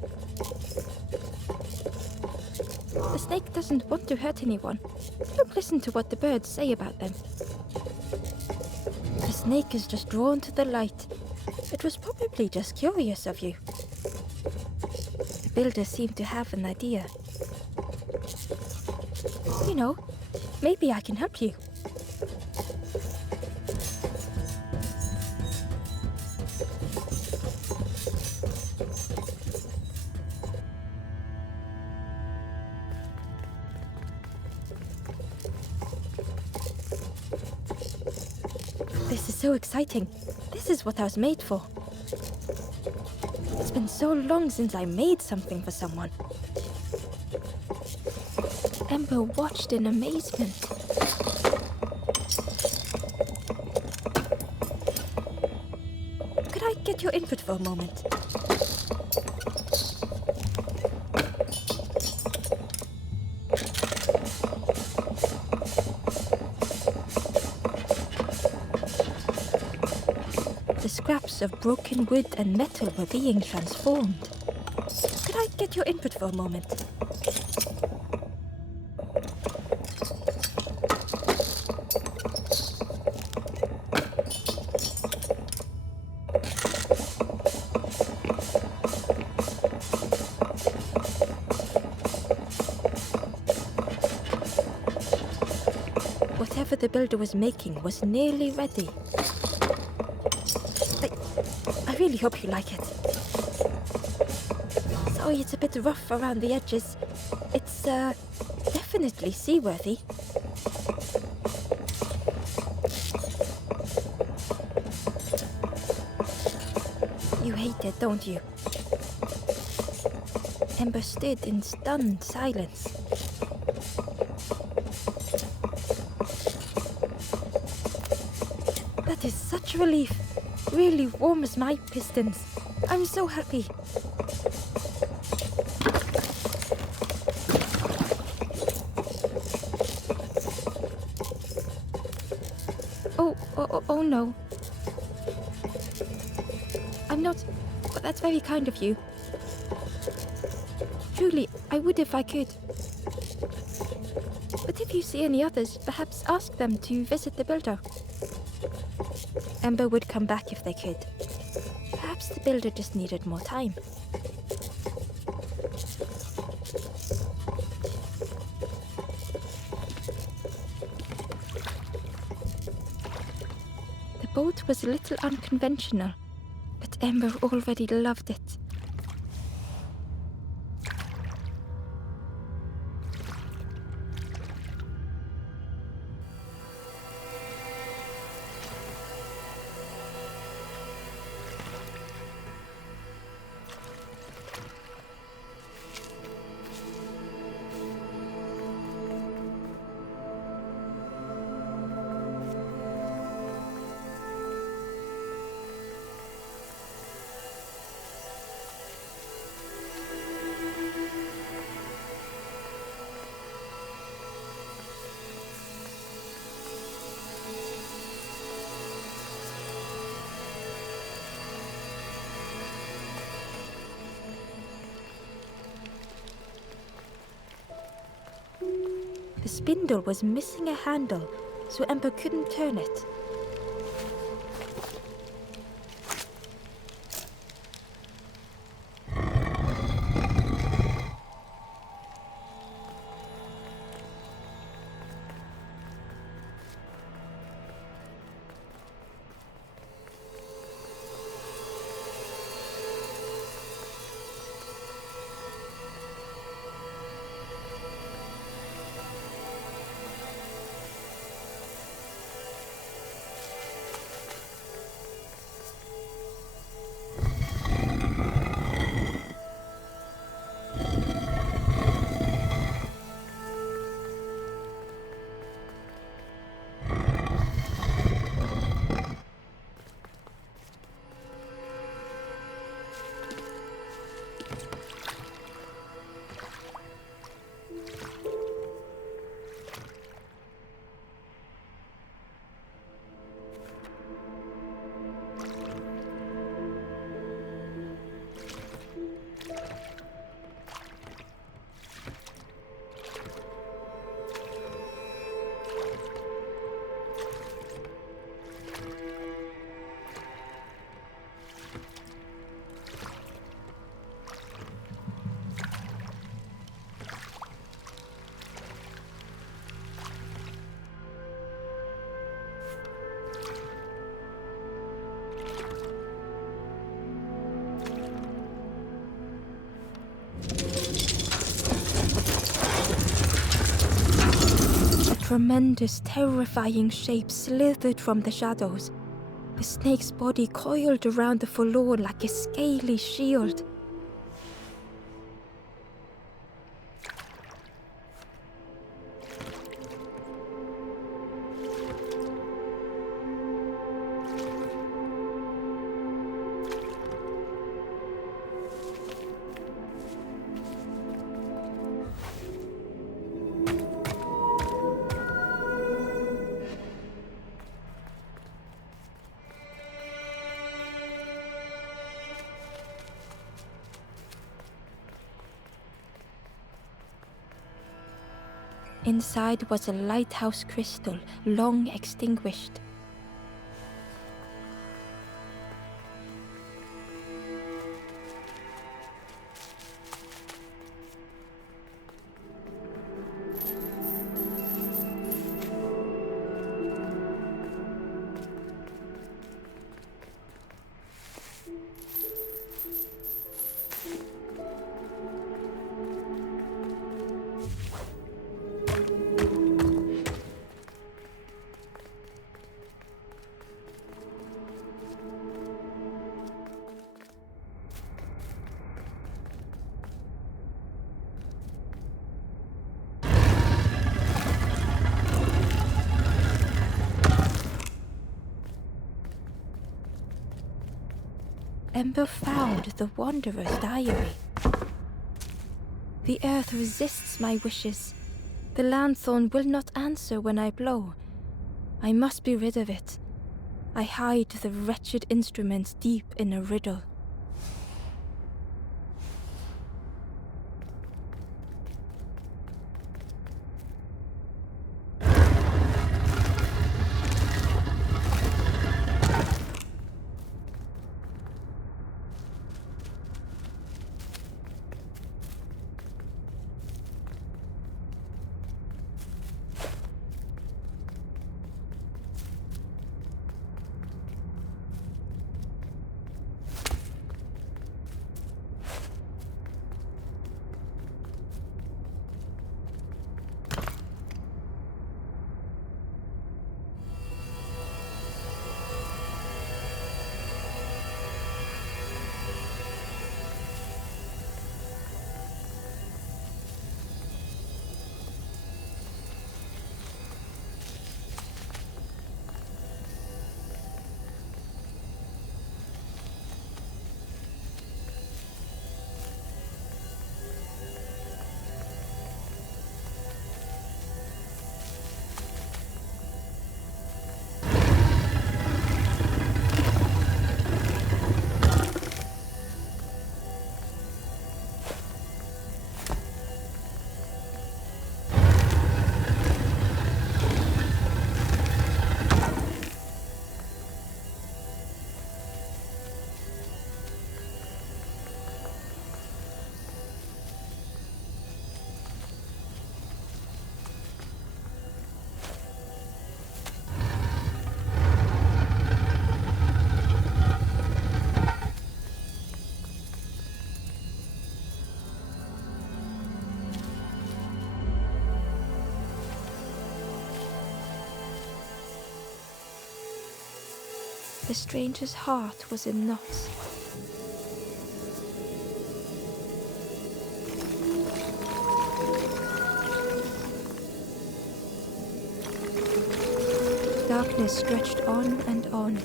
The snake doesn't want to hurt anyone. Don't listen to what the birds say about them. The snake is just drawn to the light. It was probably just curious of you. The builder seemed to have an idea. You know, maybe I can help you. This is so exciting. This is what I was made for. It's been so long since I made something for someone. Ember watched in amazement. Could I get your input for a moment? The scraps of broken wood and metal were being transformed. Could I get your input for a moment? Whatever the builder was making was nearly ready. I really hope you like it. Sorry, it's a bit rough around the edges. It's, definitely seaworthy. You hate it, don't you? Ember stood in stunned silence. That is such a relief. Really warms my pistons. I'm so happy. Oh no. I'm not. But that's very kind of you. Truly, I would if I could. But if you see any others, perhaps ask them to visit the builder. Ember would come back if they could. Perhaps the builder just needed more time. The boat was a little unconventional, but Ember already loved it. The spindle was missing a handle, so Ember couldn't turn it. tremendous, terrifying shape slithered from the shadows. The snake's body coiled around the forlorn like a scaly shield. Inside was a lighthouse crystal, long extinguished. Ember found the Wanderer's diary. The earth resists my wishes. The lanthorn will not answer when I blow. I must be rid of it. I hide the wretched instrument deep in a riddle. The stranger's heart was in knots. Darkness stretched on and on.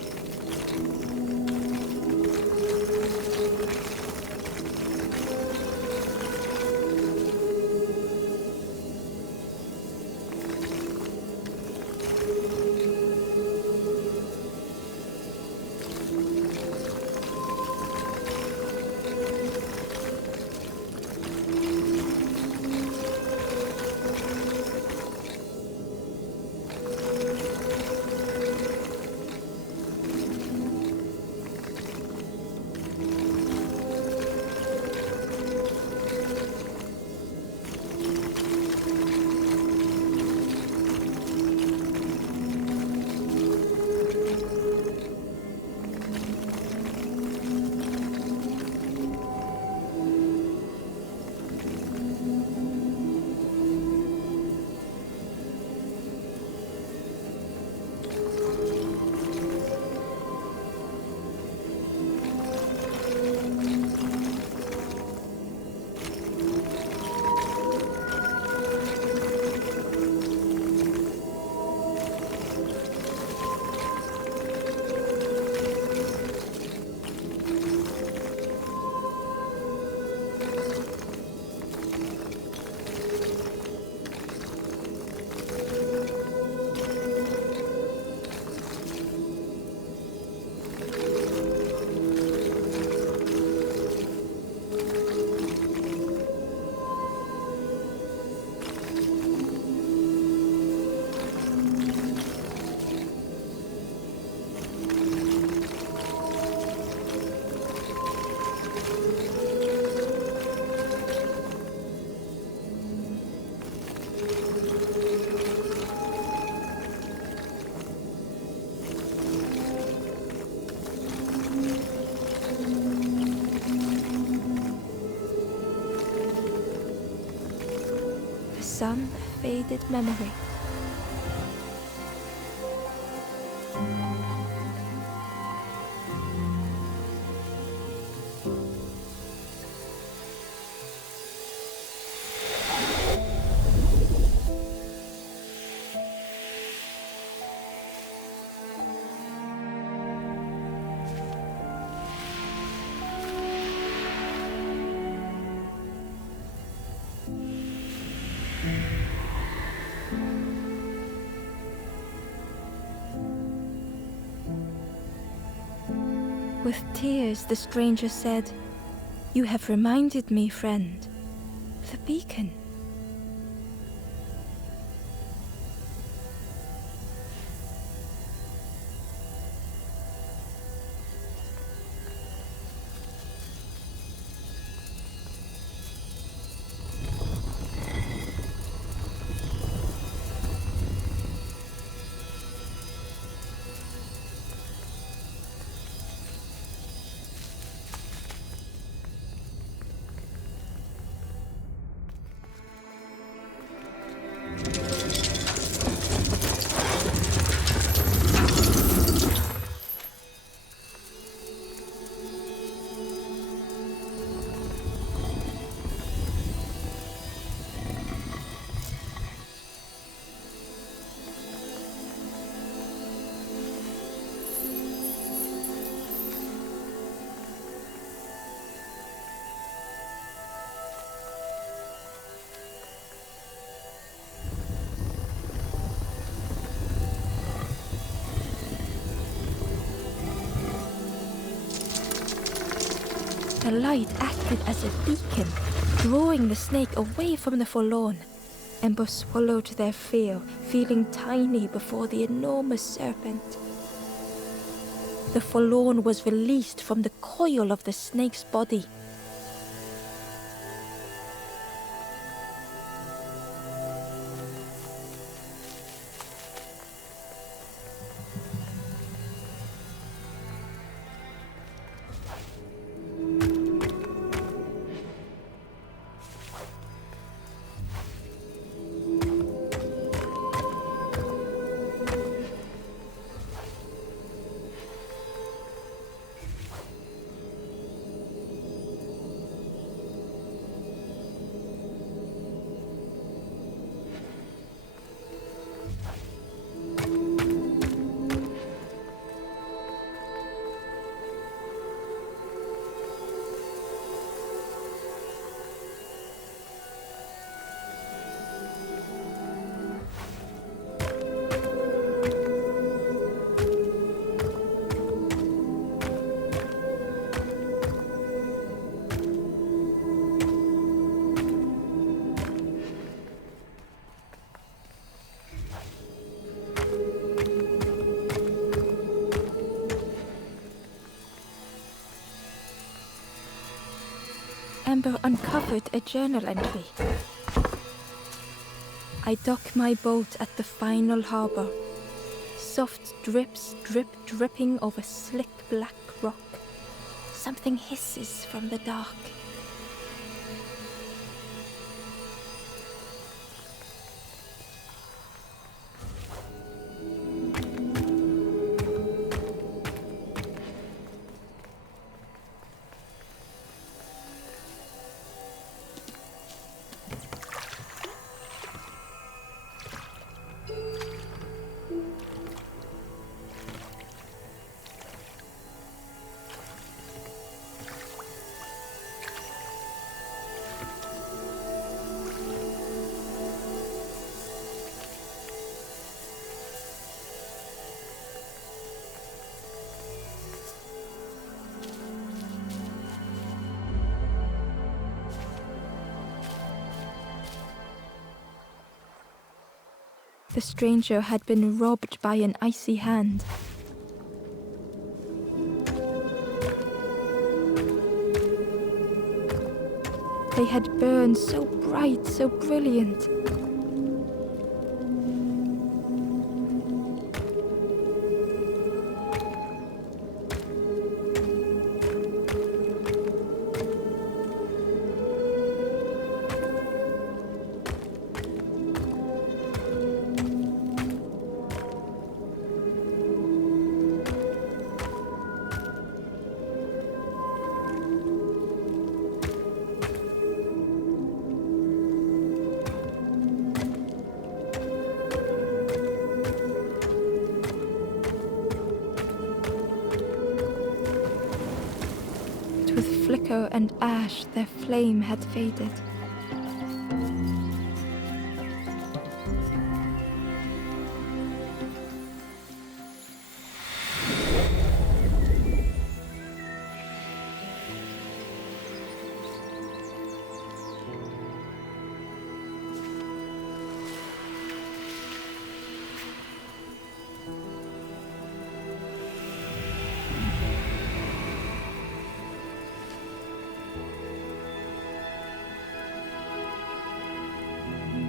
some faded memory. With tears, the stranger said, "You have reminded me, friend. The beacon." The light acted as a beacon, drawing the snake away from the forlorn. Ember swallowed their fear, feeling tiny before the enormous serpent. The forlorn was released from the coil of the snake's body. Ember uncovered a journal entry. "I dock my boat at the final harbor. Soft drips drip dripping over slick black rock. Something hisses from the dark. The stranger had been robbed by an icy hand. They had burned so bright, so brilliant. smoulder and ash their flame had faded.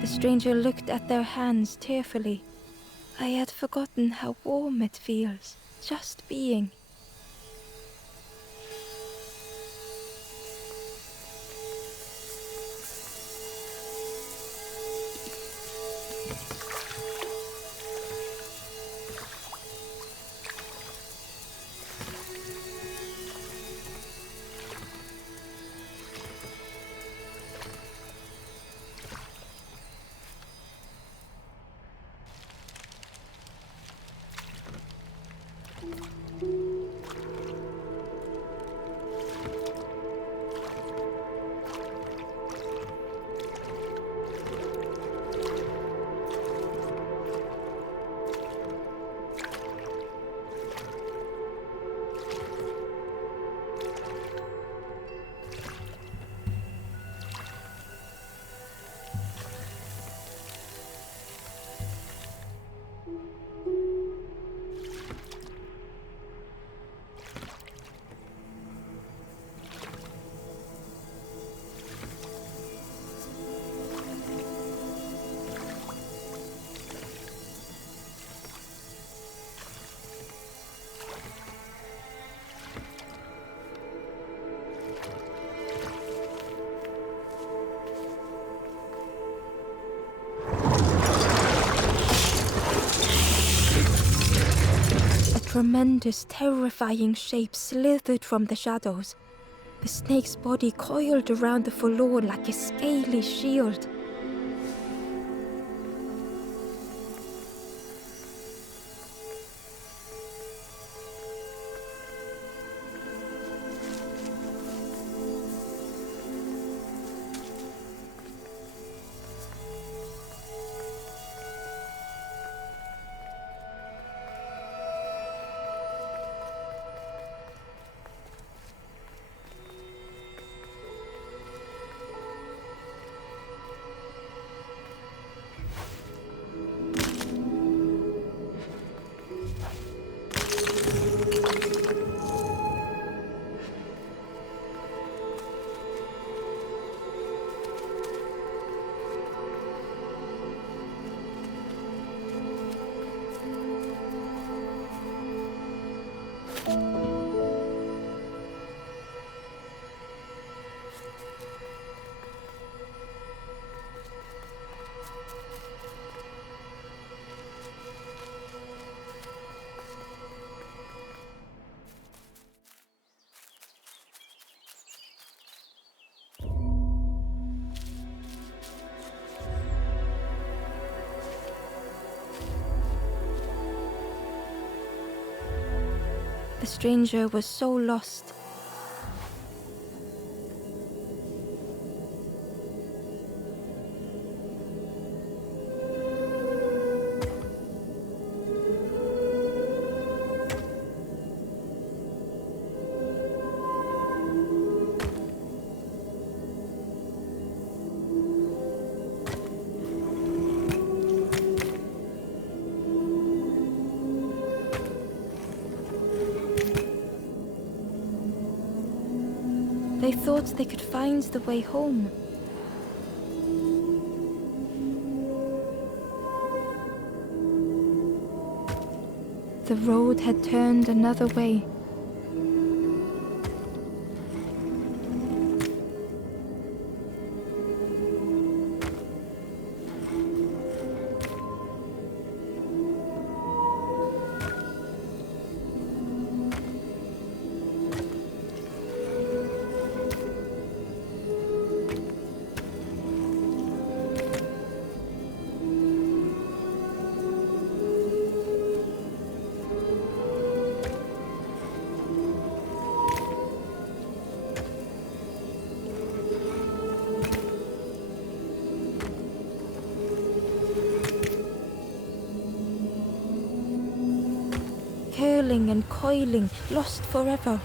The stranger looked at their hands tearfully. I had forgotten how warm it feels, just being. A tremendous, terrifying shape slithered from the shadows. The snake's body coiled around the forlorn like a scaly shield. The stranger was so lost. They thought they could find the way home. The road had turned another way. coiling and coiling, lost forever.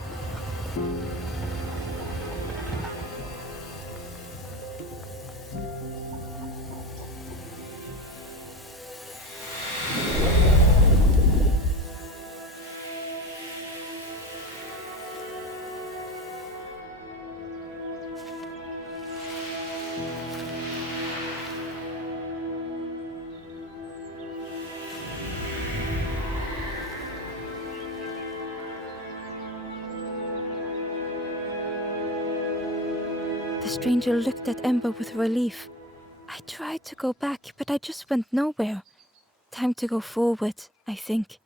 The stranger looked at Ember with relief. I tried to go back, but I just went nowhere. Time to go forward, I think.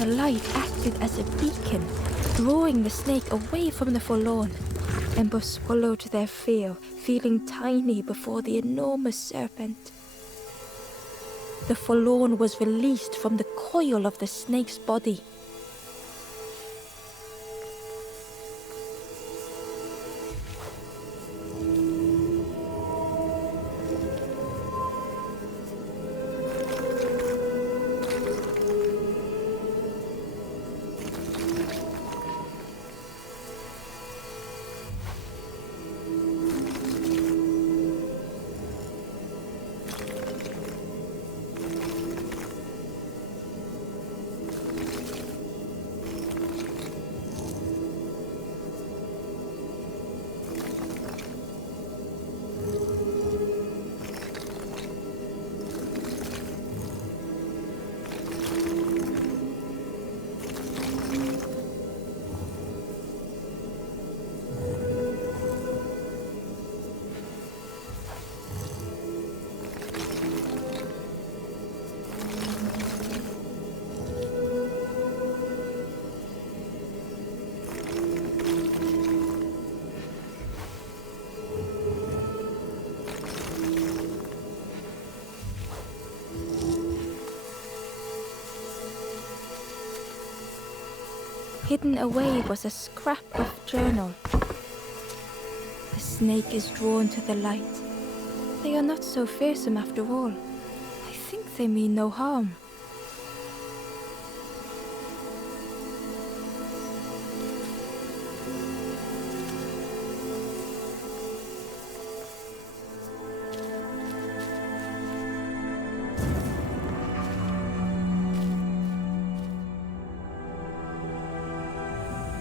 The light acted as a beacon, drawing the snake away from the forlorn. Ember swallowed their fear, feeling tiny before the enormous serpent. The forlorn was released from the coil of the snake's body. Hidden away was a scrap of journal. The snake is drawn to the light. They are not so fearsome after all. I think they mean no harm.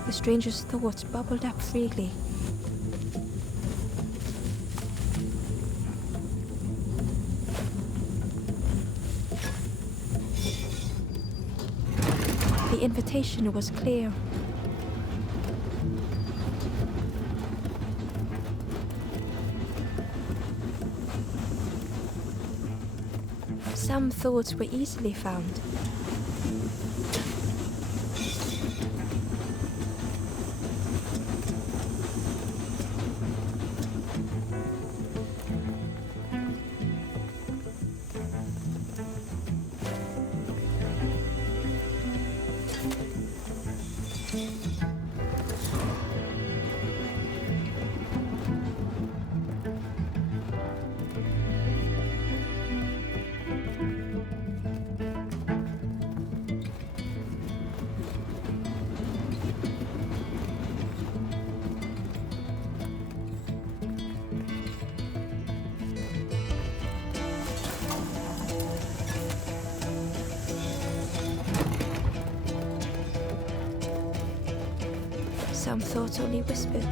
The stranger's thoughts bubbled up freely. The invitation was clear. Some thoughts were easily found. Some thoughts only whispered.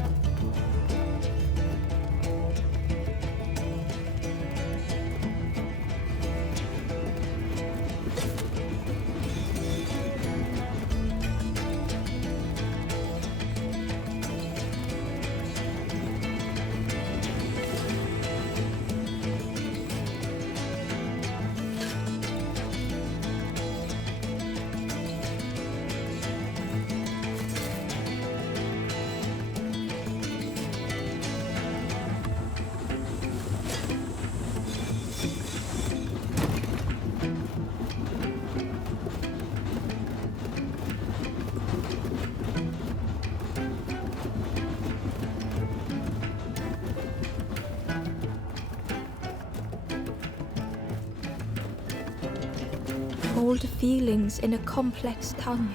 Old feelings in a complex tongue.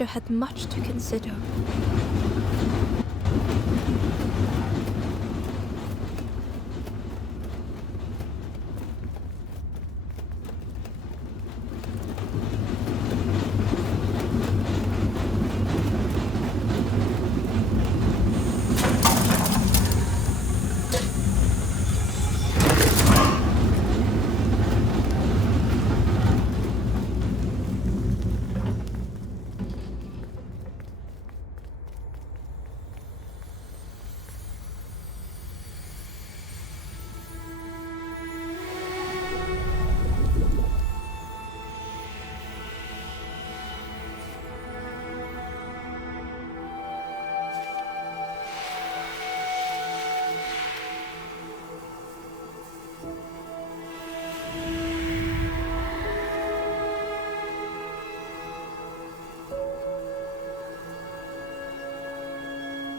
stranger had much to consider.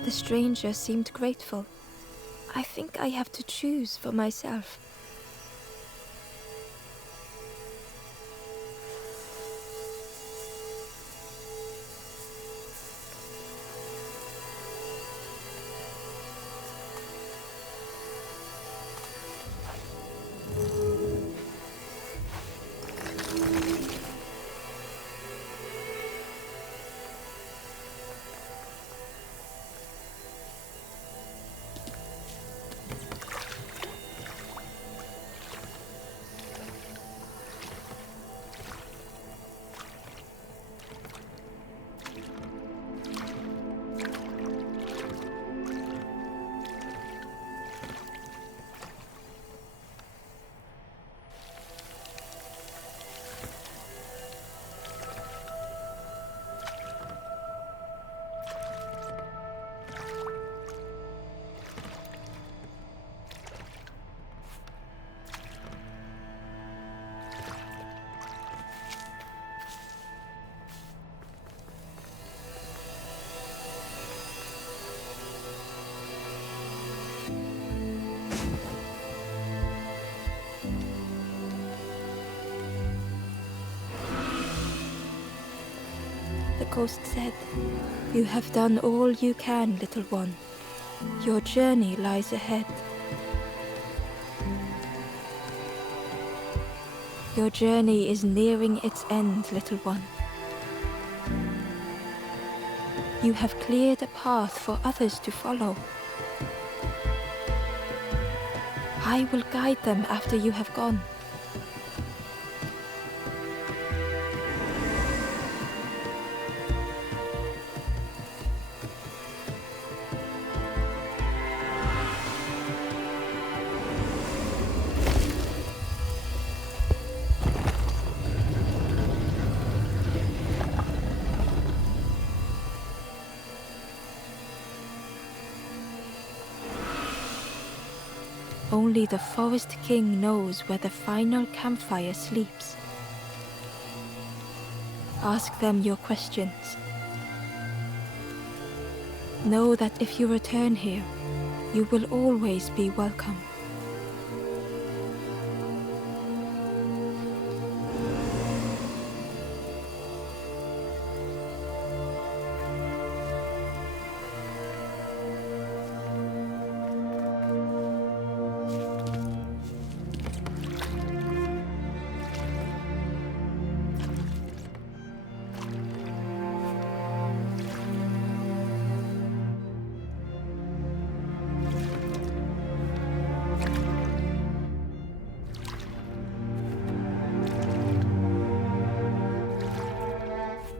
The stranger seemed grateful. I think I have to choose for myself. The ghost said, "You have done all you can, little one. Your journey lies ahead. Your journey is nearing its end, little one. You have cleared a path for others to follow. I will guide them after you have gone." Only the Forest King knows where the final campfire sleeps. Ask them your questions. Know that if you return here, you will always be welcome.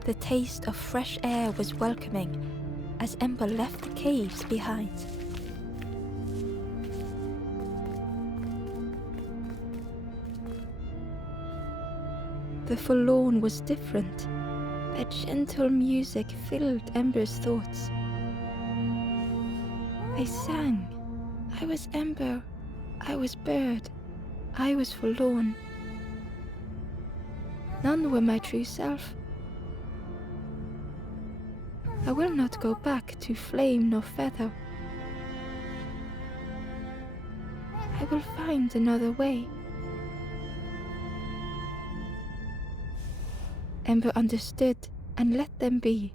The taste of fresh air was welcoming as Ember left the caves behind. The forlorn was different. Their gentle music filled Ember's thoughts. They sang. I was Ember. I was bird. I was forlorn. None were my true self. I will not go back to flame nor feather. I will find another way. Ember understood and let them be.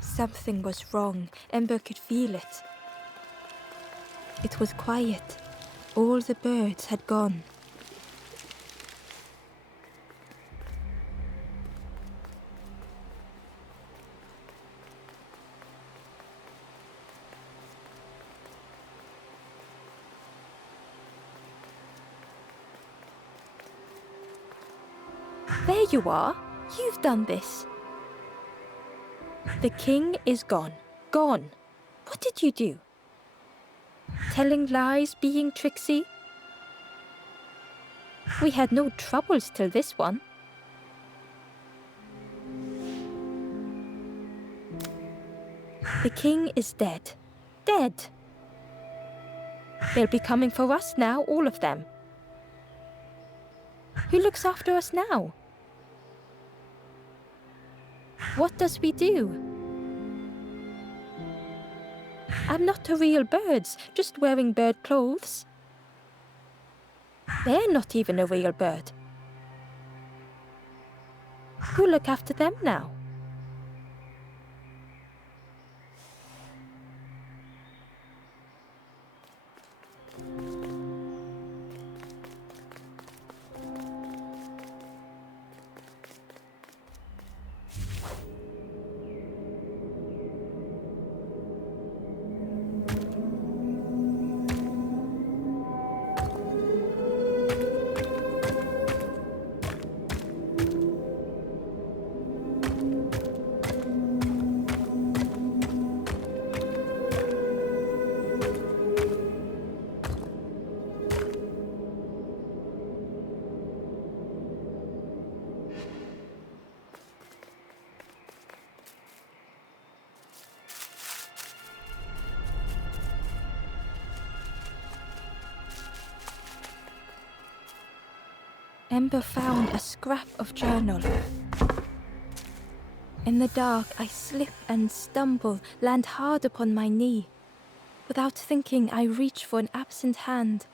Something was wrong. Ember could feel it. It was quiet. All the birds had gone. There you are. You've done this. The king is gone. Gone. What did you do? Telling lies, being tricksy? We had no troubles till this one. The king is dead. Dead. They'll be coming for us now, all of them. Who looks after us now? What does we do? I'm not a real bird, just wearing bird clothes. They're not even a real bird. Who'll look after them now? Ember found a scrap of journal. In the dark, I slip and stumble, land hard upon my knee. Without thinking, I reach for an absent hand.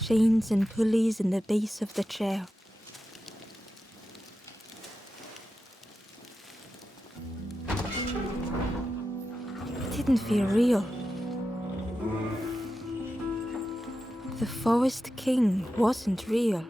Chains and pulleys in the base of the chair. It didn't feel real. The Forest King wasn't real.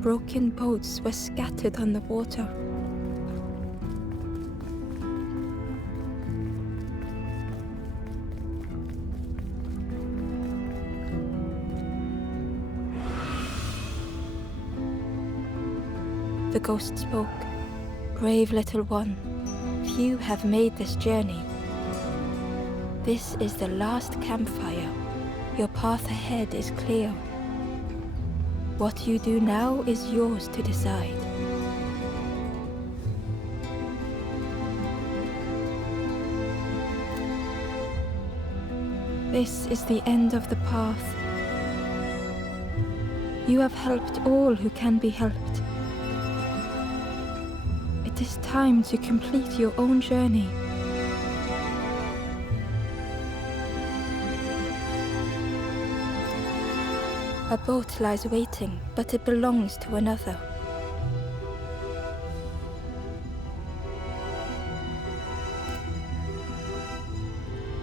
Broken boats were scattered on the water. The ghost spoke. Brave little one, few have made this journey. This is the last campfire. Your path ahead is clear. What you do now is yours to decide. This is the end of the path. You have helped all who can be helped. It is time to complete your own journey. A boat lies waiting, but it belongs to another.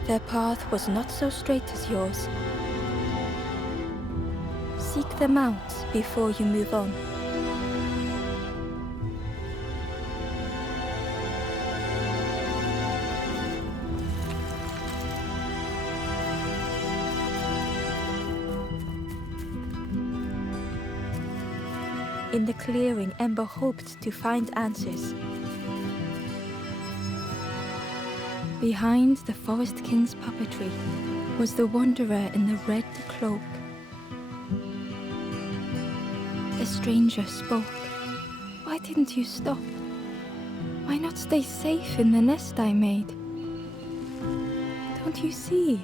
Their path was not so straight as yours. Seek them out before you move on. In the clearing, Ember hoped to find answers. Behind the Forest King's puppetry was the wanderer in the red cloak. The stranger spoke. Why didn't you stop? Why not stay safe in the nest I made? Don't you see?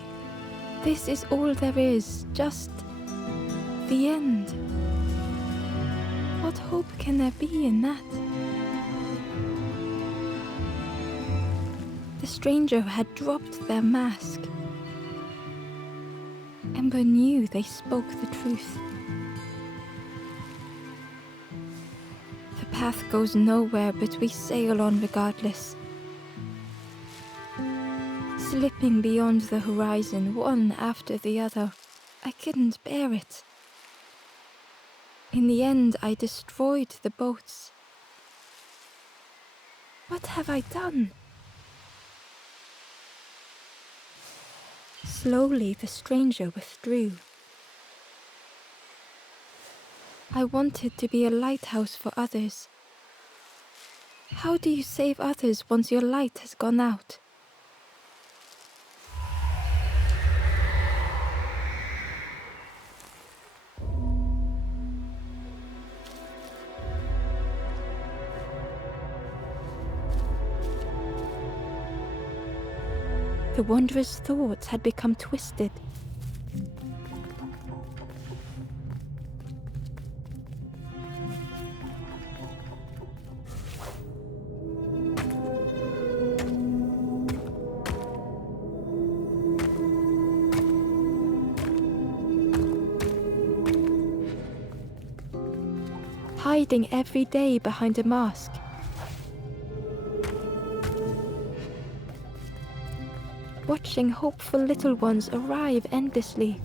This is all there is, just the end. What hope can there be in that? The stranger had dropped their mask. Ember knew they spoke the truth. The path goes nowhere, but we sail on regardless. Slipping beyond the horizon, one after the other. I couldn't bear it. In the end, I destroyed the boats. What have I done? Slowly, the stranger withdrew. I wanted to be a lighthouse for others. How do you save others once your light has gone out? The wanderer's thoughts had become twisted. Hiding every day behind a mask. Watching hopeful little ones arrive endlessly.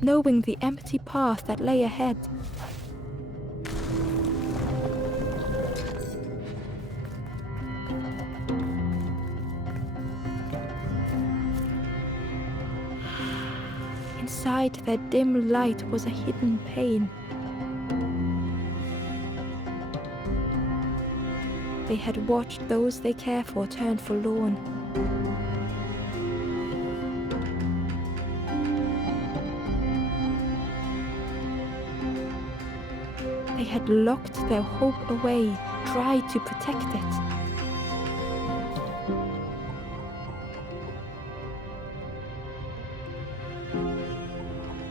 Knowing the empty path that lay ahead. Inside their dim light was a hidden pain. They had watched those they care for turn forlorn. They had locked their hope away, tried to protect it.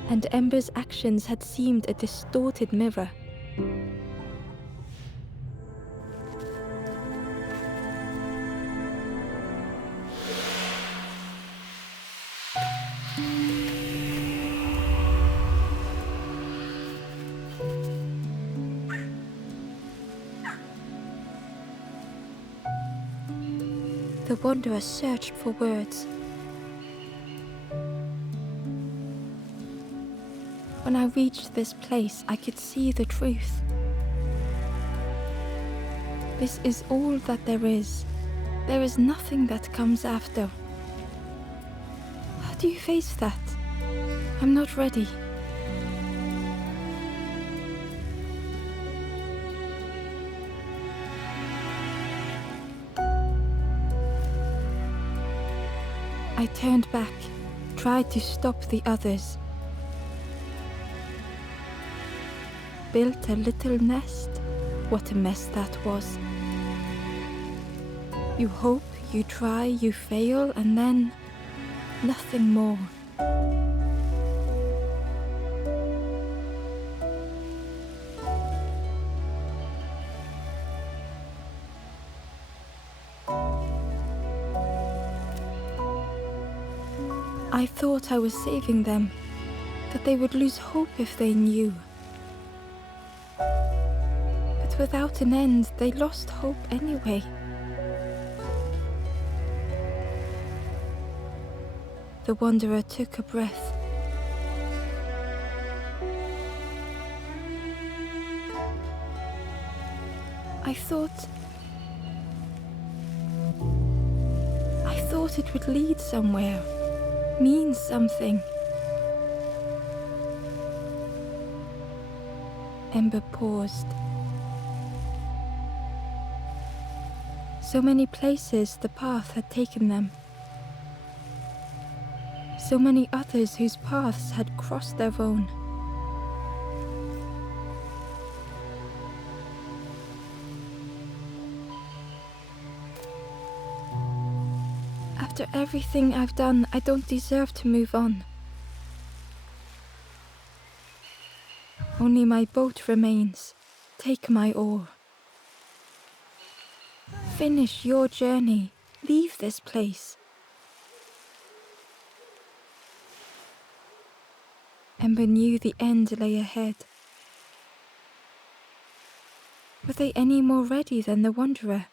And Ember's actions had seemed a distorted mirror. The wanderer searched for words. When I reached this place, I could see the truth. This is all that there is. There is nothing that comes after. How do you face that? I'm not ready. I I turned back, tried to stop the others. Built a little nest. What a mess that was. You hope, you try, you fail, and then nothing more. I thought I was saving them, that they would lose hope if they knew. But without an end, they lost hope anyway. The wanderer took a breath. I thought it would lead somewhere, mean something. Ember paused. So many places the path had taken them. So many others whose paths had crossed their own. After everything I've done, I don't deserve to move on. Only my boat remains. Take my oar. Finish your journey. Leave this place. Ember knew the end lay ahead. Were they any more ready than the wanderer?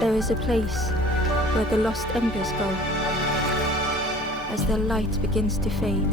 There is a place where the lost embers go as their light begins to fade.